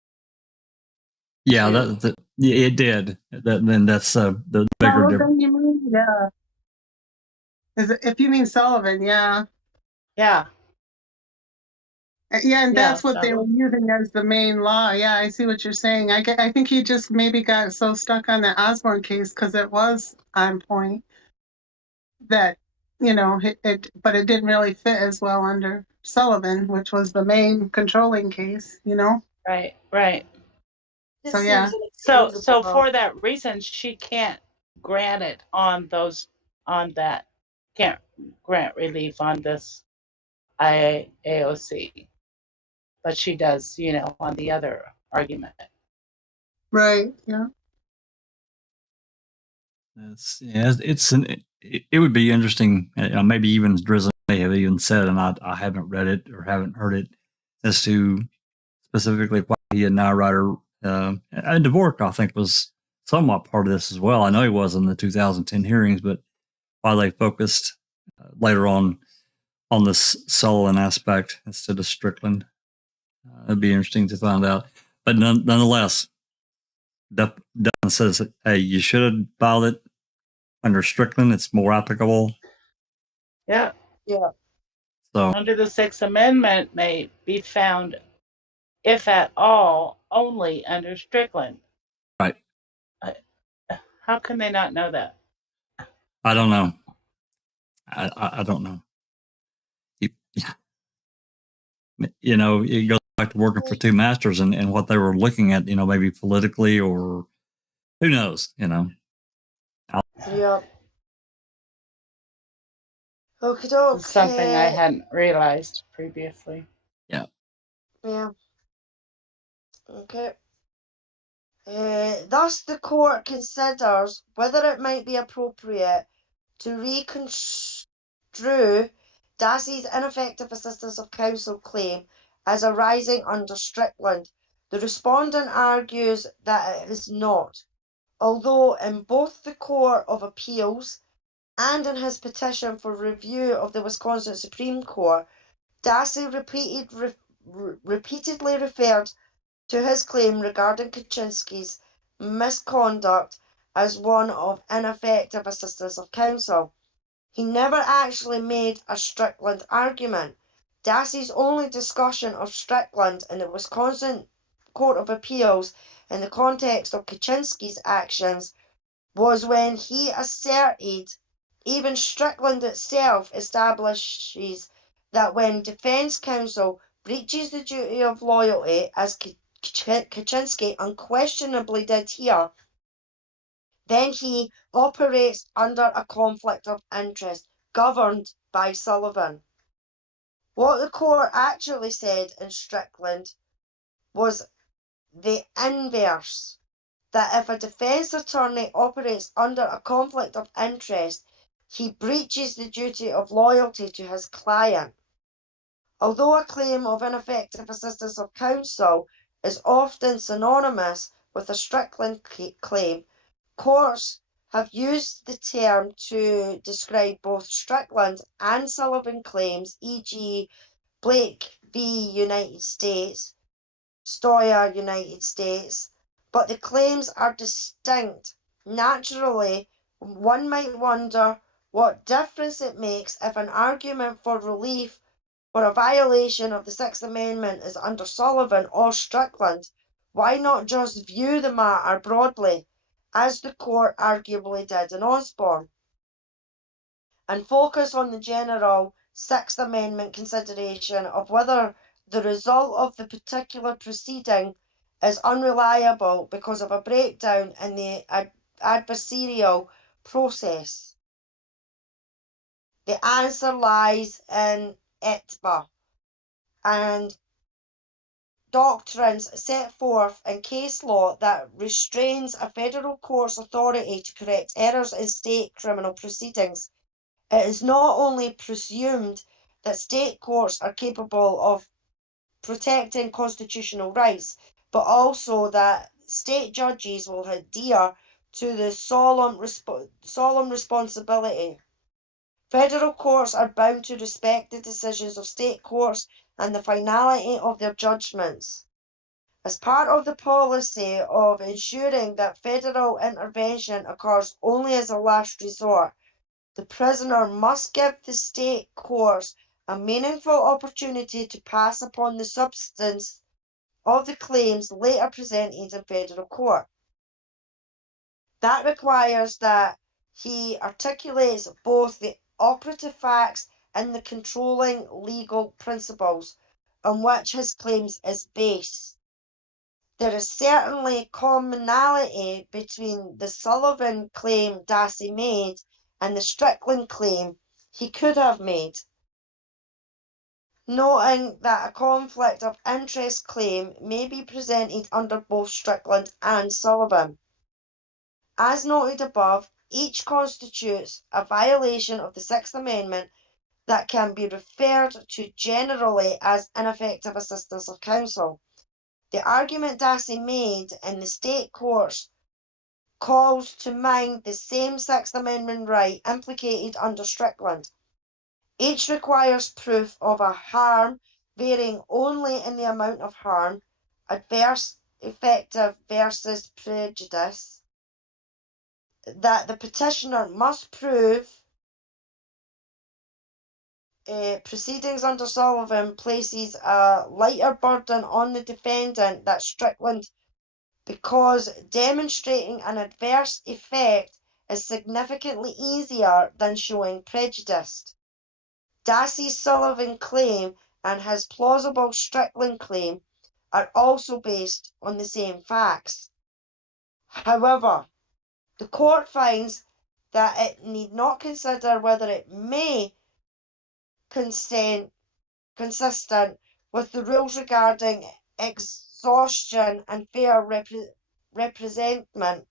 Yeah, it did. Then that's the bigger difference. Yeah. If you mean Sullivan, yeah. Yeah. Yeah, and that's what they were using as the main law. Yeah, I see what you're saying. I think he just maybe got so stuck on the Osborne case because it was on point that, but it didn't really fit as well under Sullivan, which was the main controlling case, Right. So, yeah. So for that reason, she can't grant it can't grant relief on this AOC. But she does, on the other argument. Right. Yeah. It would be interesting. Maybe even Drizzen may have even said, and I haven't read it or haven't heard it, as to specifically why he and Nyrider and Dvorak, I think, was somewhat part of this as well. I know he was in the 2010 hearings, but why they focused later on this Sullivan aspect instead of Strickland. It'd be interesting to find out. but nonetheless, Duffin says, hey, you should have filed it under Strickland. It's more applicable. Yeah. Yeah. So Under the Sixth Amendment may be found, if at all, only under Strickland. right. How can they not know that? I don't know. I don't know. You know, it goes back to working for two masters and what they were looking at, you know, maybe politically or who knows, you know. Yeah. Okay, It's something I hadn't realized previously. Yeah. Yeah. Okay. Thus, the court considers whether it might be appropriate to reconstrue Dassey's ineffective assistance of counsel claim as arising under Strickland. The respondent argues that it is not, although in both the Court of Appeals and in his petition for review of the Wisconsin Supreme Court, Dassey repeatedly referred to his claim regarding Kaczynski's misconduct as one of ineffective assistance of counsel. He never actually made a Strickland argument. Dassey's only discussion of Strickland in the Wisconsin Court of Appeals in the context of Kaczynski's actions was when he asserted even Strickland itself establishes that when defense counsel breaches the duty of loyalty, as Kaczynski unquestionably did here, then he operates under a conflict of interest governed by Sullivan. What the court actually said in Strickland was the inverse, that if a defense attorney operates under a conflict of interest, he breaches the duty of loyalty to his client. Although a claim of ineffective assistance of counsel is often synonymous with a Strickland claim, courts have used the term to describe both Strickland and Sullivan claims, e.g. Blake v. United States, Stoyer, United States, but the claims are distinct. Naturally, one might wonder what difference it makes if an argument for relief for a violation of the Sixth Amendment is under Sullivan or Strickland. Why not just view the matter broadly, as the court arguably did in Osborne, and focus on the general Sixth Amendment consideration of whether the result of the particular proceeding is unreliable because of a breakdown in the adversarial process? The answer lies in ITBA and doctrines set forth in case law that restrains a federal court's authority to correct errors in state criminal proceedings. It is not only presumed that state courts are capable of protecting constitutional rights, but also that state judges will adhere to the solemn responsibility. Federal courts are bound to respect the decisions of state courts and the finality of their judgments. As part of the policy of ensuring that federal intervention occurs only as a last resort, the prisoner must give the state courts a meaningful opportunity to pass upon the substance of the claims later presented in federal court. That requires that he articulates both the operative facts and the controlling legal principles on which his claims is based. There is certainly commonality between the Sullivan claim Dassey made and the Strickland claim he could have made, noting that a conflict of interest claim may be presented under both Strickland and Sullivan. As noted above, each constitutes a violation of the Sixth Amendment that can be referred to generally as ineffective assistance of counsel. The argument Dassey made in the state courts calls to mind the same Sixth Amendment right implicated under Strickland. Each requires proof of a harm varying only in the amount of harm, adverse effective versus prejudice, that the petitioner must prove proceedings under Sullivan places a lighter burden on the defendant than Strickland because demonstrating an adverse effect is significantly easier than showing prejudice. Dassey's Sullivan claim and his plausible Strickland claim are also based on the same facts. However, the court finds that it need not consider whether it may consistent with the rules regarding exhaustion and fair representment,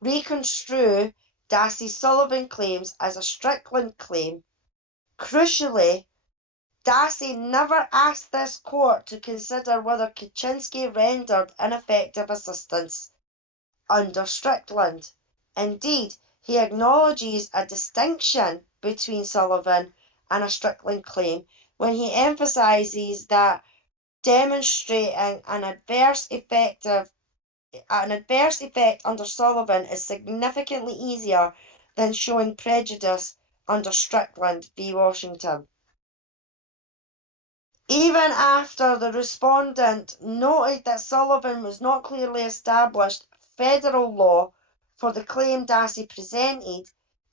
reconstrue Dassey Sullivan claims as a Strickland claim. Crucially, Dassey never asked this court to consider whether Kaczynski rendered ineffective assistance under Strickland. Indeed, he acknowledges a distinction between Sullivan and a Strickland claim when he emphasises that demonstrating an adverse effect under Sullivan is significantly easier than showing prejudice under Strickland v. Washington. Even after the respondent noted that Sullivan was not clearly established federal law for the claim Dassey presented,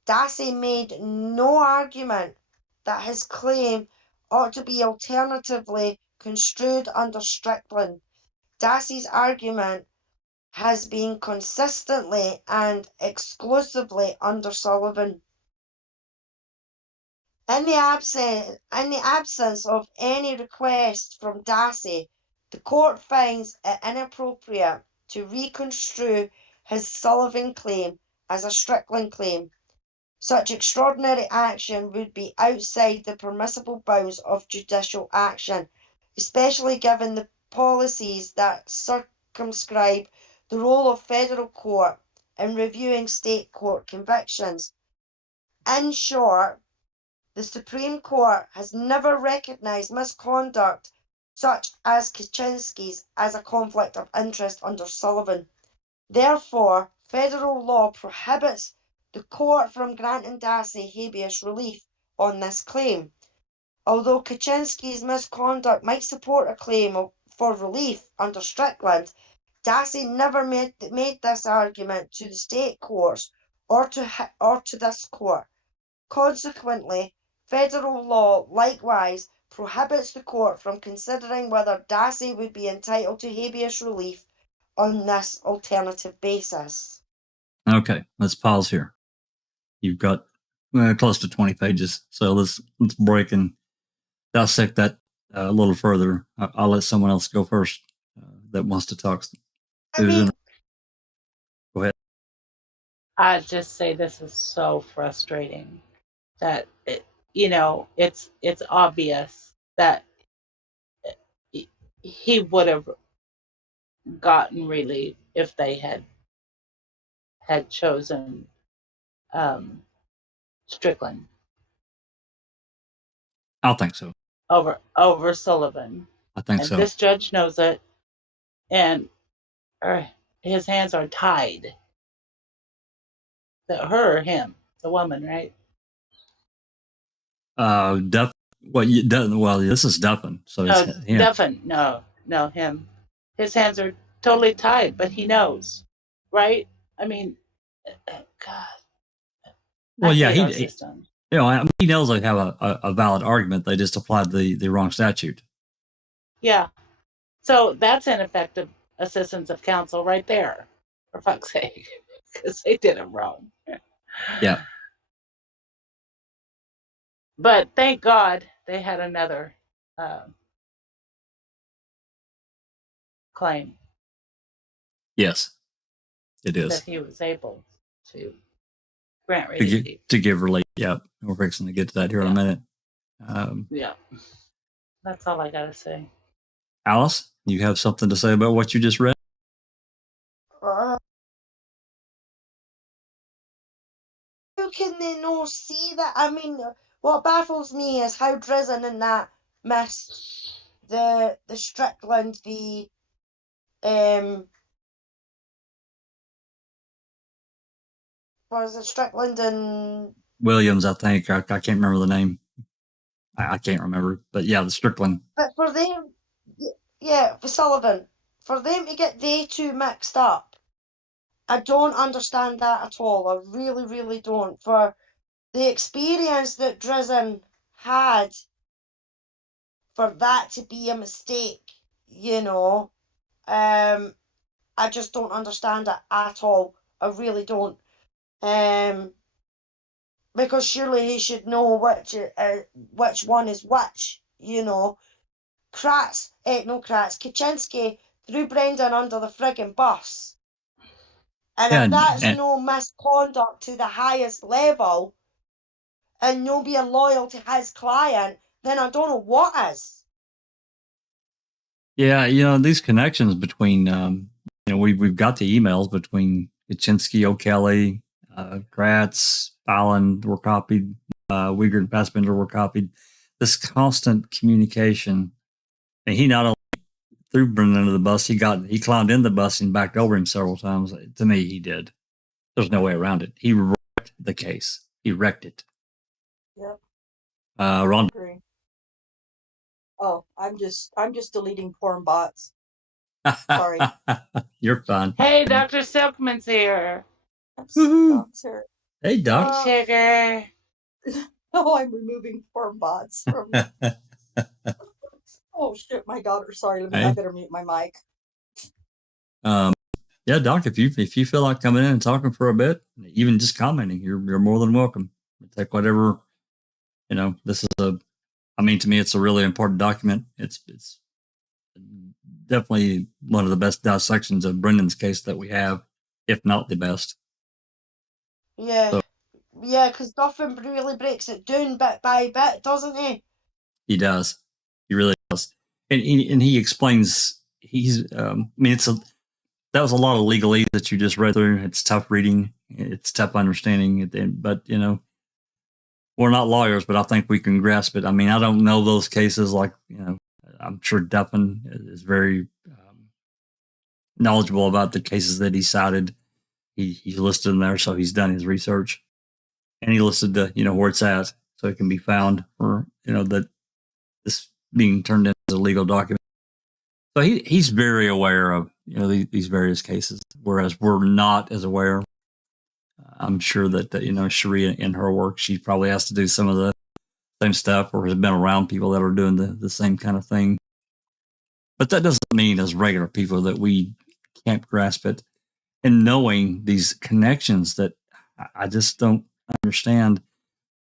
Dassey made no argument that his claim ought to be alternatively construed under Strickland. Dassey's argument has been consistently and exclusively under Sullivan. In the absence of any request from Dassey, the court finds it inappropriate to reconstrue his Sullivan claim as a Strickland claim. Such extraordinary action would be outside the permissible bounds of judicial action, especially given the policies that circumscribe the role of federal court in reviewing state court convictions. In short, the Supreme Court has never recognised misconduct such as Kaczynski's as a conflict of interest under Sullivan. Therefore, federal law prohibits the court from granting Dassey habeas relief on this claim. Although Kaczynski's misconduct might support a claim for relief under Strickland, Dassey never made this argument to the state courts or to this court. Consequently, federal law likewise prohibits the court from considering whether Dassey would be entitled to habeas relief on this alternative basis. Okay, let's pause here. You've got close to 20 pages, so let's break and dissect that a little further. I'll let someone else go first that wants to talk. Go ahead. I'd just say this is so frustrating that it's obvious that he would have gotten relief if they had chosen Strickland. I think so. Over Sullivan. I think and so. This judge knows it, and his hands are tied. Her or him? The woman, right? Duff. Well, this is Duffin. So No, it's him. Duffin. No, him. His hands are totally tied, but he knows, right? I mean, God. Well, yeah, he knows they have a valid argument. They just applied the wrong statute. Yeah. So that's ineffective assistance of counsel right there, for fuck's sake, because they did it wrong. Yeah. But thank God they had another claim. Yes, it is. That he was able to grant relief. To give relief. Yeah, we're fixing to get to that here in a minute. Yeah. That's all I got to say. Alice, you have something to say about what you just read? How can they not see that? I mean, what baffles me is how Drizzen and that missed the Strickland v. Was it Strickland and Williams, I think. I can't remember the name. I can't remember, but yeah, the Strickland. but for them, yeah, for Sullivan, for them to get they two mixed up, I don't understand that at all. I really, really don't. For the experience that Drizzen had, for that to be a mistake, you know, I just don't understand it at all. I really don't. Because surely he should know which one is which, you know. Kaczynski threw Brendan under the friggin' bus. And Yeah, if that's and no misconduct to the highest level and no being loyal to his client, then I don't know what is. yeah, these connections between, we've got the emails between Kaczynski, O'Kelly, Gratz, Fallon were copied, Uyghur and Fassbender were copied. This constant communication, and he not only threw Brendan under the bus, he climbed in the bus and backed over him several times. To me, he did. There's no way around it. He wrecked the case. He wrecked it. Yep. Ron. Agree. Oh, I'm just deleting porn bots. Sorry. You're fine. Hey, Dr. Silkman's here. Doc's here. Hey, Doc. Sugar. Oh, I'm removing porn bots from. Oh shit, my daughter. Sorry, I better mute my mic. Yeah, Doc, if you feel like coming in and talking for a bit, even just commenting, you're more than welcome. Take whatever, this is to me, it's a really important document. It's definitely one of the best dissections of Brendan's case that we have, if not the best. Yeah. So, yeah, because Duffin really breaks it down bit by bit, doesn't he? He does. He really does. And he explains, that was a lot of legalese that you just read through. It's tough reading. It's tough understanding. But, we're not lawyers, but I think we can grasp it. I mean, I don't know those cases like, I'm sure Duffin is very knowledgeable about the cases that he cited. He's listed in there, so he's done his research. And he listed the, where it's at, so it can be found for, that this being turned into a legal document. So he's very aware of, these various cases, whereas we're not as aware. I'm sure that, Sharia in her work, she probably has to do some of the same stuff or has been around people that are doing the same kind of thing. But that doesn't mean as regular people that we can't grasp it. And knowing these connections that I just don't understand,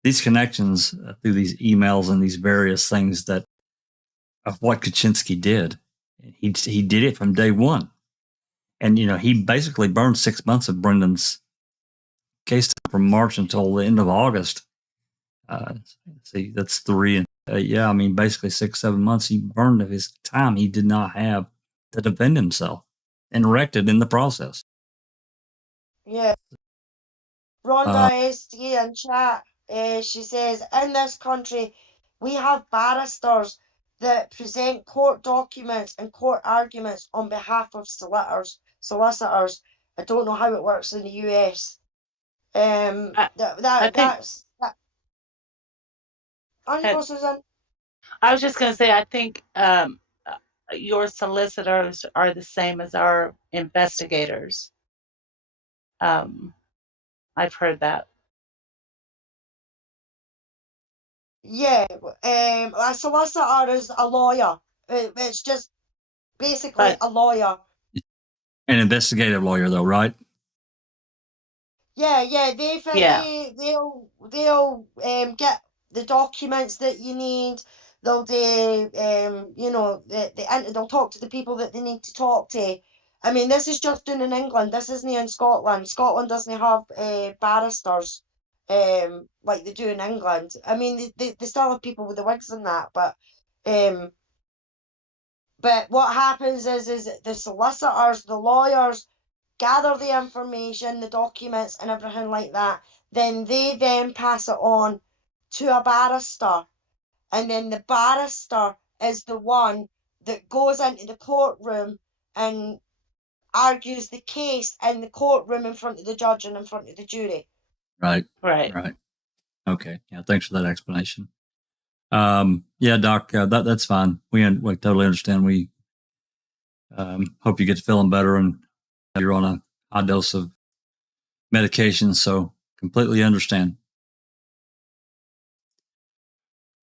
these connections through these emails and these various things that of what Kaczynski did. He did it from day one. And, he basically burned 6 months of Brendan's case from March until the end of August. See, that's 3 and basically 6-7 months he burned of his time he did not have to defend himself and wrecked it in the process. Yeah. Rhonda ST in chat, she says, in this country, we have barristers that present court documents and court arguments on behalf of solicitors. I don't know how it works in the US. On you go, Susan. I was just going to say, I think your solicitors are the same as our investigators. I've heard that. Yeah, a solicitor is a lawyer. It's just basically a lawyer. An investigative lawyer, though, right? Yeah, they'll get the documents that you need. They'll do, they'll talk to the people that they need to talk to. I mean, this is just done in England. This isn't in Scotland. Scotland doesn't have barristers like they do in England. I mean, they still have people with the wigs and that, but what happens is the solicitors, the lawyers, gather the information, the documents and everything like that. Then they pass it on to a barrister. And then the barrister is the one that goes into the courtroom and argues the case in the courtroom in front of the judge and in front of the jury. Right. Right. Right. Okay. Yeah. Thanks for that explanation. Yeah, Doc, that's fine. We totally understand. We hope you get to feeling better, and you're on a high dose of medication, so completely understand.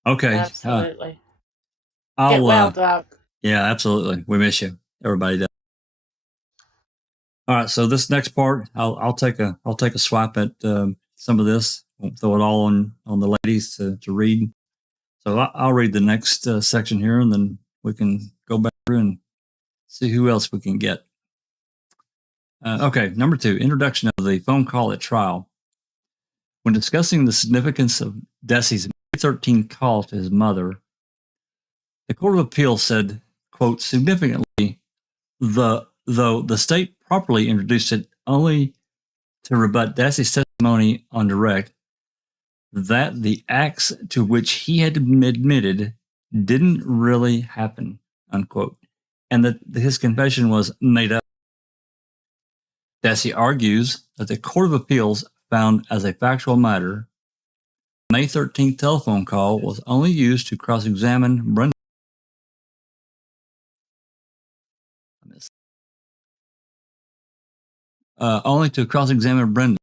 Okay. Absolutely. I'll, Get well, Doc. Yeah, absolutely. We miss you. Everybody does. All right. So this next part, I'll take a swipe at some of this. Won't throw it all on the ladies to read. So I'll read the next section here, and then we can go back through and see who else we can get. Okay. Number 2, introduction of the phone call at trial. When discussing the significance of Dassey's May 13 call to his mother, the Court of Appeal said, quote, significantly, though the state properly introduced it only to rebut Dassey's testimony on direct, that the acts to which he had admitted didn't really happen, unquote, and that his confession was made up. Dassey argues that the Court of Appeals found as a factual matter, the May 13th telephone call was only used to cross-examine Brenda. Only to cross-examine Brenda.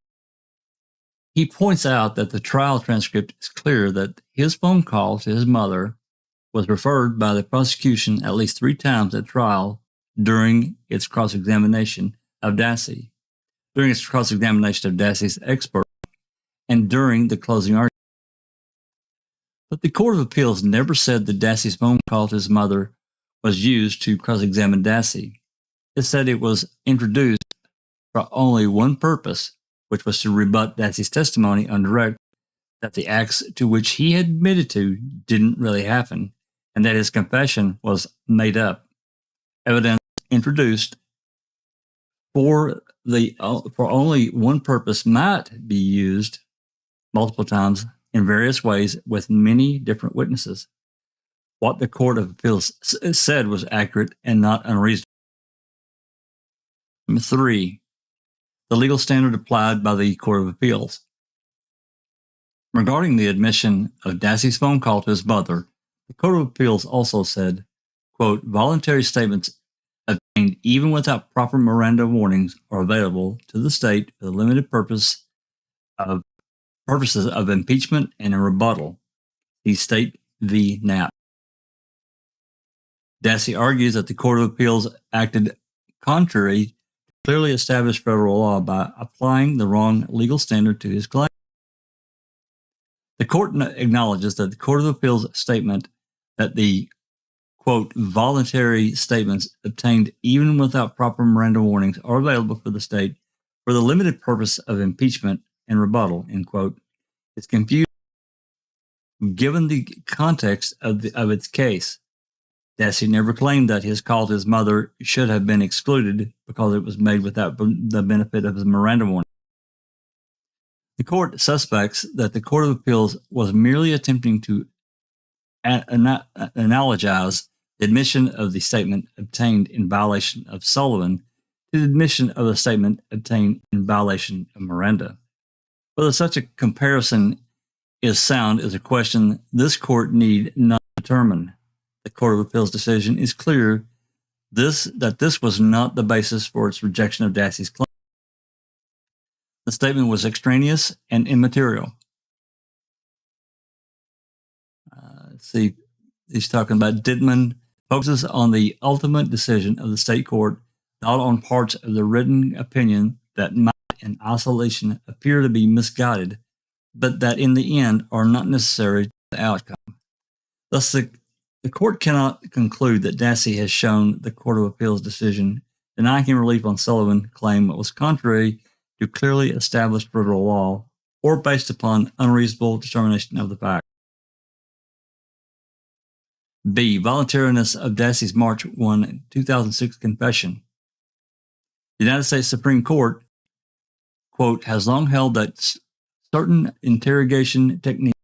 He points out that the trial transcript is clear that his phone call to his mother was referred by the prosecution at least 3 times at trial during its cross-examination of Dassey, during its cross-examination of Dassey's expert, and during the closing argument. But the Court of Appeals never said that Dassey's phone call to his mother was used to cross-examine Dassey. It said it was introduced for only one purpose, which was to rebut Dassey's testimony on direct that the acts to which he had admitted to didn't really happen, and that his confession was made up. Evidence introduced for only one purpose might be used multiple times in various ways with many different witnesses. What the Court of Appeals said was accurate and not unreasonable. Number 3, the legal standard applied by the Court of Appeals. Regarding the admission of Dassey's phone call to his mother, the Court of Appeals also said, quote, voluntary statements obtained even without proper Miranda warnings are available to the state for the limited purposes of impeachment and a rebuttal. See State v. Knapp. Dassey argues that the Court of Appeals acted contrary to clearly established federal law by applying the wrong legal standard to his claim. The court acknowledges that the Court of Appeals statement that the, quote, voluntary statements obtained even without proper Miranda warnings are available for the state for the limited purpose of impeachment and rebuttal, end quote, is confusing given the context of its case. Dassey never claimed that his call to his mother should have been excluded because it was made without the benefit of his Miranda warning. The court suspects that the Court of Appeals was merely attempting to analogize the admission of the statement obtained in violation of Sullivan to the admission of a statement obtained in violation of Miranda. Whether such a comparison is sound is a question this court need not determine. The Court of Appeals decision is clear that this was not the basis for its rejection of Dassey's claim. The statement was extraneous and immaterial. Let's see, he's talking about Dittman focuses on the ultimate decision of the state court, not on parts of the written opinion that might in isolation appear to be misguided, but that in the end are not necessary to the outcome. Thus, the court cannot conclude that Dassey has shown the Court of Appeals decision denying him relief on Sullivan claim was contrary to clearly established federal law or based upon unreasonable determination of the fact. B. Voluntariness of Dassey's March 1, 2006 confession. The United States Supreme Court, quote, has long held that certain interrogation techniques,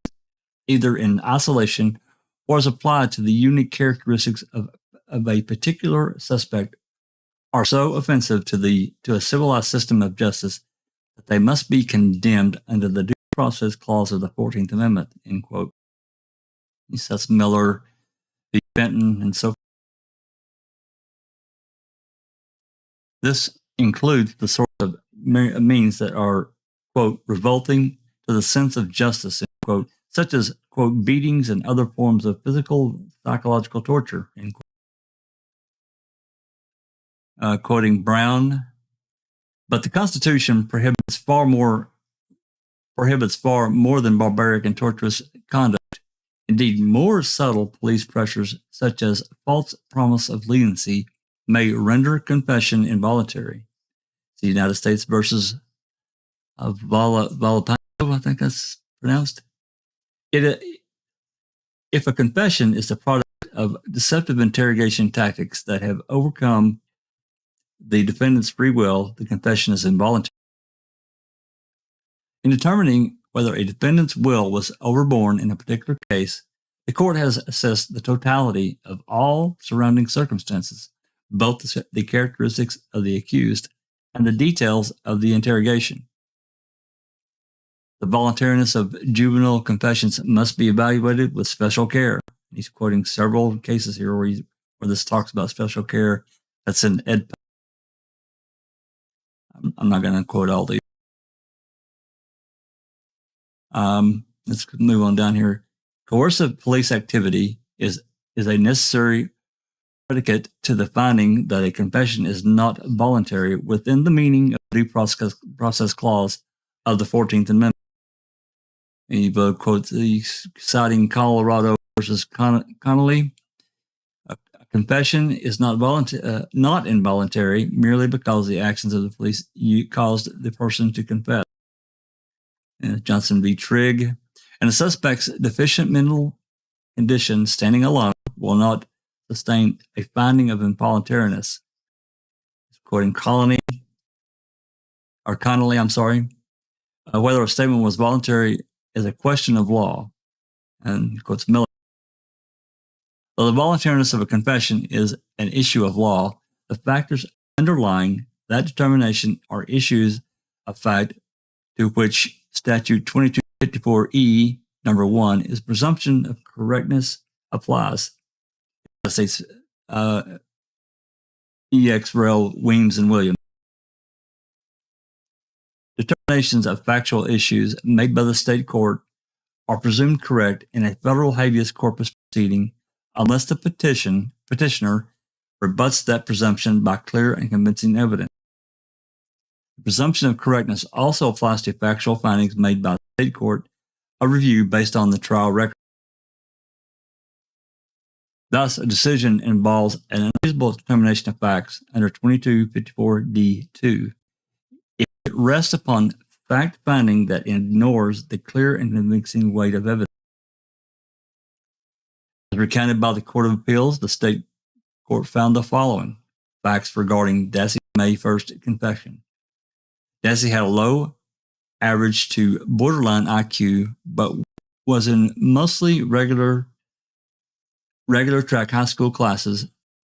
either in isolation or as applied to the unique characteristics of a particular suspect, are so offensive to a civilized system of justice that they must be condemned under the due process clause of the 14th Amendment, end quote. He says Miller, v. Benton, and so forth. This includes the sort of means that are, quote, revolting to the sense of justice, end quote, such as, quote, beatings and other forms of physical, psychological torture, end quote. Quoting Brown, but the Constitution prohibits far more than barbaric and torturous conduct. Indeed, more subtle police pressures, such as false promise of leniency, may render confession involuntary. The United States versus Valentino, I think that's pronounced. If a confession is the product of deceptive interrogation tactics that have overcome the defendant's free will, the confession is involuntary. In determining whether a defendant's will was overborne in a particular case, the court has assessed the totality of all surrounding circumstances, both the characteristics of the accused and the details of the interrogation. The voluntariness of juvenile confessions must be evaluated with special care. He's quoting several cases here where this talks about special care. That's in Ed. I'm not going to quote all these. Let's move on down here. Coercive police activity is a necessary predicate to the finding that a confession is not voluntary within the meaning of the due process clause of the 14th Amendment. And he quotes citing Colorado versus Connolly. A confession is not involuntary merely because the actions of the police caused the person to confess. Johnson v. Trigg. And a suspect's deficient mental condition standing alone will not sustain a finding of involuntariness. Quoting Connolly, whether a statement was voluntary is a question of law. And he quotes Miller. Though the voluntariness of a confession is an issue of law, the factors underlying that determination are issues of fact to which Statute 2254E, number 1, is presumption of correctness applies. States EX Rel. Weems and Williams. Determinations of factual issues made by the state court are presumed correct in a federal habeas corpus proceeding unless the petitioner rebuts that presumption by clear and convincing evidence. The presumption of correctness also applies to factual findings made by the state court of review based on the trial record. Thus, a decision involves an unreasonable determination of facts under 2254D2 if it rests upon fact finding that ignores the clear and convincing weight of evidence. As recounted by the Court of Appeals, the state court found the following facts regarding Dassey's May 1st confession. Dassey had a low average to borderline IQ, but was in mostly regular track high school classes,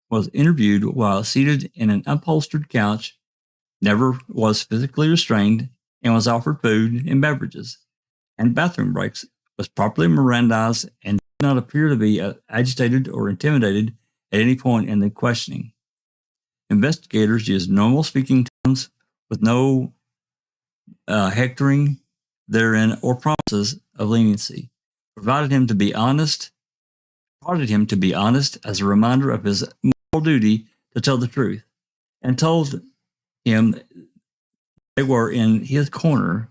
was interviewed while seated in an upholstered couch, never was physically restrained, and was offered food and beverages and bathroom breaks, was properly Mirandized, and did not appear to be agitated or intimidated at any point in the questioning. Investigators used normal speaking tones with no hectoring therein or promises of leniency, prodded him to be honest as a reminder of his moral duty to tell the truth, and told him they were in his corner,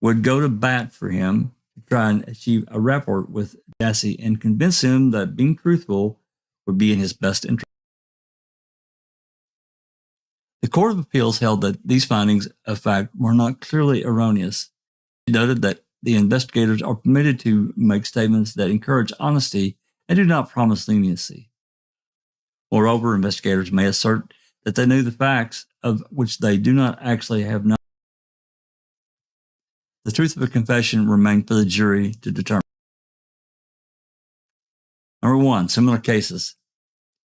would go to bat for him to try and achieve a rapport with Dassey and convince him that being truthful would be in his best interest. The Court of Appeals held that these findings of fact were not clearly erroneous. It noted that the investigators are permitted to make statements that encourage honesty and do not promise leniency. Moreover, investigators may assert that they knew the facts of which they do not actually have known. The truth of a confession remained for the jury to determine. Number 1, similar cases.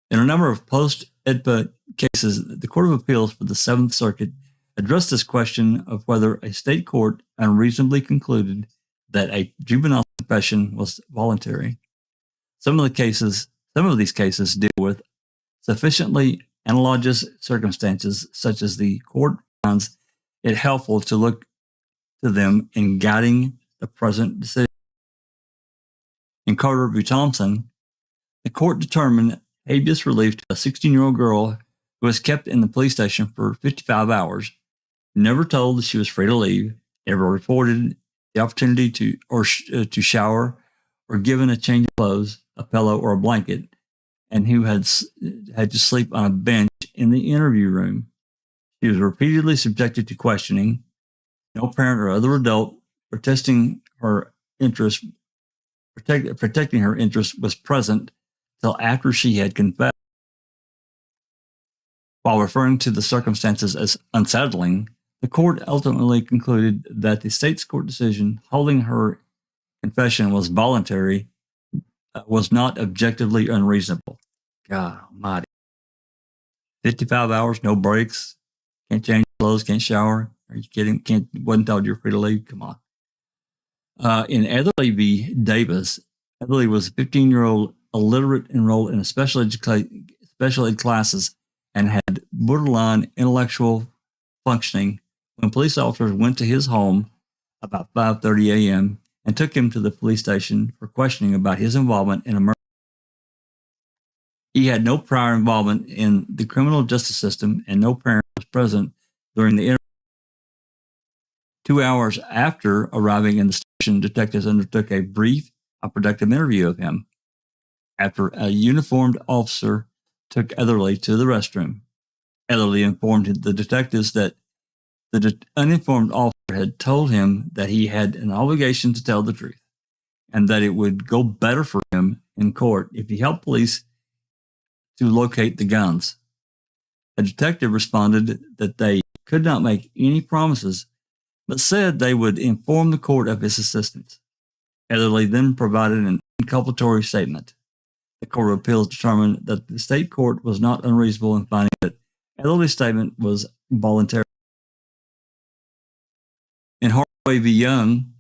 In a number of post EDPA cases, the Court of Appeals for the Seventh Circuit addressed this question of whether a state court unreasonably concluded that a juvenile confession was voluntary. Some of these cases deal with sufficiently analogous circumstances, such as the court finds it helpful to look to them in guiding the present decision. In Carter v. Thompson, the court determined habeas relief to a 16-year-old girl who was kept in the police station for 55 hours, never told that she was free to leave, never reported the opportunity to shower or given a change of clothes, a pillow, or a blanket, and who had to sleep on a bench in the interview room. She was repeatedly subjected to questioning. No parent or other adult protecting her interest was present till after she had confessed. While referring to the circumstances as unsettling, the court ultimately concluded that the state's court decision holding her confession was voluntary was not objectively unreasonable. God almighty. 55 hours, no breaks, can't change clothes, can't shower. Are you kidding? Wasn't told you're free to leave? Come on. In Avery v. Davis, Avery was a 15-year-old illiterate enrolled in a special ed classes and had borderline intellectual functioning when police officers went to his home about 5:30 a.m. and took him to the police station for questioning about his involvement in a murder. He had no prior involvement in the criminal justice system, and no parent was present during the interview. 2 hours after arriving in the station, detectives undertook a brief, unproductive interview of him. After a uniformed officer took Etherly to the restroom, Etherly informed the detectives that the uninformed officer had told him that he had an obligation to tell the truth and that it would go better for him in court if he helped police to locate the guns. A detective responded that they could not make any promises, but said they would inform the court of his assistance. Etherly then provided an inculpatory statement. The Court of Appeals determined that the state court was not unreasonable in finding that Etherly's statement was voluntary. In Hardaway v. Young,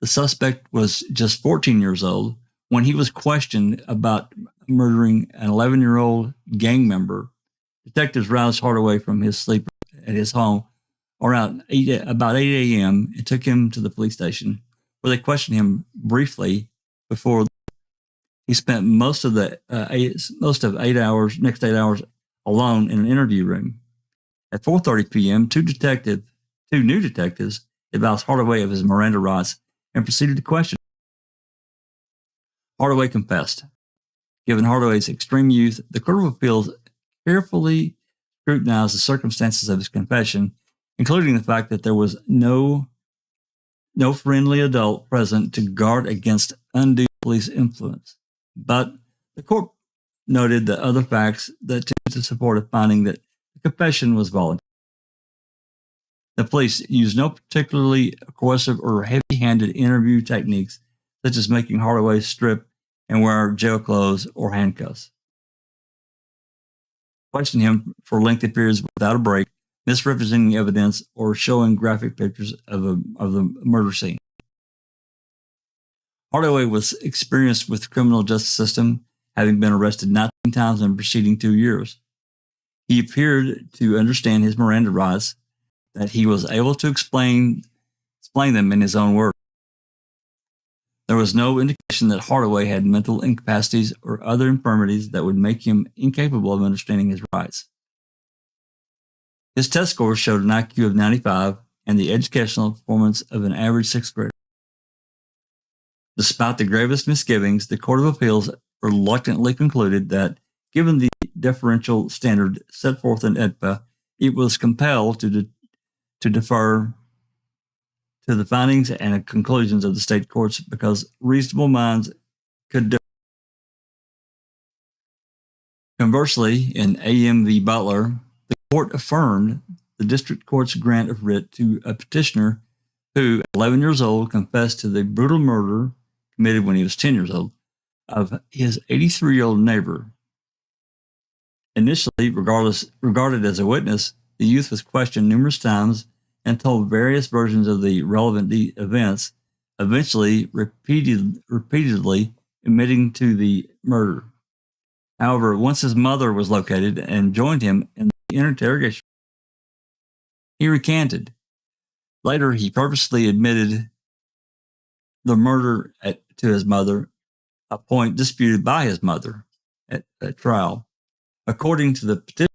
the suspect was just 14 years old when he was questioned about murdering an 11-year-old gang member. Detectives roused Hardaway from his sleep at his home around about 8 a.m. and took him to the police station, where they questioned him briefly before he spent most of 8 hours, next 8 hours, alone in an interview room. At 4:30 p.m., two new detectives advised Hardaway of his Miranda rights and proceeded to question him. Hardaway confessed. Given Hardaway's extreme youth, the Court of Appeals carefully scrutinized the circumstances of his confession, including the fact that there was no friendly adult present to guard against undue police influence. But the court noted the other facts that tended to support a finding that the confession was voluntary. The police used no particularly coercive or heavy-handed interview techniques, such as making Hardaway strip and wear jail clothes or handcuffs. Questioned him for lengthy periods without a break, misrepresenting evidence, or showing graphic pictures of the murder scene. Hardaway was experienced with the criminal justice system, having been arrested 19 times in the preceding 2 years. He appeared to understand his Miranda rights, that he was able to explain them in his own words. There was no indication that Hardaway had mental incapacities or other infirmities that would make him incapable of understanding his rights. His test scores showed an IQ of 95 and the educational performance of an average sixth grader. Despite the gravest misgivings, the Court of Appeals reluctantly concluded that, given the deferential standard set forth in EDPA, it was compelled to defer to the findings and conclusions of the state courts because reasonable minds could differ. Conversely, in AM v. Butler, the court affirmed the district court's grant of writ to a petitioner who, at 11 years old, confessed to the brutal murder committed when he was 10 years old of his 83-year-old neighbor. Initially regarded as a witness, the youth was questioned numerous times and told various versions of the relevant events, eventually repeatedly admitting to the murder. However, once his mother was located and joined him in the interrogation, he recanted. Later, he purposely admitted the murder to his mother, a point disputed by his mother at trial. According to the petition,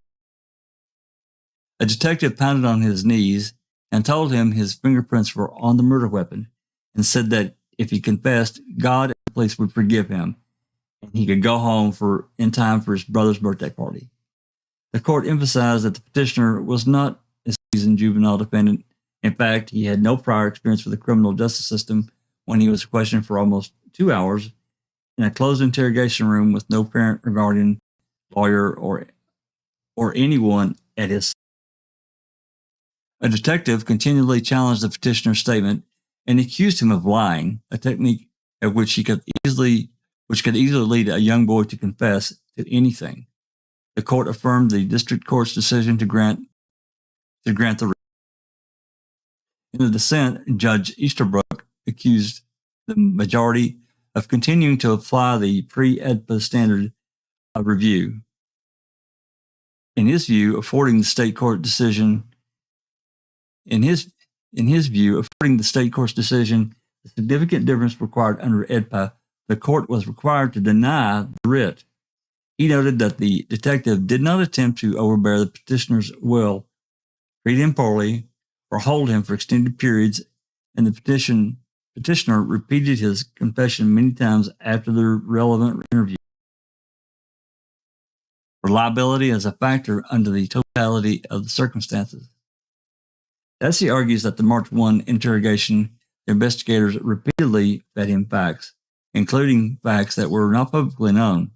a detective pounded on his knees and told him his fingerprints were on the murder weapon and said that if he confessed, God and the police would forgive him and he could go home in time for his brother's birthday party. The court emphasized that the petitioner was not a seasoned juvenile defendant. In fact, he had no prior experience with the criminal justice system when he was questioned for almost 2 hours in a closed interrogation room with no parent or guardian, lawyer, or anyone at his side. A detective continually challenged the petitioner's statement and accused him of lying, a technique of which could easily lead a young boy to confess to anything. The court affirmed the district court's decision to grant the writ. In the dissent, Judge Easterbrook accused the majority of continuing to apply the pre-EDPA standard of review. In his view, affording the state court's decision the significant difference required under EDPA, the court was required to deny the writ. He noted that the detective did not attempt to overbear the petitioner's will, treat him poorly, or hold him for extended periods, and the petitioner repeated his confession many times after the relevant interview. Reliability is a factor under the totality of the circumstances. Dassey argues that the March 1 interrogation, the investigators repeatedly fed him facts, including facts that were not publicly known.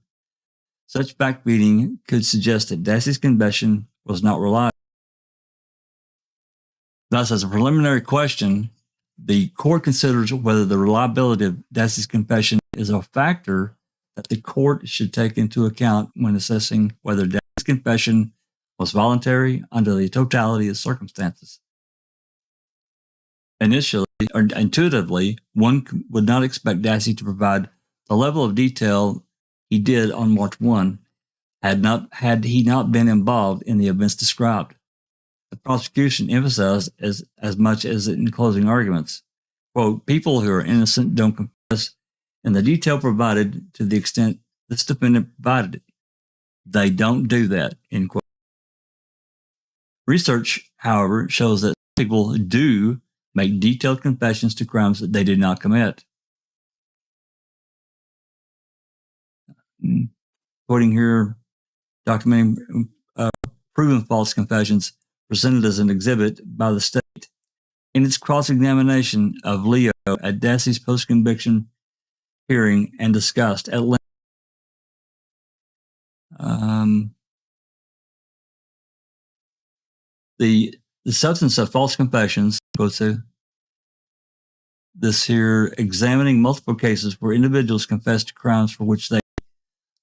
Such fact-feeding could suggest that Dassey's confession was not reliable. Thus, as a preliminary question, the court considers whether the reliability of Dassey's confession is a factor that the court should take into account when assessing whether Dassey's confession was voluntary under the totality of circumstances. Initially, or intuitively, one would not expect Dassey to provide the level of detail he did on March 1 had he not been involved in the events described. The prosecution emphasized as much as in closing arguments, quote, people who are innocent don't confess, and the detail provided to the extent this defendant provided it. They don't do that, end quote. Research, however, shows that people do make detailed confessions to crimes that they did not commit. Quoting here, documenting proven false confessions presented as an exhibit by the state in its cross-examination of Leo at Dassey's post-conviction hearing and discussed at length. The substance of false confessions, quotes this here, examining multiple cases where individuals confessed to crimes for which they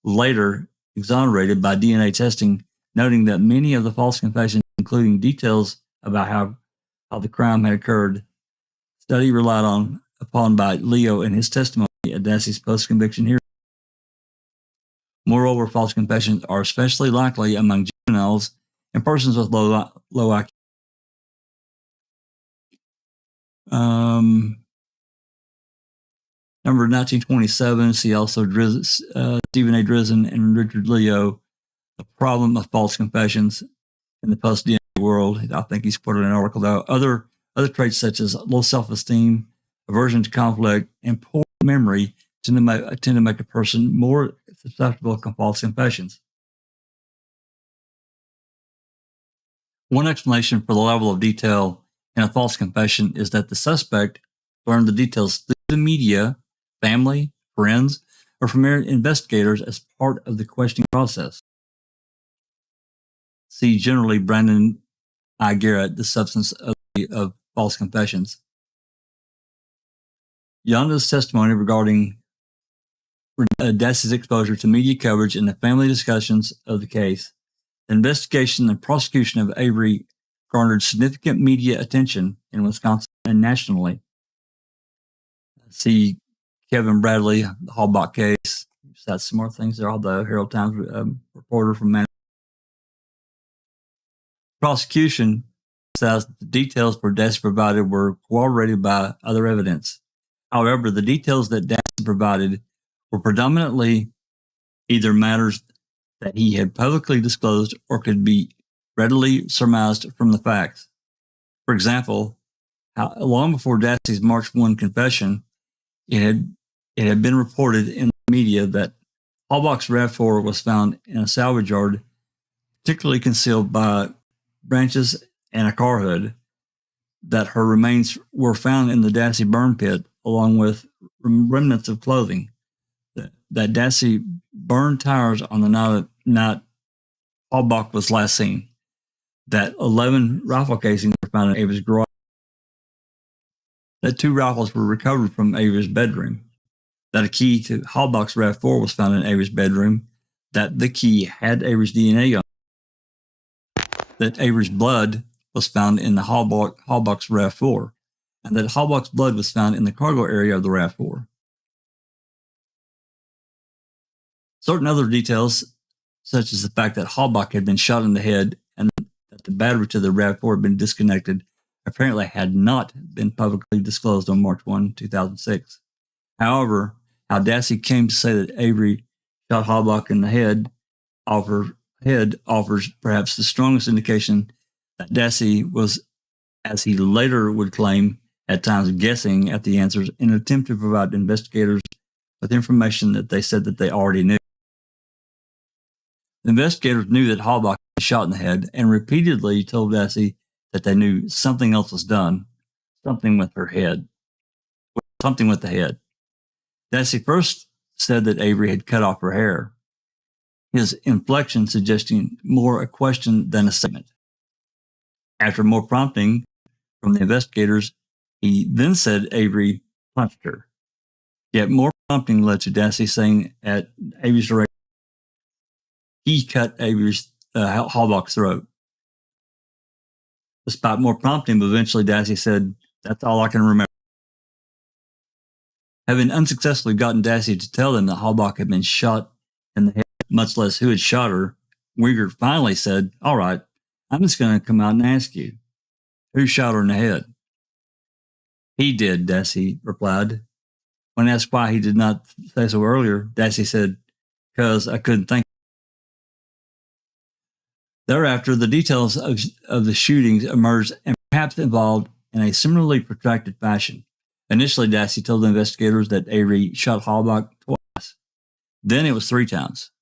later exonerated by DNA testing, noting that many of the false confessions, including details about how the crime had occurred, study relied upon by Leo in his testimony at Dassey's post-conviction hearing. Moreover, false confessions are especially likely among juveniles and persons with low IQ. Number 1927, see also Stephen A. Drizzen and Richard Leo, The Problem of False Confessions in the Post-DNA World. I think he's quoted an article though. Other traits such as low self-esteem, aversion to conflict, and poor memory tend to make a person more susceptible to false confessions. One explanation for the level of detail in a false confession is that the suspect learned the details through the media, family, friends, or from investigators as part of the questioning process. See generally Brandon I. Garrett, The Substance of False Confessions. Yonda's testimony regarding Dassey's exposure to media coverage and the family discussions of the case The investigation and prosecution of Avery garnered significant media attention in Wisconsin and nationally. See Kevin Bradley, the Halbach case. That's some more things there. All the Herald Times reporter from Manchester. Prosecution says the details for Dassey provided were corroborated by other evidence. However, the details that Dassey provided were predominantly either matters that he had publicly disclosed or could be readily surmised from the facts. For example, long before Dassey's March 1 confession, it had been reported in the media that Halbach's RAV4 was found in a salvage yard, particularly concealed by branches and a car hood, that her remains were found in the Dassey burn pit along with remnants of clothing, that Dassey burned tires on the night Halbach was last seen, that 11 rifle casings were found in Avery's garage, that 2 rifles were recovered from Avery's bedroom, that a key to Halbach's RAV4 was found in Avery's bedroom, that the key had Avery's DNA on it, that Avery's blood was found in the Halbach's RAV4, and that Halbach's blood was found in the cargo area of the RAV4. Certain other details, such as the fact that Halbach had been shot in the head and that the battery to the RAV4 had been disconnected, apparently had not been publicly disclosed on March 1, 2006. However, how Dassey came to say that Avery shot Halbach in the head offers perhaps the strongest indication that Dassey was, as he later would claim, at times guessing at the answers in an attempt to provide investigators with information that they said that they already knew. The investigators knew that Halbach was shot in the head and repeatedly told Dassey that they knew something else was done, something with the head. Dassey first said that Avery had cut off her hair, his inflection suggesting more a question than a statement. After more prompting from the investigators, he then said Avery punched her. Yet more prompting led to Dassey saying at Avery's direction, he cut Avery's Halbach's throat. Despite more prompting, eventually Dassey said, "That's all I can remember." Having unsuccessfully gotten Dassey to tell them that Halbach had been shot in the head, much less who had shot her, Wingert finally said, "All right, I'm just going to come out and ask you, who shot her in the head?" "He did," Dassey replied. When asked why he did not say so earlier, Dassey said, "Because I couldn't think." Thereafter, the details of the shootings emerged and perhaps evolved in a similarly protracted fashion. Initially, Dassey told the investigators that Avery shot Halbach twice. Then it was 3 times.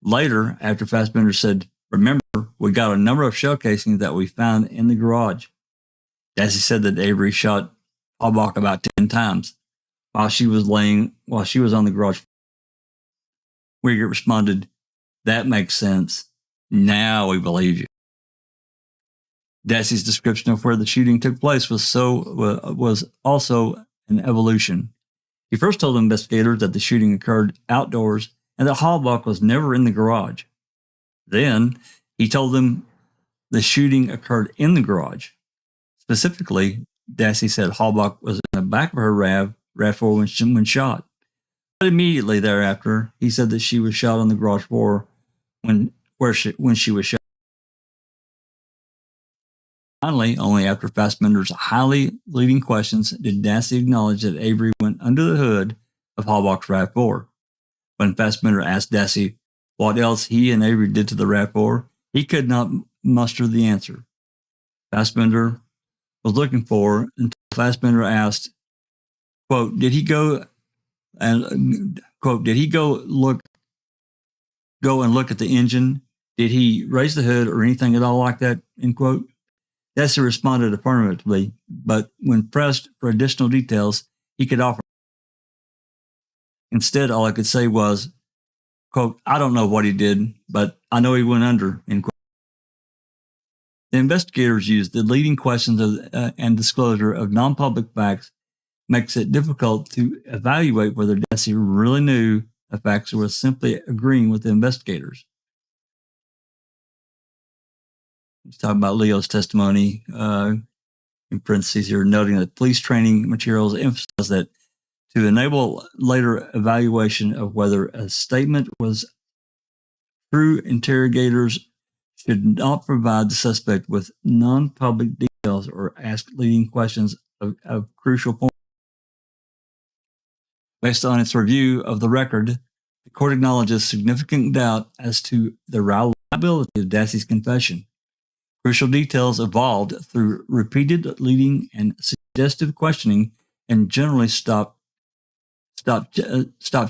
Later, after Fassbender said, "Remember, we got a number of shell casings that we found in the garage," Dassey said that Avery shot Halbach about 10 times while she was on the garage. Wingert responded, "That makes sense. Now we believe you." Dassey's description of where the shooting took place was also an evolution. He first told investigators that the shooting occurred outdoors and that Halbach was never in the garage. Then he told them the shooting occurred in the garage. Specifically, Dassey said Halbach was in the back of her RAV4 when shot. But immediately thereafter, he said that she was shot on the garage floor when she was shot. Finally, only after Fassbender's highly leading questions did Dassey acknowledge that Avery went under the hood of Halbach's RAV4. When Fassbender asked Dassey what else he and Avery did to the RAV4, he could not muster the answer Fassbender was looking for until Fassbender asked, quote, "Did he go and look at the engine? Did he raise the hood or anything at all like that?" End quote. Dassey responded affirmatively, but when pressed for additional details, he could offer. Instead, all I could say was, quote, "I don't know what he did, but I know he went under," end quote. The investigators used the leading questions and disclosure of non-public facts makes it difficult to evaluate whether Dassey really knew the facts or was simply agreeing with the investigators. He's talking about Leo's testimony. In parentheses here, noting that police training materials emphasize that to enable later evaluation of whether a statement was true, interrogators should not provide the suspect with non-public details or ask leading questions of crucial points. Based on its review of the record, the court acknowledges significant doubt as to the reliability of Dassey's confession. Crucial details evolved through repeated leading and suggestive questioning and generally stopped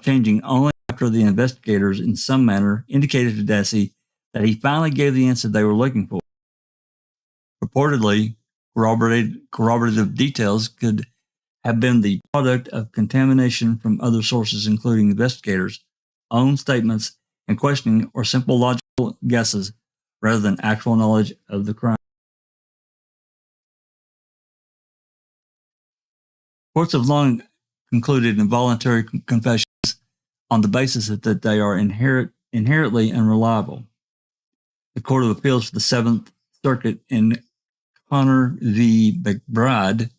changing only after the investigators in some manner indicated to Dassey that he finally gave the answer they were looking for. Reportedly, corroborative details could have been the product of contamination from other sources, including investigators' own statements and questioning, or simple logical guesses rather than actual knowledge of the crime. Courts have long concluded involuntary confessions on the basis that they are inherently unreliable. The Court of Appeals for the Seventh Circuit in Connor v. McBride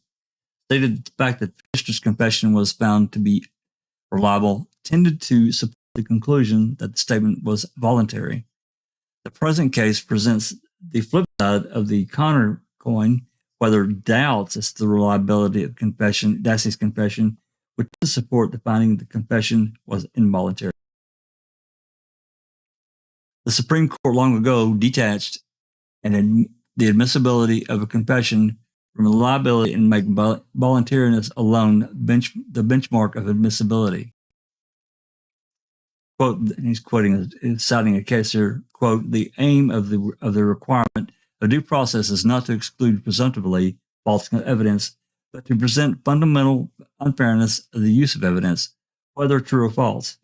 stated that the fact that Fisher's confession was found to be reliable tended to support the conclusion that the statement was voluntary. The present case presents the flip side of the Connor coin, whether doubts as to the reliability of Dassey's confession would support the finding the confession was involuntary. The Supreme Court long ago detached the admissibility of a confession from reliability and make voluntariness alone the benchmark of admissibility. Quote, he's citing a case here, quote, the aim of the requirement of due process is not to exclude presumptively false evidence, but to present fundamental unfairness of the use of evidence, whether true or false.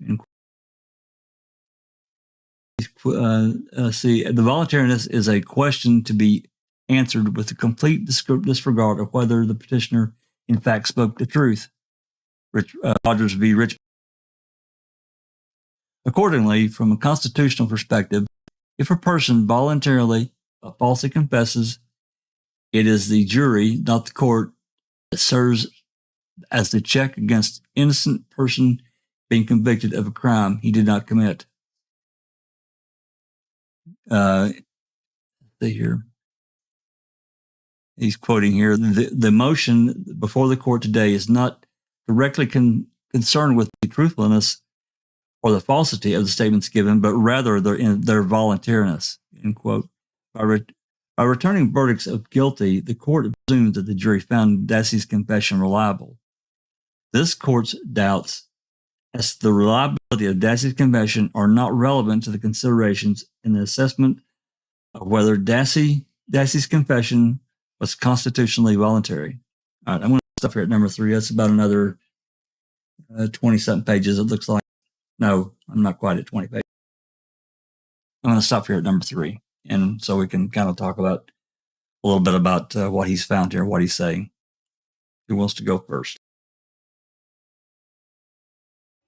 The voluntariness is a question to be answered with a complete disregard of whether the petitioner in fact spoke the truth. Rogers v. Rich. Accordingly, from a constitutional perspective, if a person voluntarily but falsely confesses, it is the jury, not the court, that serves as the check against innocent person being convicted of a crime he did not commit. See here. He's quoting here, the motion before the court today is not directly concerned with the truthfulness or the falsity of the statements given, but rather their voluntariness, end quote. By returning verdicts of guilty, the court presumes that the jury found Dassey's confession reliable. This court's doubts as to the reliability of Dassey's confession are not relevant to the considerations in the assessment of whether Dassey's confession was constitutionally voluntary. All right, I'm going to stop here at number 3. That's about another 20-something pages, it looks like. No, I'm not quite at 20 pages. I'm going to stop here at number 3, and so we can kind of talk about a little bit about what he's found here, what he's saying. Who wants to go first?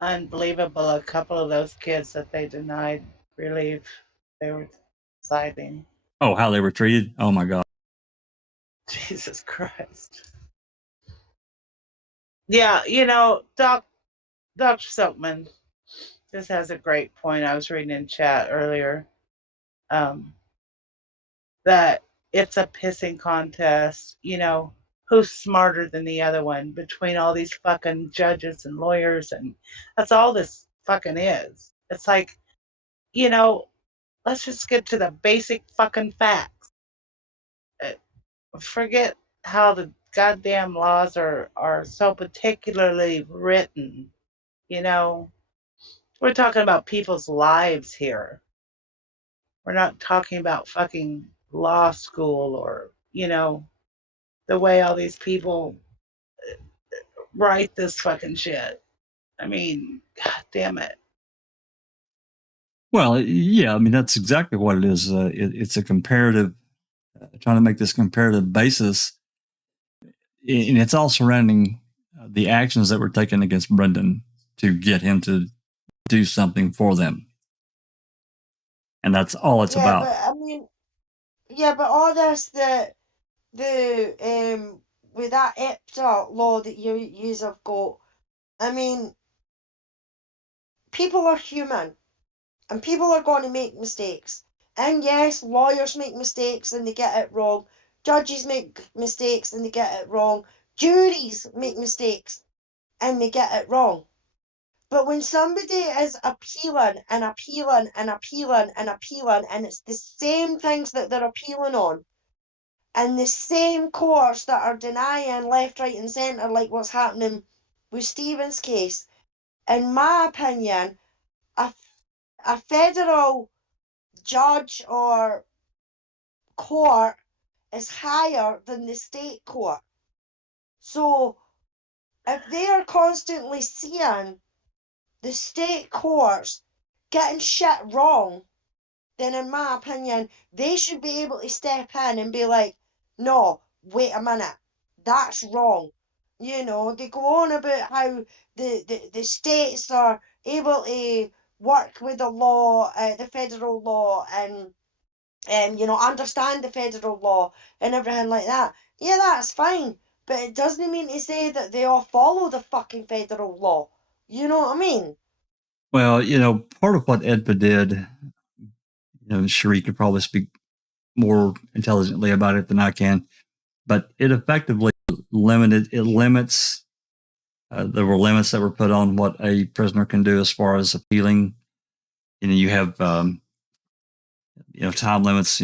Unbelievable. A couple of those kids that they denied relief, they were citing. Oh, how they were treated? Oh, my God. Jesus Christ. Yeah, Dr. Silkman, this has a great point. I was reading in chat earlier that it's a pissing contest, who's smarter than the other one between all these fucking judges and lawyers, and that's all this fucking is. It's like, let's just get to the basic fucking facts. Forget how the goddamn laws are so particularly written, We're talking about people's lives here. We're not talking about fucking law school or, the way all these people write this fucking shit. I mean, God damn it. Well, yeah, I mean, that's exactly what it is. It's a comparative, trying to make this comparative basis. And it's all surrounding the actions that were taken against Brendan to get him to do something for them. And that's all it's about. But, I mean, Yeah, but all this with that EPTA law that yous have got, I mean, people are human and people are going to make mistakes. And yes, lawyers make mistakes and they get it wrong. Judges make mistakes and they get it wrong. Juries make mistakes and they get it wrong. But when somebody is appealing and appealing and appealing and appealing, and it's the same things that they're appealing on, and the same courts that are denying left, right, and centre, like what's happening with Stephen's case, in my opinion, a federal judge or court is higher than the state court. So if they are constantly seeing the state courts getting shit wrong, then in my opinion, they should be able to step in and be like, no, wait a minute, that's wrong. You know, they go on about how the states are able to work with the law, the federal law, and you know, understand the federal law and everything like that. Yeah, that's fine, but it doesn't mean to say that they all follow the fucking federal law. You know what I mean? Well, part of what EDPA did, Cherie could probably speak more intelligently about it than I can, but it effectively limits. There were limits that were put on what a prisoner can do as far as appealing. You have, time limits.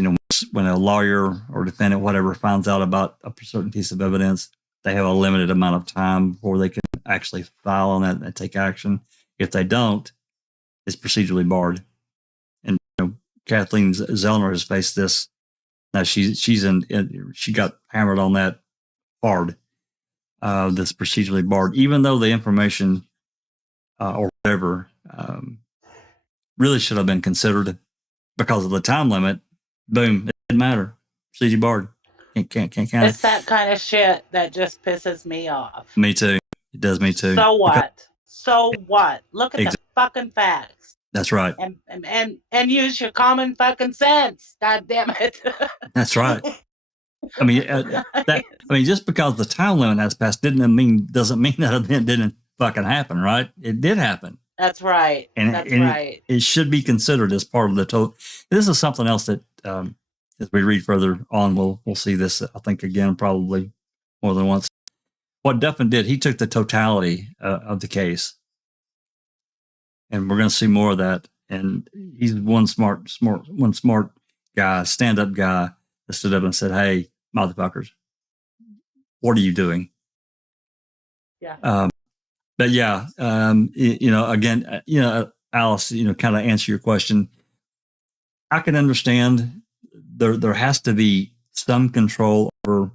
When a lawyer or defendant, whatever, finds out about a certain piece of evidence, they have a limited amount of time before they can actually file on that and take action. If they don't, it's procedurally barred. And Kathleen Zellner has faced this. Now she got hammered on that hard. This procedurally barred, even though the information or whatever really should have been considered because of the time limit. Boom, it didn't matter. Procedure barred. Can't count it. It's that kind of shit that just pisses me off. Me too. It does me too. So what? So what? Look at the fucking facts. That's right. And use your common fucking sense. God damn it. That's right. I mean, just because the time limit has passed doesn't mean that event didn't fucking happen, right? It did happen. That's right. Right. It should be considered as part of the total. This is something else that, as we read further on, we'll see this, I think, again, probably more than once. What Duffin did, he took the totality of the case. And we're going to see more of that. And he's one smart guy, stand-up guy that stood up and said, "Hey, motherfuckers, what are you doing?" Yeah. But yeah, again, Alice, kind of answer your question. I can understand there has to be some control over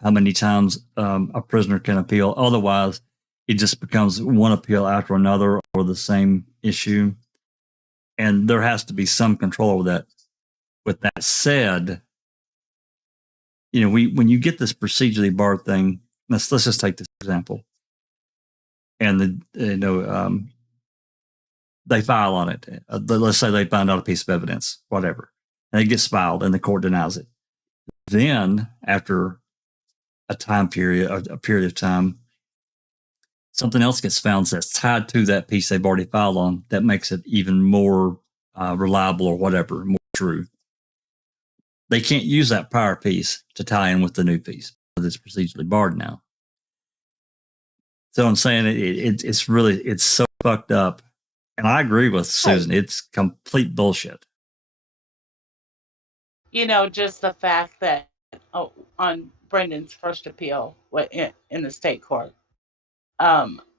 how many times a prisoner can appeal. Otherwise, it just becomes one appeal after another or the same issue. And there has to be some control over that. With that said, when you get this procedurally barred thing, let's just take this example. And they file on it. Let's say they find out a piece of evidence, whatever, and it gets filed, and the court denies it. Then, after a period of time, something else gets found that's tied to that piece they've already filed on that makes it even more reliable or whatever, more true. They can't use that prior piece to tie in with the new piece because it's procedurally barred now. So I'm saying it's so fucked up. And I agree with Susan. It's complete bullshit. Just the fact that on Brendan's first appeal in the state court,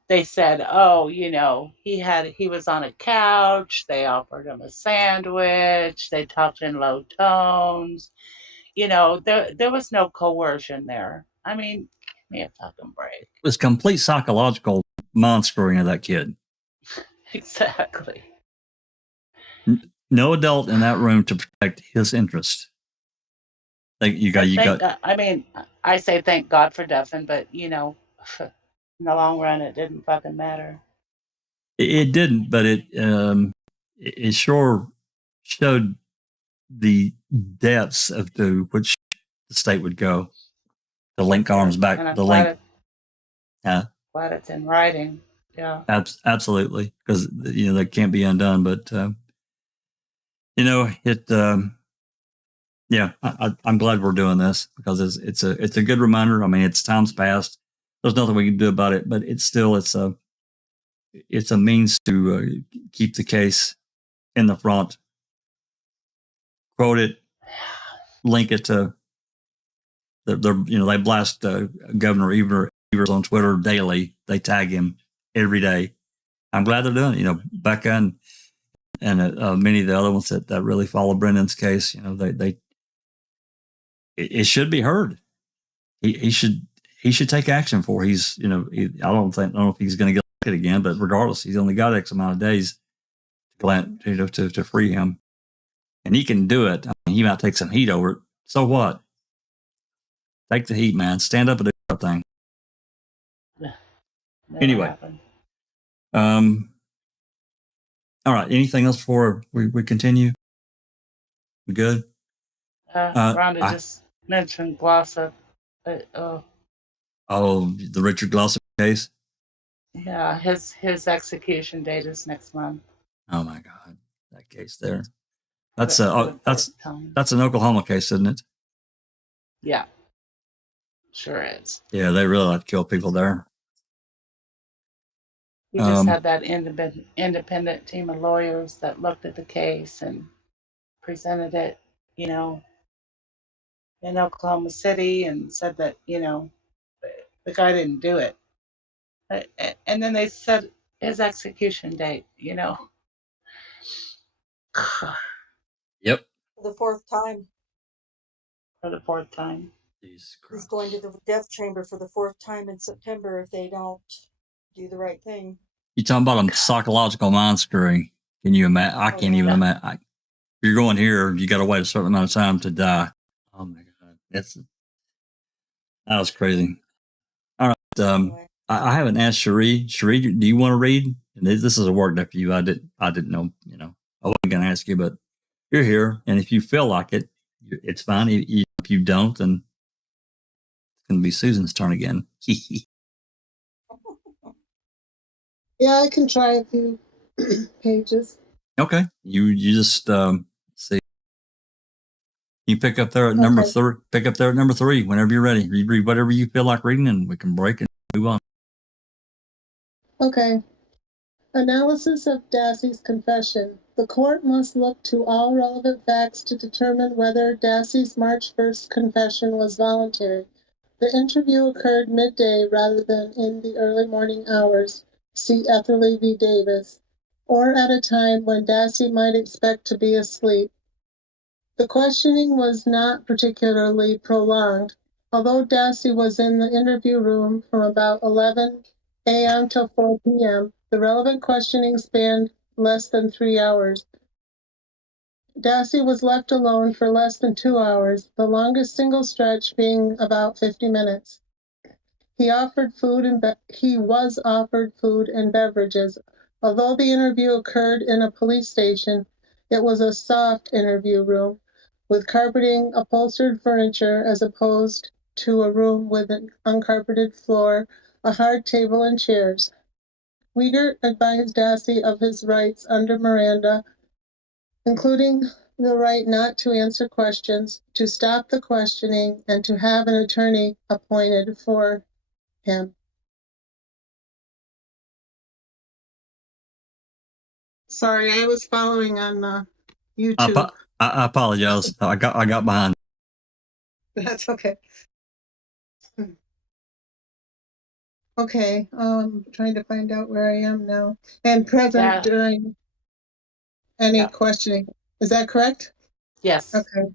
they said, he was on a couch. They offered him a sandwich. They talked in low tones. There was no coercion there. I mean, give me a fucking break. It was complete psychological mind screwing of that kid. Exactly. No adult in that room to protect his interest. I say thank God for Duffin, but in the long run, it didn't fucking matter. It didn't, but it sure showed the depths of to which the state would go to link arms back. And I'm The glad, link, glad it's in writing. Yeah. absolutely, because that can't be undone. But it. Yeah, I'm glad we're doing this because it's a good reminder. I mean, it's time's past. There's nothing we can do about it, but it's a means to keep the case in the front. Quote it, link it to. They blast Governor Evers on Twitter daily. They tag him every day. I'm glad they're doing it. Becca and many of the other ones that really follow Brendan's case. It should be heard. He should take action for. I don't know if he's going to get elected again, but regardless, he's only got X amount of days to free him, and he can do it. I mean, he might take some heat over it. So what? Take the heat, man. Stand up and do your thing. Never Anyway, happened. all right. Anything else before we continue? We good? Rhonda just mentioned Glossop. The Richard Glossop case. Yeah, his execution date is next month. Oh my God, that case there. That's an Oklahoma case, isn't it? Yeah, sure is. Yeah, they really like to kill people there. We just had that independent team of lawyers that looked at the case and presented it, in Oklahoma City and said that, the guy didn't do it. And then they said his execution date, Yep. For the fourth time. For the fourth time. He's going to the death chamber for the fourth time in September if they don't do the right thing. You talking about a psychological mind screwing? Can you imagine? I can't even imagine. If you're going here, you got to wait a certain amount of time to die. Oh my God, that was crazy. All right, Anyway. I haven't asked Cherie. Cherie, do you want to read? And this is a work day for you. I didn't know. I wasn't going to ask you, but you're here, and if you feel like it, it's fine. If you don't, then it's going to be Susan's turn again. Yeah, I can try a few pages. Okay, you just see. You pick up there at number 3. Pick up there at number 3 whenever you're ready. You read whatever you feel like reading, and we can break and move on. Okay. Analysis of Dassey's confession. The court must look to all relevant facts to determine whether Dassey's March 1st confession was voluntary. The interview occurred midday rather than in the early morning hours, see Etherly v. Davis, or at a time when Dassey might expect to be asleep. The questioning was not particularly prolonged, although Dassey was in the interview room from about 11 a.m. till 4 p.m. The relevant questioning spanned less than 3 hours. Dassey was left alone for less than 2 hours, the longest single stretch being about 50 minutes. He was offered food and beverages. Although the interview occurred in a police station, it was a soft interview room with carpeting, upholstered furniture, as opposed to a room with an uncarpeted floor, a hard table, and chairs. Uyghur advised Dassey of his rights under Miranda, including the right not to answer questions, to stop the questioning, and to have an attorney appointed for him. Sorry, I was following on YouTube. I apologize. I got behind. That's okay. Okay, trying to find out where I am now. And present during any questioning. Is that correct? Yes. Okay.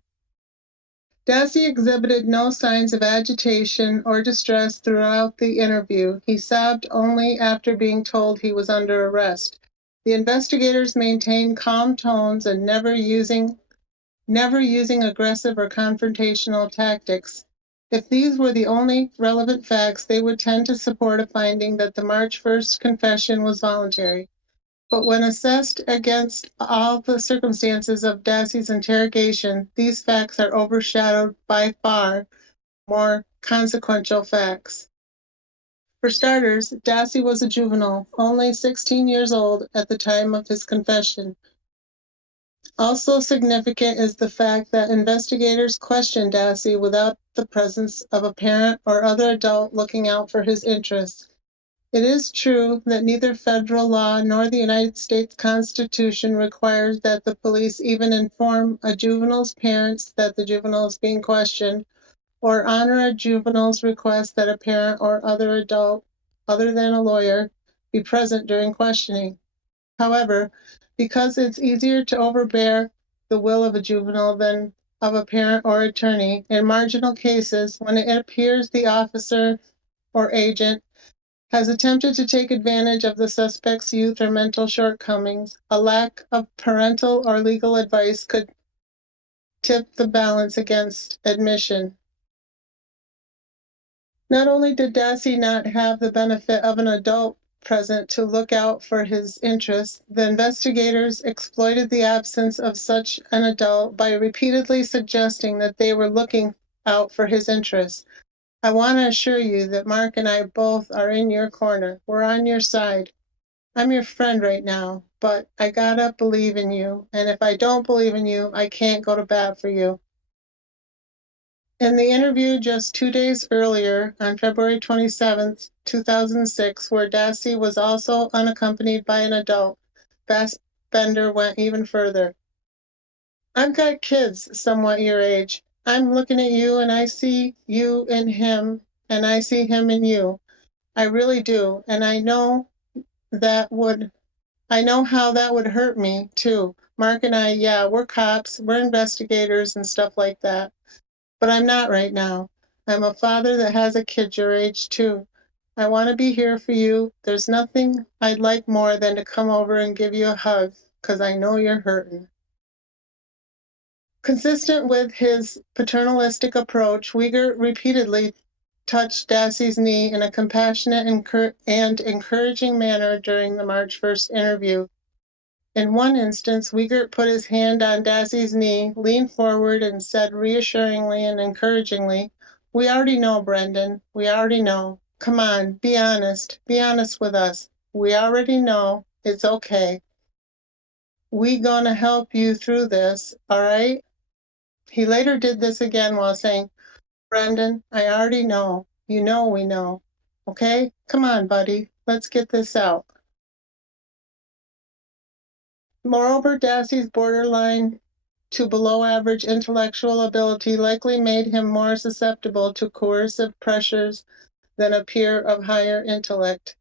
Dassey exhibited no signs of agitation or distress throughout the interview. He sobbed only after being told he was under arrest. The investigators maintained calm tones and never using aggressive or confrontational tactics. If these were the only relevant facts, they would tend to support a finding that the March 1st confession was voluntary. But when assessed against all the circumstances of Dassey's interrogation, these facts are overshadowed by far more consequential facts. For starters, Dassey was a juvenile, only 16 years old at the time of his confession. Also significant is the fact that investigators questioned Dassey without the presence of a parent or other adult looking out for his interests. It is true that neither federal law nor the United States Constitution requires that the police even inform a juvenile's parents that the juvenile is being questioned, or honor a juvenile's request that a parent or other adult, other than a lawyer, be present during questioning. However, because it's easier to overbear the will of a juvenile than of a parent or attorney, in marginal cases, when it appears the officer or agent has attempted to take advantage of the suspect's youth or mental shortcomings, a lack of parental or legal advice could tip the balance against admission. Not only did Dassey not have the benefit of an adult present to look out for his interests, the investigators exploited the absence of such an adult by repeatedly suggesting that they were looking out for his interests. I want to assure you that Mark and I both are in your corner. We're on your side. I'm your friend right now, but I gotta believe in you, and if I don't believe in you, I can't go to bat for you. In the interview just 2 days earlier, on February 27, 2006, where Dassey was also unaccompanied by an adult, Fassbender went even further. I've got kids somewhat your age. I'm looking at you and I see you in him and I see him in you. I really do. And I know how that would hurt me too. Mark and I, yeah, we're cops, we're investigators and stuff like that. But I'm not right now. I'm a father that has a kid your age too. I want to be here for you. There's nothing I'd like more than to come over and give you a hug, 'cause I know you're hurting. Consistent with his paternalistic approach, Uyghur repeatedly touched Dassey's knee in a compassionate and encouraging manner during the March 1st interview. In one instance, Uyghur put his hand on Dassey's knee, leaned forward, and said reassuringly and encouragingly, "We already know, Brendan. We already know. Come on, be honest. Be honest with us. We already know. It's okay. We gonna help you through this, all right?" He later did this again while saying, "Brendan, I already know. You know we know. Okay? Come on, buddy. Let's get this out." Moreover, Dassey's borderline to below average intellectual ability likely made him more susceptible to coercive pressures than a peer of higher intellect.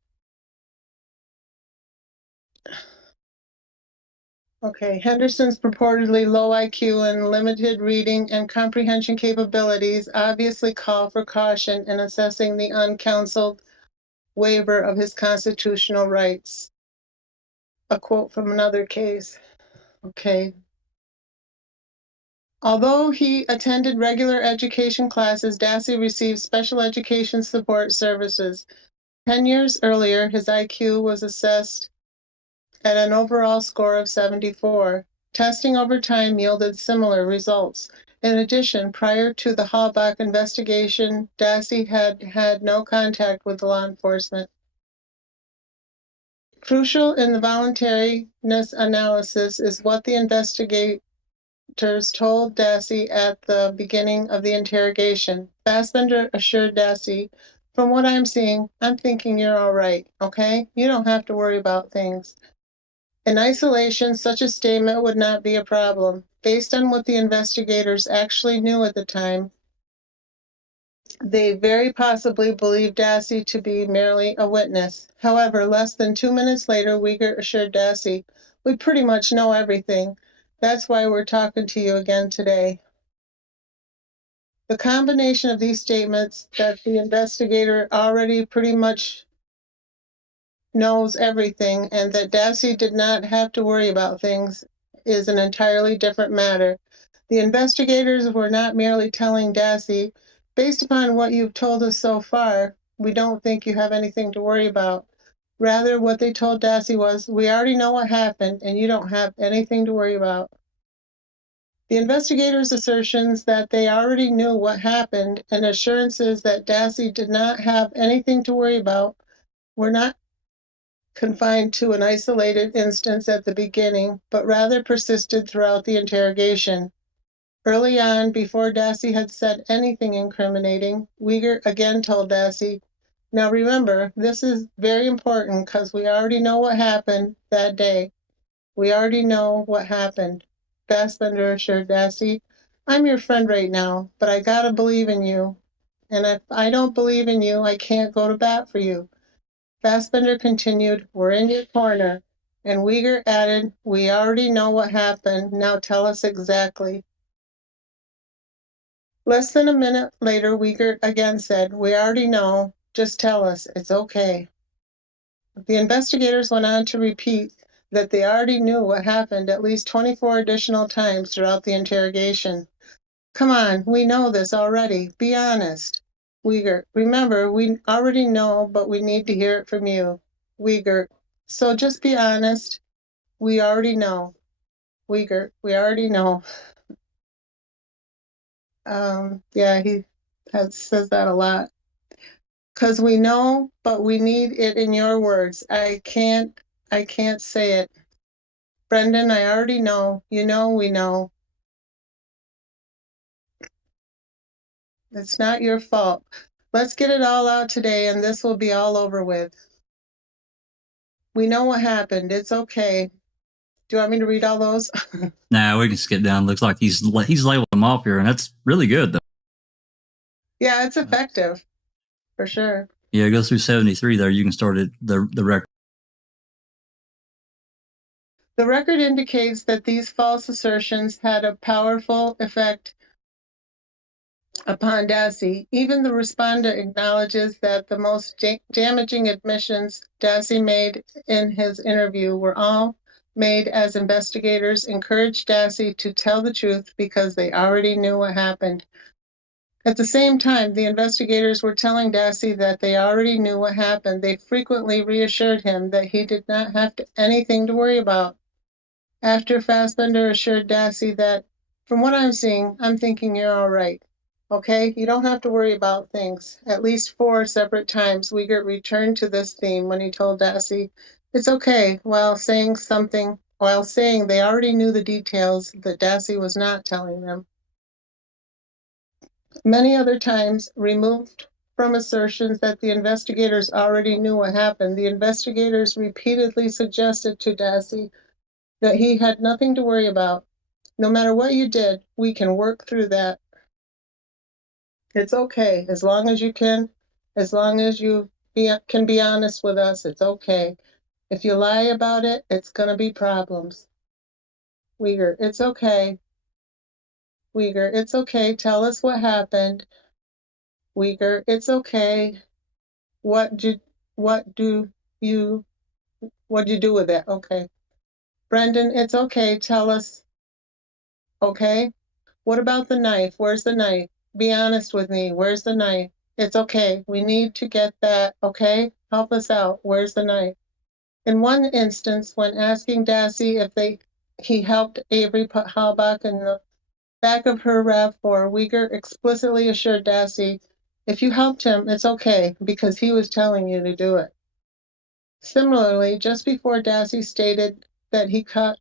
Okay, Henderson's purportedly low IQ and limited reading and comprehension capabilities obviously call for caution in assessing the uncounseled waiver of his constitutional rights. A quote from another case. Okay. Although he attended regular education classes, Dassey received special education support services. 10 years earlier, his IQ was assessed at an overall score of 74. Testing over time yielded similar results. In addition, prior to the Halbach investigation, Dassey had had no contact with law enforcement. Crucial in the voluntariness analysis is what the investigators told Dassey at the beginning of the interrogation. Fassbender assured Dassey, "From what I'm seeing, I'm thinking you're all right, okay? You don't have to worry about things." In isolation, such a statement would not be a problem. Based on what the investigators actually knew at the time, they very possibly believed Dassey to be merely a witness. However, less than 2 minutes later, Uyghur assured Dassey, "We pretty much know everything. That's why we're talking to you again today." The combination of these statements that the investigator already pretty much knows everything and that Dassey did not have to worry about things is an entirely different matter. The investigators were not merely telling Dassey, "Based upon what you've told us so far, we don't think you have anything to worry about." Rather, what they told Dassey was, we already know what happened and you don't have anything to worry about. The investigators' assertions that they already knew what happened and assurances that Dassey did not have anything to worry about were not confined to an isolated instance at the beginning, but rather persisted throughout the interrogation. Early on, before Dassey had said anything incriminating, Wiegert again told Dassey, now remember, this is very important because we already know what happened that day. We already know what happened. Fassbender assured Dassey, I'm your friend right now, but I gotta believe in you. And if I don't believe in you, I can't go to bat for you. Fassbender continued, we're in your corner. And Wiegert added, we already know what happened. Now tell us exactly. Less than a minute later, Wiegert again said, we already know. Just tell us. It's okay. The investigators went on to repeat that they already knew what happened at least 24 additional times throughout the interrogation. Come on, we know this already. Be honest. Wiegert, remember, we already know, but we need to hear it from you. Wiegert, so just be honest. We already know. Wiegert, we already know. Yeah, he says that a lot. Because we know, but we need it in your words. I can't say it. Brendan, I already know. You know, we know. It's not your fault. Let's get it all out today and this will be all over with. We know what happened. It's okay. Do you want me to read all those? Nah, we can skip down. Looks like he's labeled them off here, and that's really good, though. Yeah, it's effective. For sure. Yeah, it goes through 73 there. You can start at the record. The record indicates that these false assertions had a powerful effect upon Dassey. Even the respondent acknowledges that the most damaging admissions Dassey made in his interview were all made as investigators encouraged Dassey to tell the truth because they already knew what happened. At the same time, the investigators were telling Dassey that they already knew what happened. They frequently reassured him that he did not have anything to worry about. After Fassbender assured Dassey that, from what I'm seeing, I'm thinking you're all right. Okay, you don't have to worry about things. At least 4 separate times, Wiegert returned to this theme when he told Dassey, it's okay, while saying they already knew the details that Dassey was not telling them. Many other times, removed from assertions that the investigators already knew what happened, the investigators repeatedly suggested to Dassey that he had nothing to worry about. No matter what you did, we can work through that. It's okay, as long as you can be honest with us, it's okay. If you lie about it, it's going to be problems. Wiegert, it's okay. Wiegert, it's okay. Tell us what happened. Wiegert, it's okay. What'd you do with it? Okay. Brendan, it's okay. Tell us. Okay. What about the knife? Where's the knife? Be honest with me. Where's the knife? It's okay. We need to get that. Okay. Help us out. Where's the knife? In one instance, when asking Dassey if he helped Avery put Halbach in the back of her RAV4, Wiegert explicitly assured Dassey, if you helped him, it's okay, because he was telling you to do it. Similarly, just before Dassey stated that he cut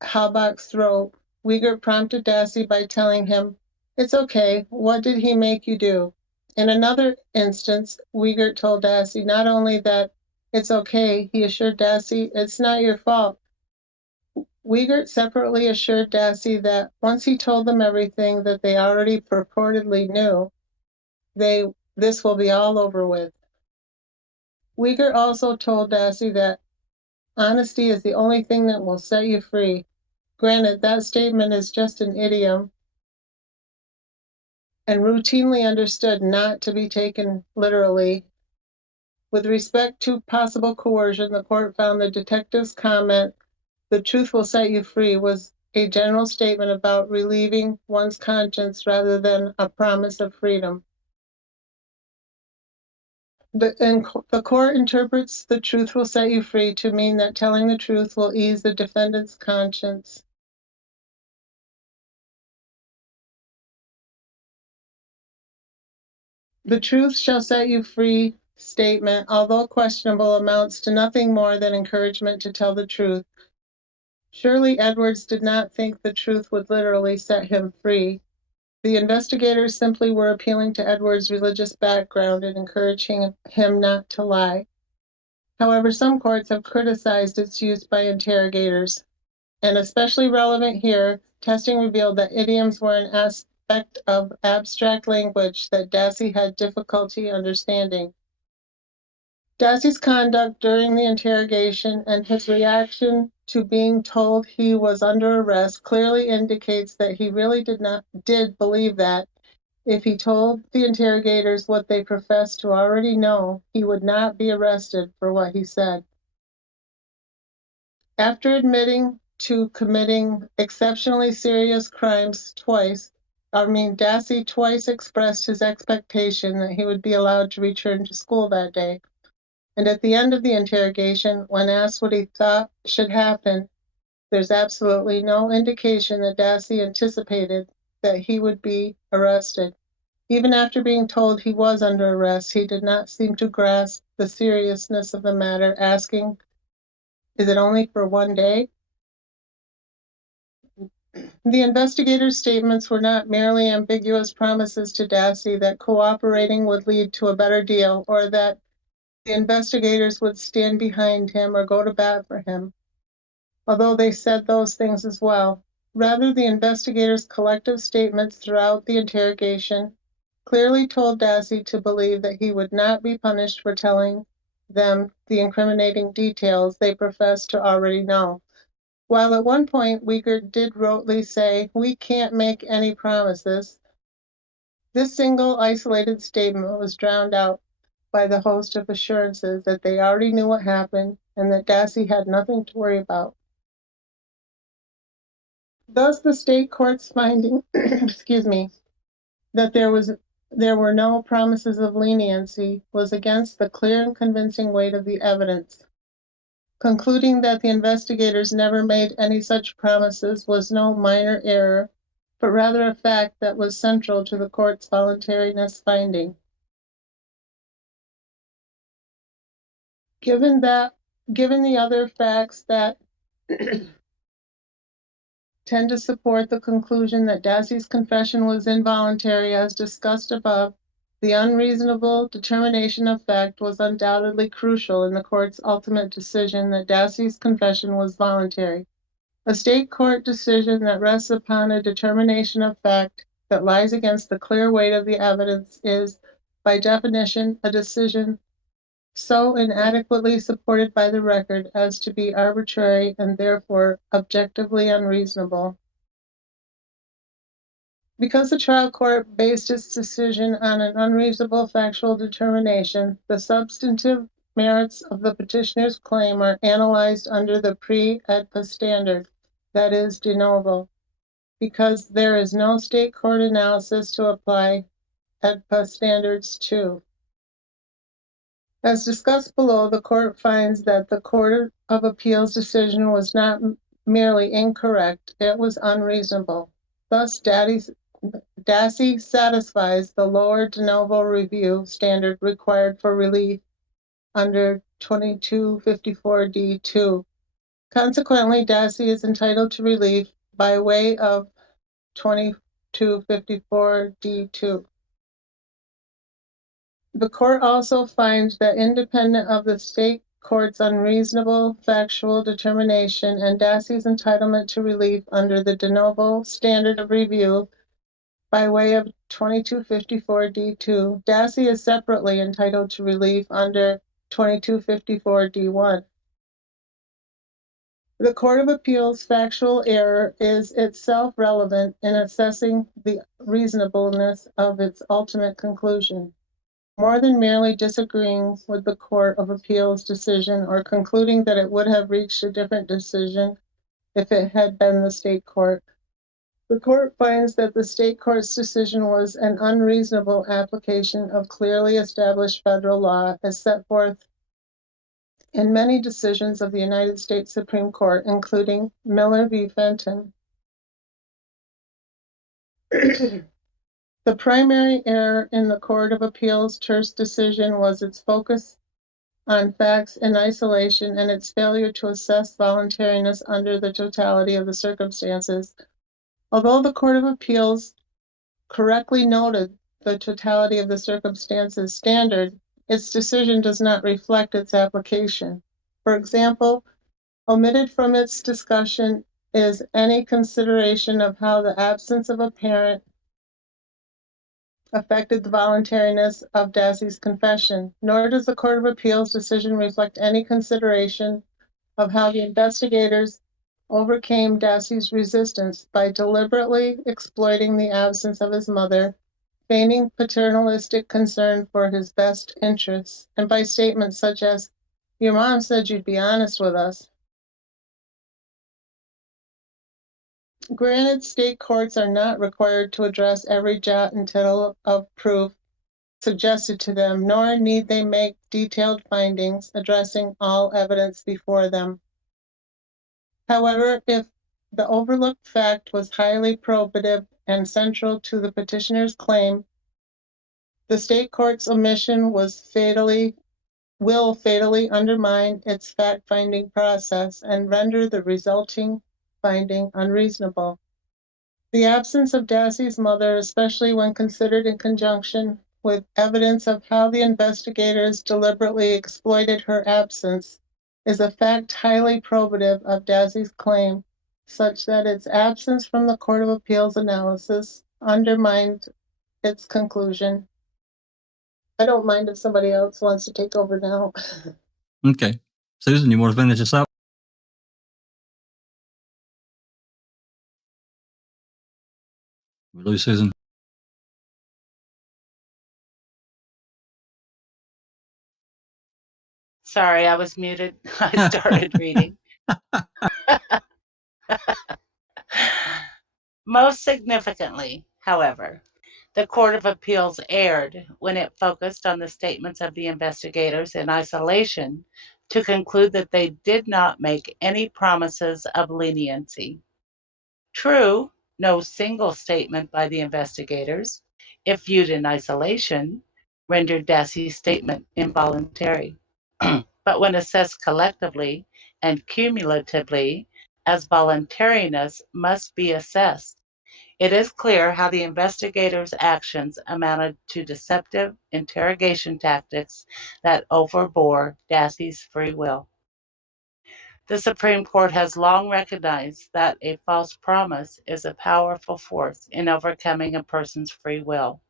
Halbach's throat, Wiegert prompted Dassey by telling him, it's okay, what did he make you do? In another instance, Wiegert told Dassey not only that it's okay, he assured Dassey, it's not your fault. Wiegert separately assured Dassey that once he told them everything that they already purportedly knew, this will be all over with. Wiegert also told Dassey that honesty is the only thing that will set you free. Granted, that statement is just an idiom and routinely understood not to be taken literally. With respect to possible coercion, the court found the detective's comment, the truth will set you free, was a general statement about relieving one's conscience rather than a promise of freedom. The court interprets "the truth will set you free" to mean that telling the truth will ease the defendant's conscience. The truth shall set you free statement, although questionable, amounts to nothing more than encouragement to tell the truth. Surely Edwards did not think the truth would literally set him free. The investigators simply were appealing to Edwards' religious background and encouraging him not to lie. However, some courts have criticized its use by interrogators, and especially relevant here, testing revealed that idioms were an aspect of abstract language that Dassey had difficulty understanding. Dassey's conduct during the interrogation and his reaction to being told he was under arrest clearly indicates that he really did believe that if he told the interrogators what they professed to already know, he would not be arrested for what he said. After admitting to committing exceptionally serious crimes Dassey twice expressed his expectation that he would be allowed to return to school that day. And at the end of the interrogation, when asked what he thought should happen, there's absolutely no indication that Dassey anticipated that he would be arrested. Even after being told he was under arrest, he did not seem to grasp the seriousness of the matter, asking, "Is it only for one day?" The investigators' statements were not merely ambiguous promises to Dassey that cooperating would lead to a better deal or that the investigators would stand behind him or go to bat for him, although they said those things as well. Rather, the investigators' collective statements throughout the interrogation clearly told Dassey to believe that he would not be punished for telling them the incriminating details they professed to already know. While at one point Wiegert did rotely say, "We can't make any promises," this single isolated statement was drowned out by the host of assurances that they already knew what happened and that Dassey had nothing to worry about. Thus, the state court's finding, that there were no promises of leniency was against the clear and convincing weight of the evidence. Concluding that the investigators never made any such promises was no minor error, but rather a fact that was central to the court's voluntariness finding. Given the other facts that tend to support the conclusion that Dassey's confession was involuntary as discussed above, the unreasonable determination of fact was undoubtedly crucial in the court's ultimate decision that Dassey's confession was voluntary. A state court decision that rests upon a determination of fact that lies against the clear weight of the evidence is, by definition, a decision so inadequately supported by the record as to be arbitrary and therefore objectively unreasonable. Because the trial court based its decision on an unreasonable factual determination, the substantive merits of the petitioner's claim are analyzed under the pre-AEDPA standard, that is, de novo, because there is no state court analysis to apply AEDPA standards to. As discussed below, the court finds that the Court of Appeals decision was not merely incorrect, it was unreasonable. Thus, Dassey satisfies the lower de novo review standard required for relief under 2254D2. Consequently, Dassey is entitled to relief by way of 2254D2. The court also finds that independent of the state court's unreasonable factual determination and Dassey's entitlement to relief under the de novo standard of review by way of 2254D2, Dassey is separately entitled to relief under 2254D1. The Court of Appeals' factual error is itself relevant in assessing the reasonableness of its ultimate conclusion. More than merely disagreeing with the Court of Appeals' decision or concluding that it would have reached a different decision if it had been the state court, The court finds that the state court's decision was an unreasonable application of clearly established federal law as set forth in many decisions of the United States Supreme Court, including Miller v. Fenton. The primary error in the Court of Appeals' terse decision was its focus on facts in isolation and its failure to assess voluntariness under the totality of the circumstances. Although the Court of Appeals correctly noted the totality of the circumstances standard, its decision does not reflect its application. For example, omitted from its discussion is any consideration of how the absence of a parent affected the voluntariness of Dassey's confession, nor does the Court of Appeals decision reflect any consideration of how the investigators overcame Dassey's resistance by deliberately exploiting the absence of his mother, feigning paternalistic concern for his best interests, and by statements such as, "Your mom said you'd be honest with us." Granted, state courts are not required to address every jot and tittle of proof suggested to them, nor need they make detailed findings addressing all evidence before them. However, if the overlooked fact was highly probative and central to the petitioner's claim, the state court's omission will fatally undermine its fact-finding process and render the resulting finding unreasonable. The absence of Dassey's mother, especially when considered in conjunction with evidence of how the investigators deliberately exploited her absence, is a fact highly probative of Dassey's claim, such that its absence from the Court of Appeals analysis undermines its conclusion. I don't mind if somebody else wants to take over now. Okay. Susan, you want to finish this up? We lose Susan. Sorry, I was muted. I started reading. Most significantly, however, the Court of Appeals erred when it focused on the statements of the investigators in isolation to conclude that they did not make any promises of leniency. True, no single statement by the investigators, if viewed in isolation, rendered Dassey's statement involuntary. But when assessed collectively and cumulatively, as voluntariness must be assessed, it is clear how the investigators' actions amounted to deceptive interrogation tactics that overbore Dassey's free will. The Supreme Court has long recognized that a false promise is a powerful force in overcoming a person's free will.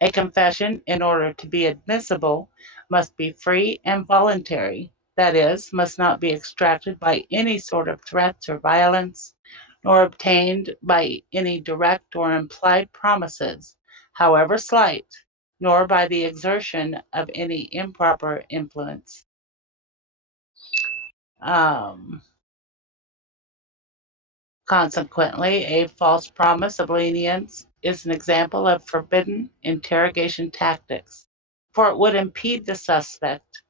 A confession, in order to be admissible, must be free and voluntary, that is, must not be extracted by any sort of threats or violence, nor obtained by any direct or implied promises, however slight, nor by the exertion of any improper influence. Consequently, a false promise of lenience is an example of forbidden interrogation tactics, for it would impede the suspect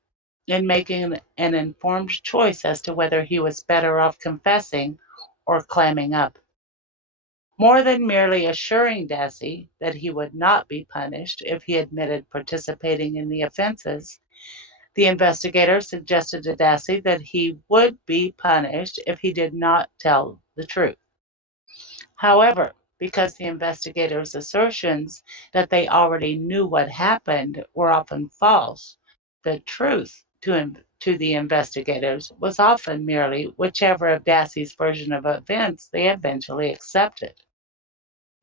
in making an informed choice as to whether he was better off confessing or clamming up. More than merely assuring Dassey that he would not be punished if he admitted participating in the offenses, the investigator suggested to Dassey that he would be punished if he did not tell the truth. However, because the investigators' assertions that they already knew what happened were often false, the truth to the investigators was often merely whichever of Dassey's version of events they eventually accepted.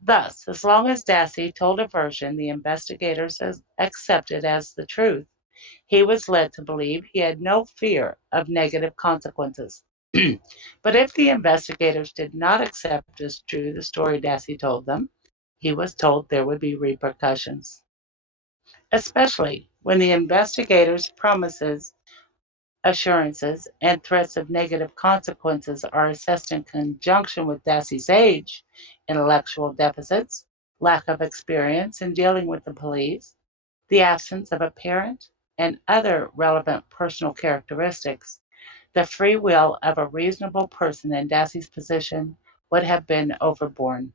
Thus, as long as Dassey told a version the investigators accepted as the truth, he was led to believe he had no fear of negative consequences. But if the investigators did not accept as true the story Dassey told them, he was told there would be repercussions. Especially when the investigators' promises assurances, and threats of negative consequences are assessed in conjunction with Dassey's age, intellectual deficits, lack of experience in dealing with the police, the absence of a parent, and other relevant personal characteristics, the free will of a reasonable person in Dassey's position would have been overborne.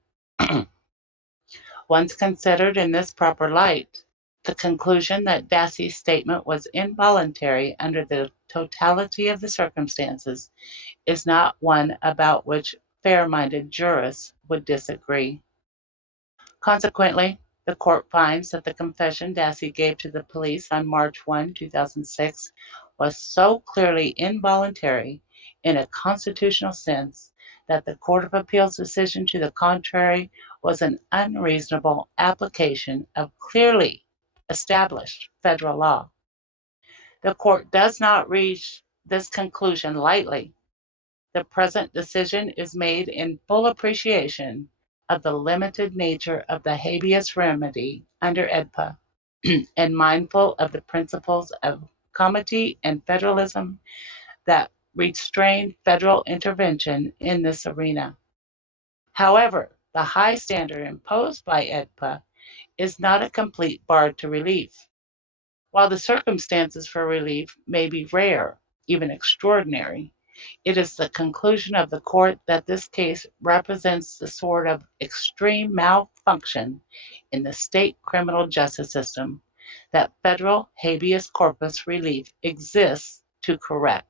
Once considered in this proper light, the conclusion that Dassey's statement was involuntary under the totality of the circumstances is not one about which fair-minded jurists would disagree. Consequently, the court finds that the confession Dassey gave to the police on March 1, 2006 was so clearly involuntary in a constitutional sense that the Court of Appeals decision to the contrary was an unreasonable application of clearly established federal law. The court does not reach this conclusion lightly. The present decision is made in full appreciation of the limited nature of the habeas remedy under AEDPA and mindful of the principles of comity and federalism that restrain federal intervention in this arena. However, the high standard imposed by AEDPA is not a complete bar to relief. While the circumstances for relief may be rare, even extraordinary, it is the conclusion of the court that this case represents the sort of extreme malfunction in the state criminal justice system that federal habeas corpus relief exists to correct.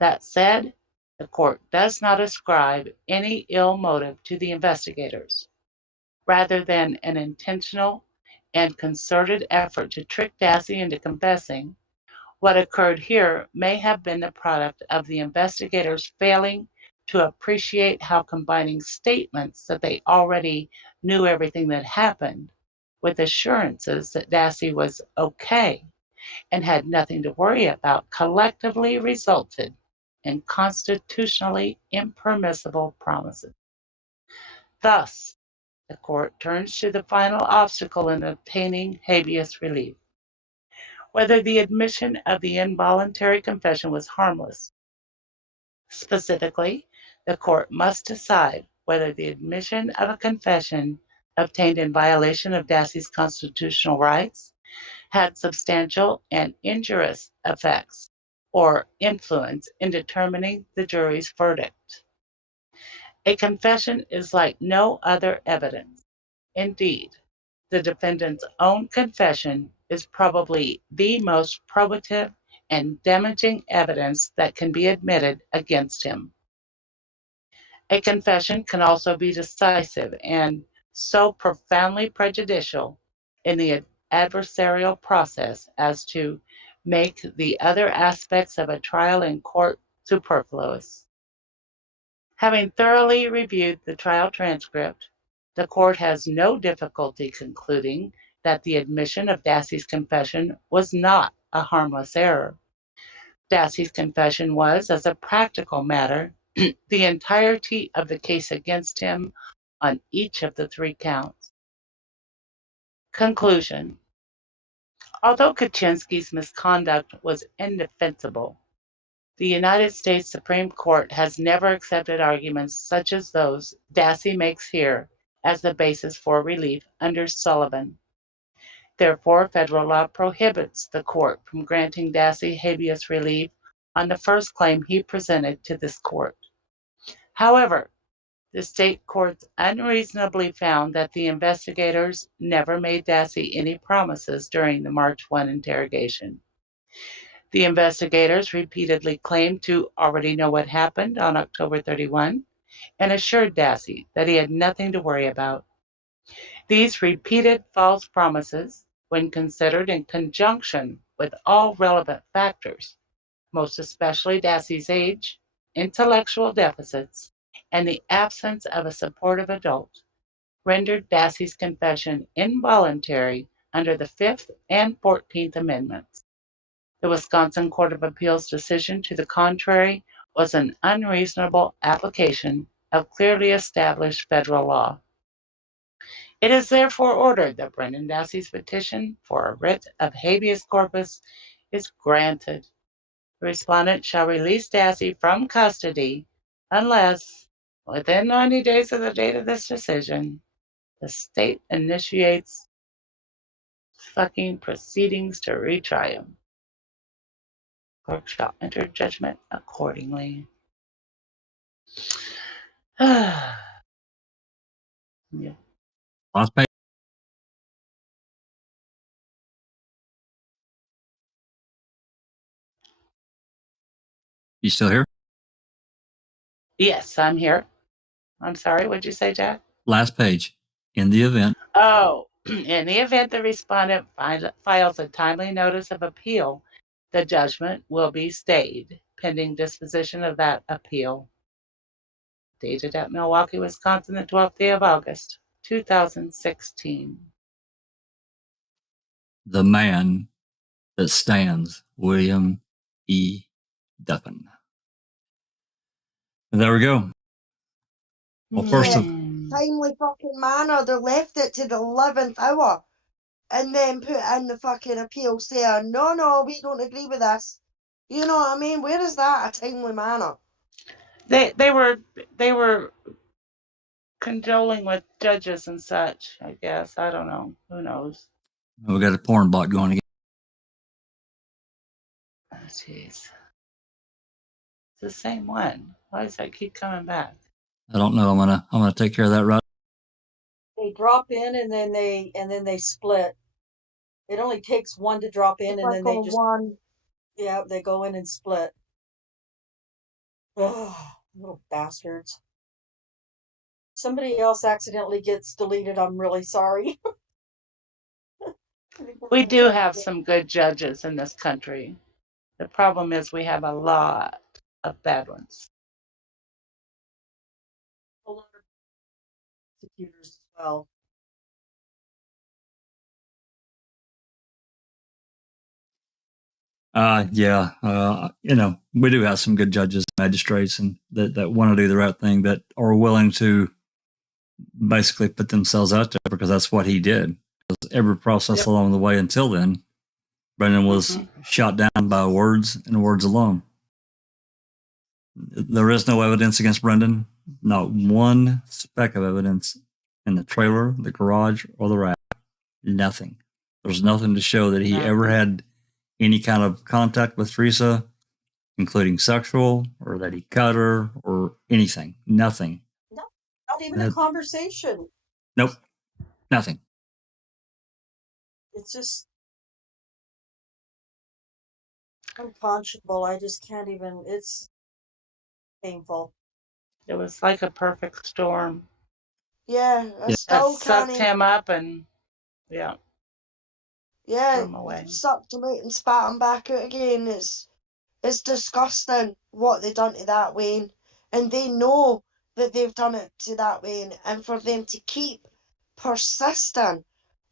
That said, the court does not ascribe any ill motive to the investigators. Rather than an intentional and concerted effort to trick Dassey into confessing, what occurred here may have been the product of the investigators failing to appreciate how combining statements that they already knew everything that happened with assurances that Dassey was okay and had nothing to worry about collectively resulted in constitutionally impermissible promises. Thus, the court turns to the final obstacle in obtaining habeas relief: whether the admission of the involuntary confession was harmless. Specifically, the court must decide whether the admission of a confession obtained in violation of Dassey's constitutional rights had substantial and injurious effects or influence in determining the jury's verdict. A confession is like no other evidence. Indeed, the defendant's own confession is probably the most probative and damaging evidence that can be admitted against him. A confession can also be decisive and so profoundly prejudicial in the adversarial process as to make the other aspects of a trial in court superfluous. Having thoroughly reviewed the trial transcript, the court has no difficulty concluding that the admission of Dassey's confession was not a harmless error. Dassey's confession was, as a practical matter, the entirety of the case against him on each of the 3 counts. Conclusion: although Kaczynski's misconduct was indefensible, the United States Supreme Court has never accepted arguments such as those Dassey makes here as the basis for relief under Sullivan. Therefore, federal law prohibits the court from granting Dassey habeas relief on the first claim he presented to this court. However, the state courts unreasonably found that the investigators never made Dassey any promises during the March 1 interrogation. The investigators repeatedly claimed to already know what happened on October 31 and assured Dassey that he had nothing to worry about. These repeated false promises, when considered in conjunction with all relevant factors, most especially Dassey's age, intellectual deficits, and the absence of a supportive adult, rendered Dassey's confession involuntary under the 5th and 14th Amendments. The Wisconsin Court of Appeals decision to the contrary was an unreasonable application of clearly established federal law. It is therefore ordered that Brendan Dassey's petition for a writ of habeas corpus is granted. The respondent shall release Dassey from custody unless, within 90 days of the date of this decision, the state initiates fucking proceedings to retry him. Court shall enter judgment accordingly. Yeah. Last page. You still here? Yes, I'm here. I'm sorry, what'd you say, Jack? Last page. In the event. Oh, in the event the respondent files a timely notice of appeal, the judgment will be stayed pending disposition of that appeal. Dated at Milwaukee, Wisconsin, the 12th day of August, 2016. The man that stands, William E. Duffin. And there we go. Well, first of Timely fucking manner. They left it to the 11th hour and then put in the fucking appeal saying, no, we don't agree with this. You know what I mean? Where is that a timely manner? They were condoling with judges and such, I guess. I don't know. Who knows? we got a porn bot going again. Oh, jeez. It's the same one. Why does that keep coming back? I don't know. I'm gonna take care of that right. They drop in and then they split. It only takes one to drop in, and then they just they go in and split. Ugh, little bastards. Somebody else accidentally gets deleted. I'm really sorry. We do have some good judges in this country. The problem is we have a lot of bad ones. A lot of prosecutors as well. We do have some good judges, magistrates, and that want to do the right thing, that are willing to basically put themselves out there, because that's what he did. Because every process along the way until then, Brendan was shot down by words and words alone. There is no evidence against Brendan. Not one speck of evidence in the trailer, the garage, or the rack. Nothing. There's nothing to show that he ever had any kind of contact with Teresa, including sexual, or that he cut her, or anything. Nothing. No, not even a conversation. Nope. Nothing. It's just unconscionable. I just can't even. It's painful. It was like a perfect storm. Yeah, That sucked him up and threw him away. Sucked him out and spat him back out again. It's disgusting what they done to that Wayne, and they know that they've done it to that Wayne, and for them to keep persisting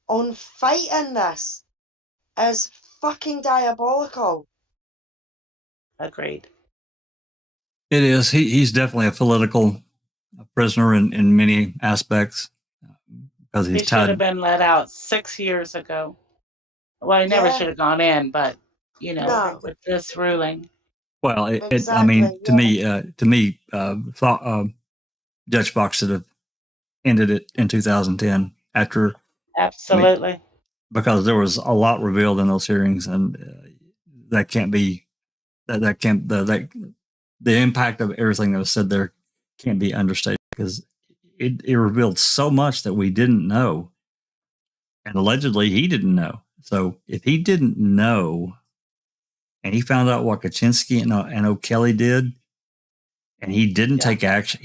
on fighting this is fucking diabolical. Agreed. It is. He's definitely a political prisoner in many aspects, because He should have been let out 6 years ago. Well, he never should have gone in, but with this ruling. Well, to me, Judge Fox should have ended it in 2010 after. Absolutely. Because there was a lot revealed in those hearings, and that can't be. The impact of everything that was said there can't be understated, because it revealed so much that we didn't know, and allegedly he didn't know. So if he didn't know, and he found out what Kaczynski and O'Kelly did, and he didn't take action.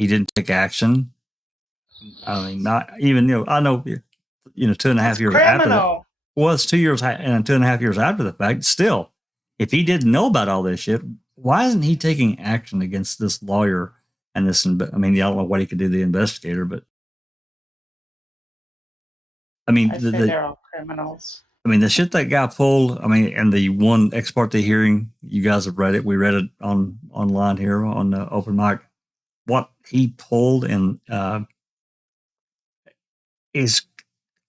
I mean, not even I know 2.5 years after that. Well, it's 2 years and 2.5 years after the fact. Still, if he didn't know about all this shit, why isn't he taking action against this lawyer and this? I don't know what he could do, the investigator, but they're all criminals. The shit that guy pulled. And the one ex parte hearing, you guys have read it. We read it online here on the open mic. What he pulled and is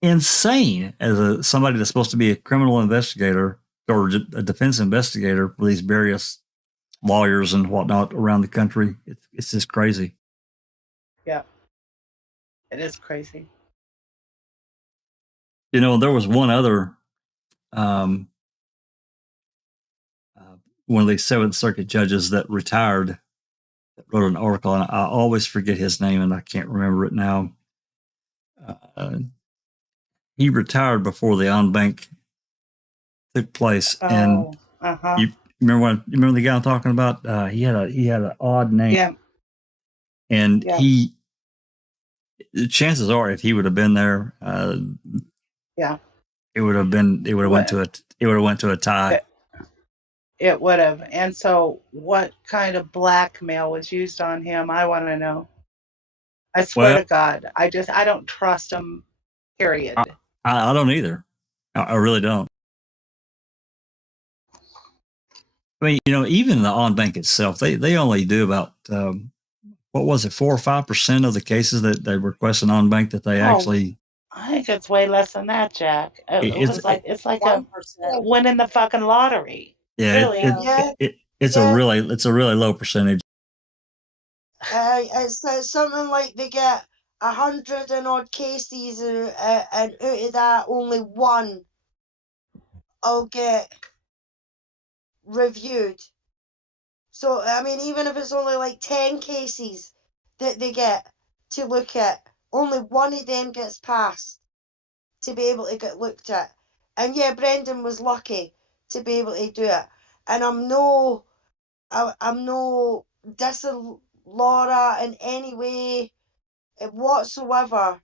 insane as somebody that's supposed to be a criminal investigator or a defense investigator for these various lawyers and whatnot around the country. It's just crazy. Yeah. It is crazy. You know, there was one other, one of these Seventh Circuit judges that retired, that wrote an article, and I always forget his name, and I can't remember it now. He retired before the en banc took place, and you remember the guy I'm talking about? He had an odd name. Yeah. And the chances are, if he would have been there, it would have went to a tie. It would have. And so, what kind of blackmail was used on him? I want to know. I swear to God, I don't trust him. Period. I don't either. I really don't. I mean, you know, even the en banc itself, they only do about what was it, 4 or 5% of the cases that they request an en banc that they actually. I think it's way less than that, Jack. It's like 1%. winning the fucking lottery. Yeah, really. It's a really low percentage. It's something like they get 100 and odd cases, and out of that, only one will get reviewed. So, I mean, even if it's only like 10 cases that they get to look at, only one of them gets passed to be able to get looked at. And yeah, Brendan was lucky to be able to do it. And I'm no dissing Laura in any way whatsoever,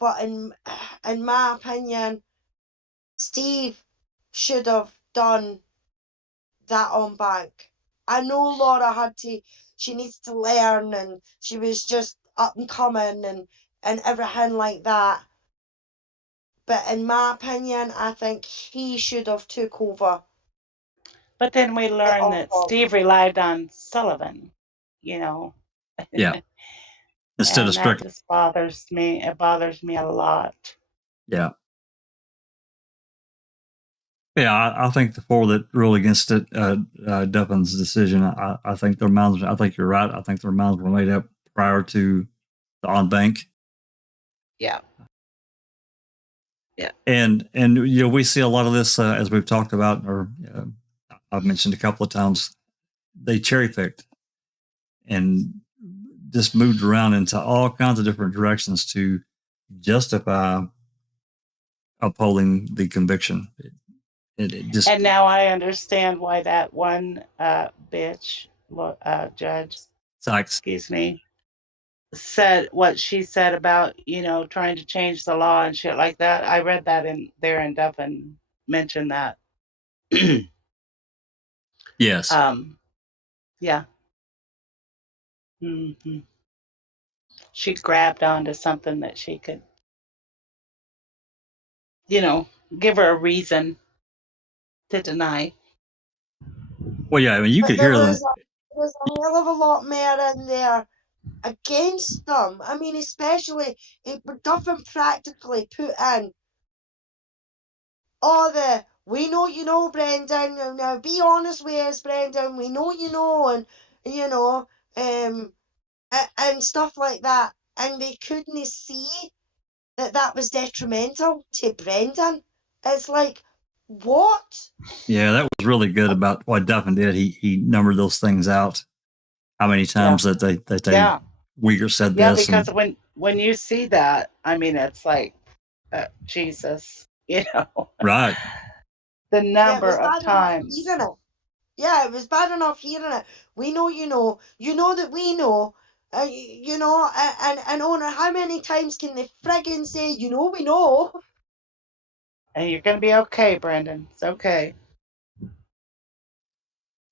but in my opinion, Steve should have done that en banc. I know Laura she needs to learn, and she was just up and coming and everything like that. But in my opinion, I think he should have took over. But then we learned that Steve relied on Sullivan, you know. Yeah. Instead of Strickland. That just bothers me. It bothers me a lot. Yeah. Yeah, I think the four that ruled against it, Duffin's decision, I think their minds. I think you're right. I think their minds were made up prior to the en banc. Yeah. Yeah. And you know, we see a lot of this as we've talked about, or I've mentioned a couple of times. They cherry picked and just moved around into all kinds of different directions to justify upholding the conviction. It just, and now I understand why that one bitch judge, Sykes, excuse me, said what she said about, you know, trying to change the law and shit like that. I read that in Duffin mentioned that. Yes. Yeah. Mm-hmm. She grabbed onto something that she could, you know, give her a reason to deny. Well, yeah, I mean, you could hear them. There's a hell of a lot more in there against them. I mean, especially Duffin practically put in all the "we know you know, Brendan. Now be honest with us, Brendan. We know you know," and you know, and stuff like that. And they couldn't see that was detrimental to Brendan. It's like, what? Yeah, that was really good about what Duffin did. He numbered those things out. How many times that they Uyghur said this? Yeah, because when you see that, I mean, it's like Jesus, you know. Right. The number of times. Yeah, it was bad enough hearing it. We know you know. You know that we know. You know, and Honor, how many times can they friggin' say, you know, we know? And you're going to be okay, Brendan. It's okay.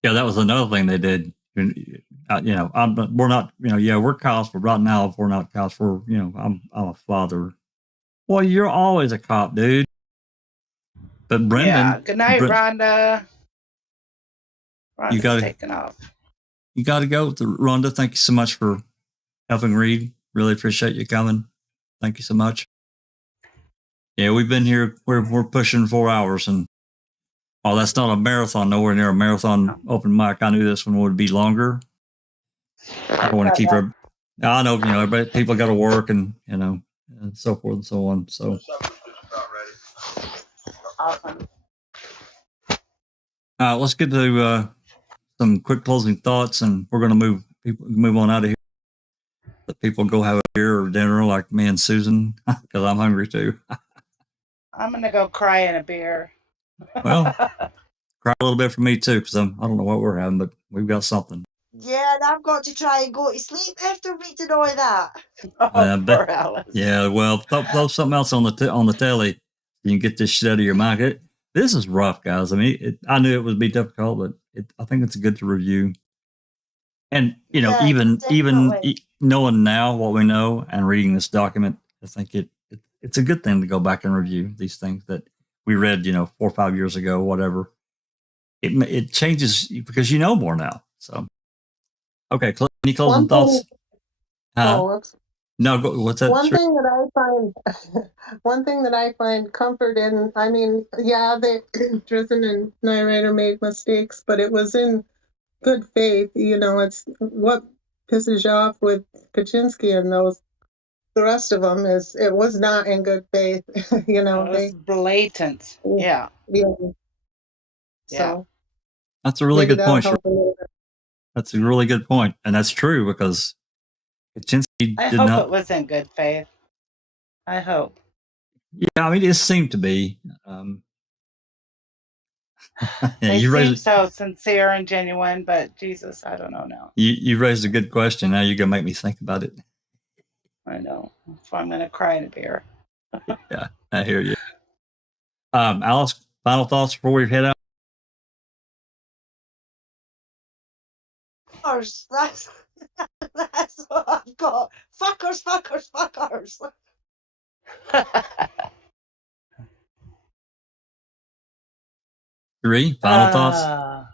Yeah, that was another thing they did. You know, we're not, you know, yeah, we're cops, but right now, if we're not cops, we're, you know, I'm a father. Well, you're always a cop, dude. But Brendan. Yeah. Good night, Rhonda. Rhonda's taking off. You got to go. Rhonda, thank you so much for helping read. Really appreciate you coming. Thank you so much. Yeah, we've been here. We're pushing 4 hours, and Oh, that's not a marathon. Nowhere near a marathon open mic. I knew this one would be longer. I don't want to keep her. I know, but people got to work and and so forth and so on. So Awesome. let's get to some quick closing thoughts, and we're going to move on out of here. Let people go have a beer or dinner, like me and Susan, because I'm hungry too. I'm gonna go cry in a beer. Well, cry a little bit for me too, because I don't know what we're having, but we've got something. Yeah, and I've got to try and go to sleep after reading all that. Poor Alice. Yeah, well, throw something else on the telly. You can get this shit out of your mind. This is rough, guys. I mean, I knew it would be difficult, but I think it's good to review. And Yeah, even definitely. knowing now what we know and reading this document, I think it's a good thing to go back and review these things that we read, 4 or 5 years ago, whatever. It changes because you know more now. So, okay, any closing thoughts? No, what's that? One thing that I find comfort in, I mean, yeah, Drizzen and Nyrider made mistakes, but it was in good faith. It's what pisses you off with Kaczynski and the rest of them is it was not in good faith. It was blatant. Yeah. Yeah. Yeah. So that's a really good point. help a little bit. That's a really good point, and that's true because Kaczynski I did hope not. it was in good faith. I hope. Yeah, I mean, it seemed to be. They seem so sincere and genuine, but Jesus, I don't know now. You raised a good question. Now you're gonna make me think about it. I know. So I'm gonna cry in a beer. Yeah, I hear you. Alice, final thoughts before we head out? Fuckers, that's what I've got. Fuckers. Three final thoughts.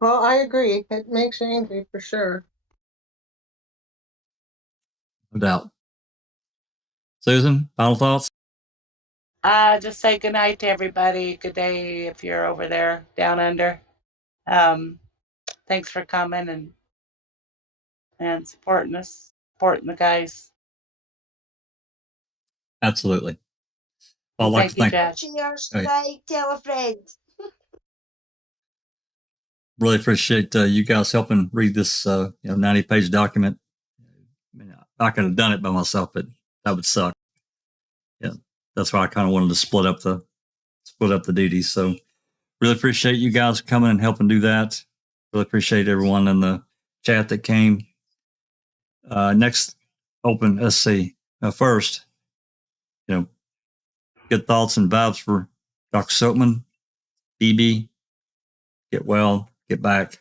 Well, I agree. It makes you angry for sure. No doubt. Susan, final thoughts? Just say good night to everybody. Good day if you're over there down under. Thanks for coming and supporting us, supporting the guys. Absolutely. I'd like to thank. Cheers, right? Tell a friend. Really appreciate you guys helping read this 90-page document. I mean, I could have done it by myself, but that would suck. Yeah, that's why I kind of wanted to split up the duties. So really appreciate you guys coming and helping do that. Really appreciate everyone in the chat that came. Next open, let's see. First, good thoughts and vibes for Dr. Silkman, BB. Get well, get back,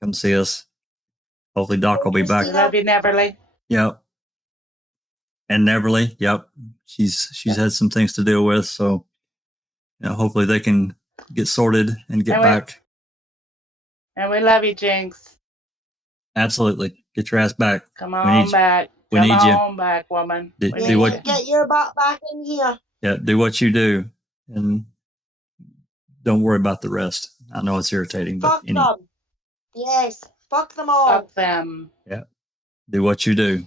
come see us. Hopefully Doc will be back. Love you, Neverly. Yep. And Neverly, yep. She's had some things to deal with, so hopefully they can get sorted and get back. And we love you, Jinx. Absolutely. Get your ass back. Come on back. We need you. Come on back, woman. Get your butt back in here. Yeah, do what you do. And don't worry about the rest. I know it's irritating, but fuck them. Yes, fuck them all. Fuck them. Yeah. Do what you do.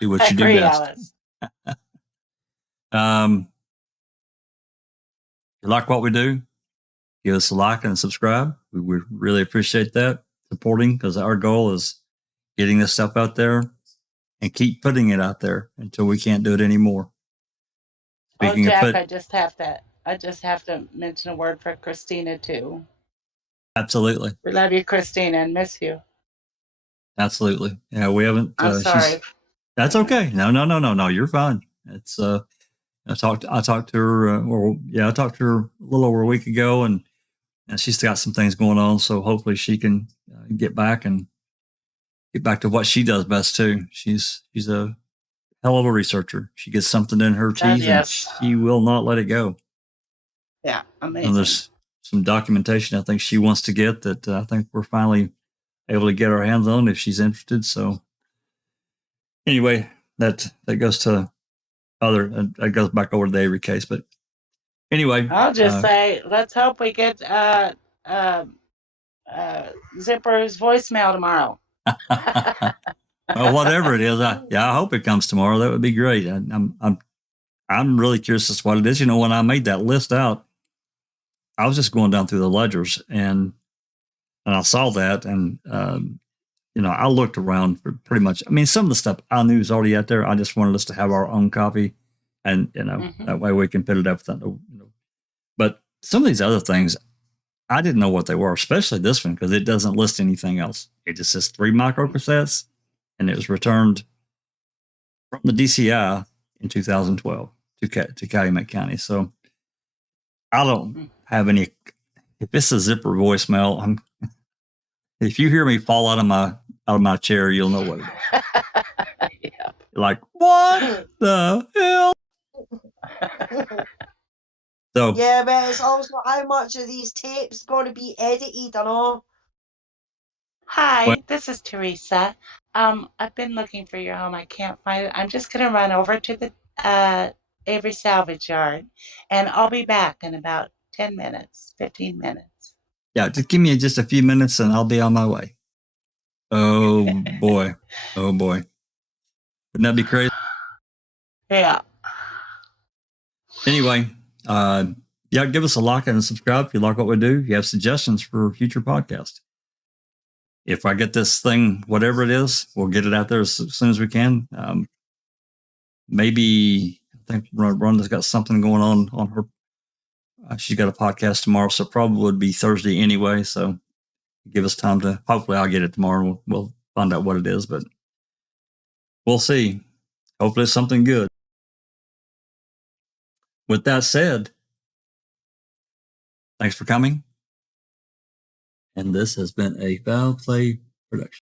Do what you do best. If you like what we do, give us a like and subscribe. We would really appreciate that supporting, because our goal is getting this stuff out there and keep putting it out there until we can't do it anymore. Speaking Jack, I just have to mention a word for Christina too. Absolutely. We love you, Christina, and miss you. Absolutely. Yeah, we haven't. I'm sorry. That's okay. No. You're fine. It's. I talked to her. I talked to her a little over a week ago, and she's got some things going on. So hopefully she can get back to what she does best too. She's a hell of a researcher. She gets something in her teeth, and she will not let it go. Yeah, amazing. And there's some documentation I think she wants to get that I think we're finally able to get our hands on if she's interested. So anyway, that goes to that goes back over to the Avery case. But Anyway, I'll just say, let's hope we get Zipper's voicemail tomorrow. well, whatever it is, I hope it comes tomorrow. That would be great. I'm really curious as to what it is. You know, when I made that list out, I was just going down through the ledgers and I saw that, and you know, I looked around for pretty much. I mean, some of the stuff I knew was already out there. I just wanted us to have our own copy, and you know, that way we can put it up. You know. But some of these other things, I didn't know what they were, especially this one, because it doesn't list anything else. It just says 3 microcassettes, and it was returned from the DCI in 2012 to Calumet County. So I don't have any. If it's a Zipper voicemail, if you hear me fall out of my chair, you'll know what it is. Yep. Like, what the hell? So Yeah, but it's also how much of these tapes going to be edited and all. Hi, Well- this is Teresa. I've been looking for your home. I can't find it. I'm just going to run over to the Avery salvage yard, and I'll be back in about 10 minutes, 15 minutes. yeah, just give me just a few minutes and I'll be on my way. Oh boy. Oh boy. Wouldn't that be crazy? Yeah. Anyway, yeah, give us a like and a subscribe if you like what we do. If you have suggestions for future podcasts. If I get this thing, whatever it is, we'll get it out there as soon as we can. Maybe I think Rhonda's got something going on her. She's got a podcast tomorrow, so probably would be Thursday anyway. So give us time to. Hopefully, I'll get it tomorrow. We'll find out what it is, but we'll see. Hopefully, it's something good. With that said, thanks for coming. And this has been a Foul Play production.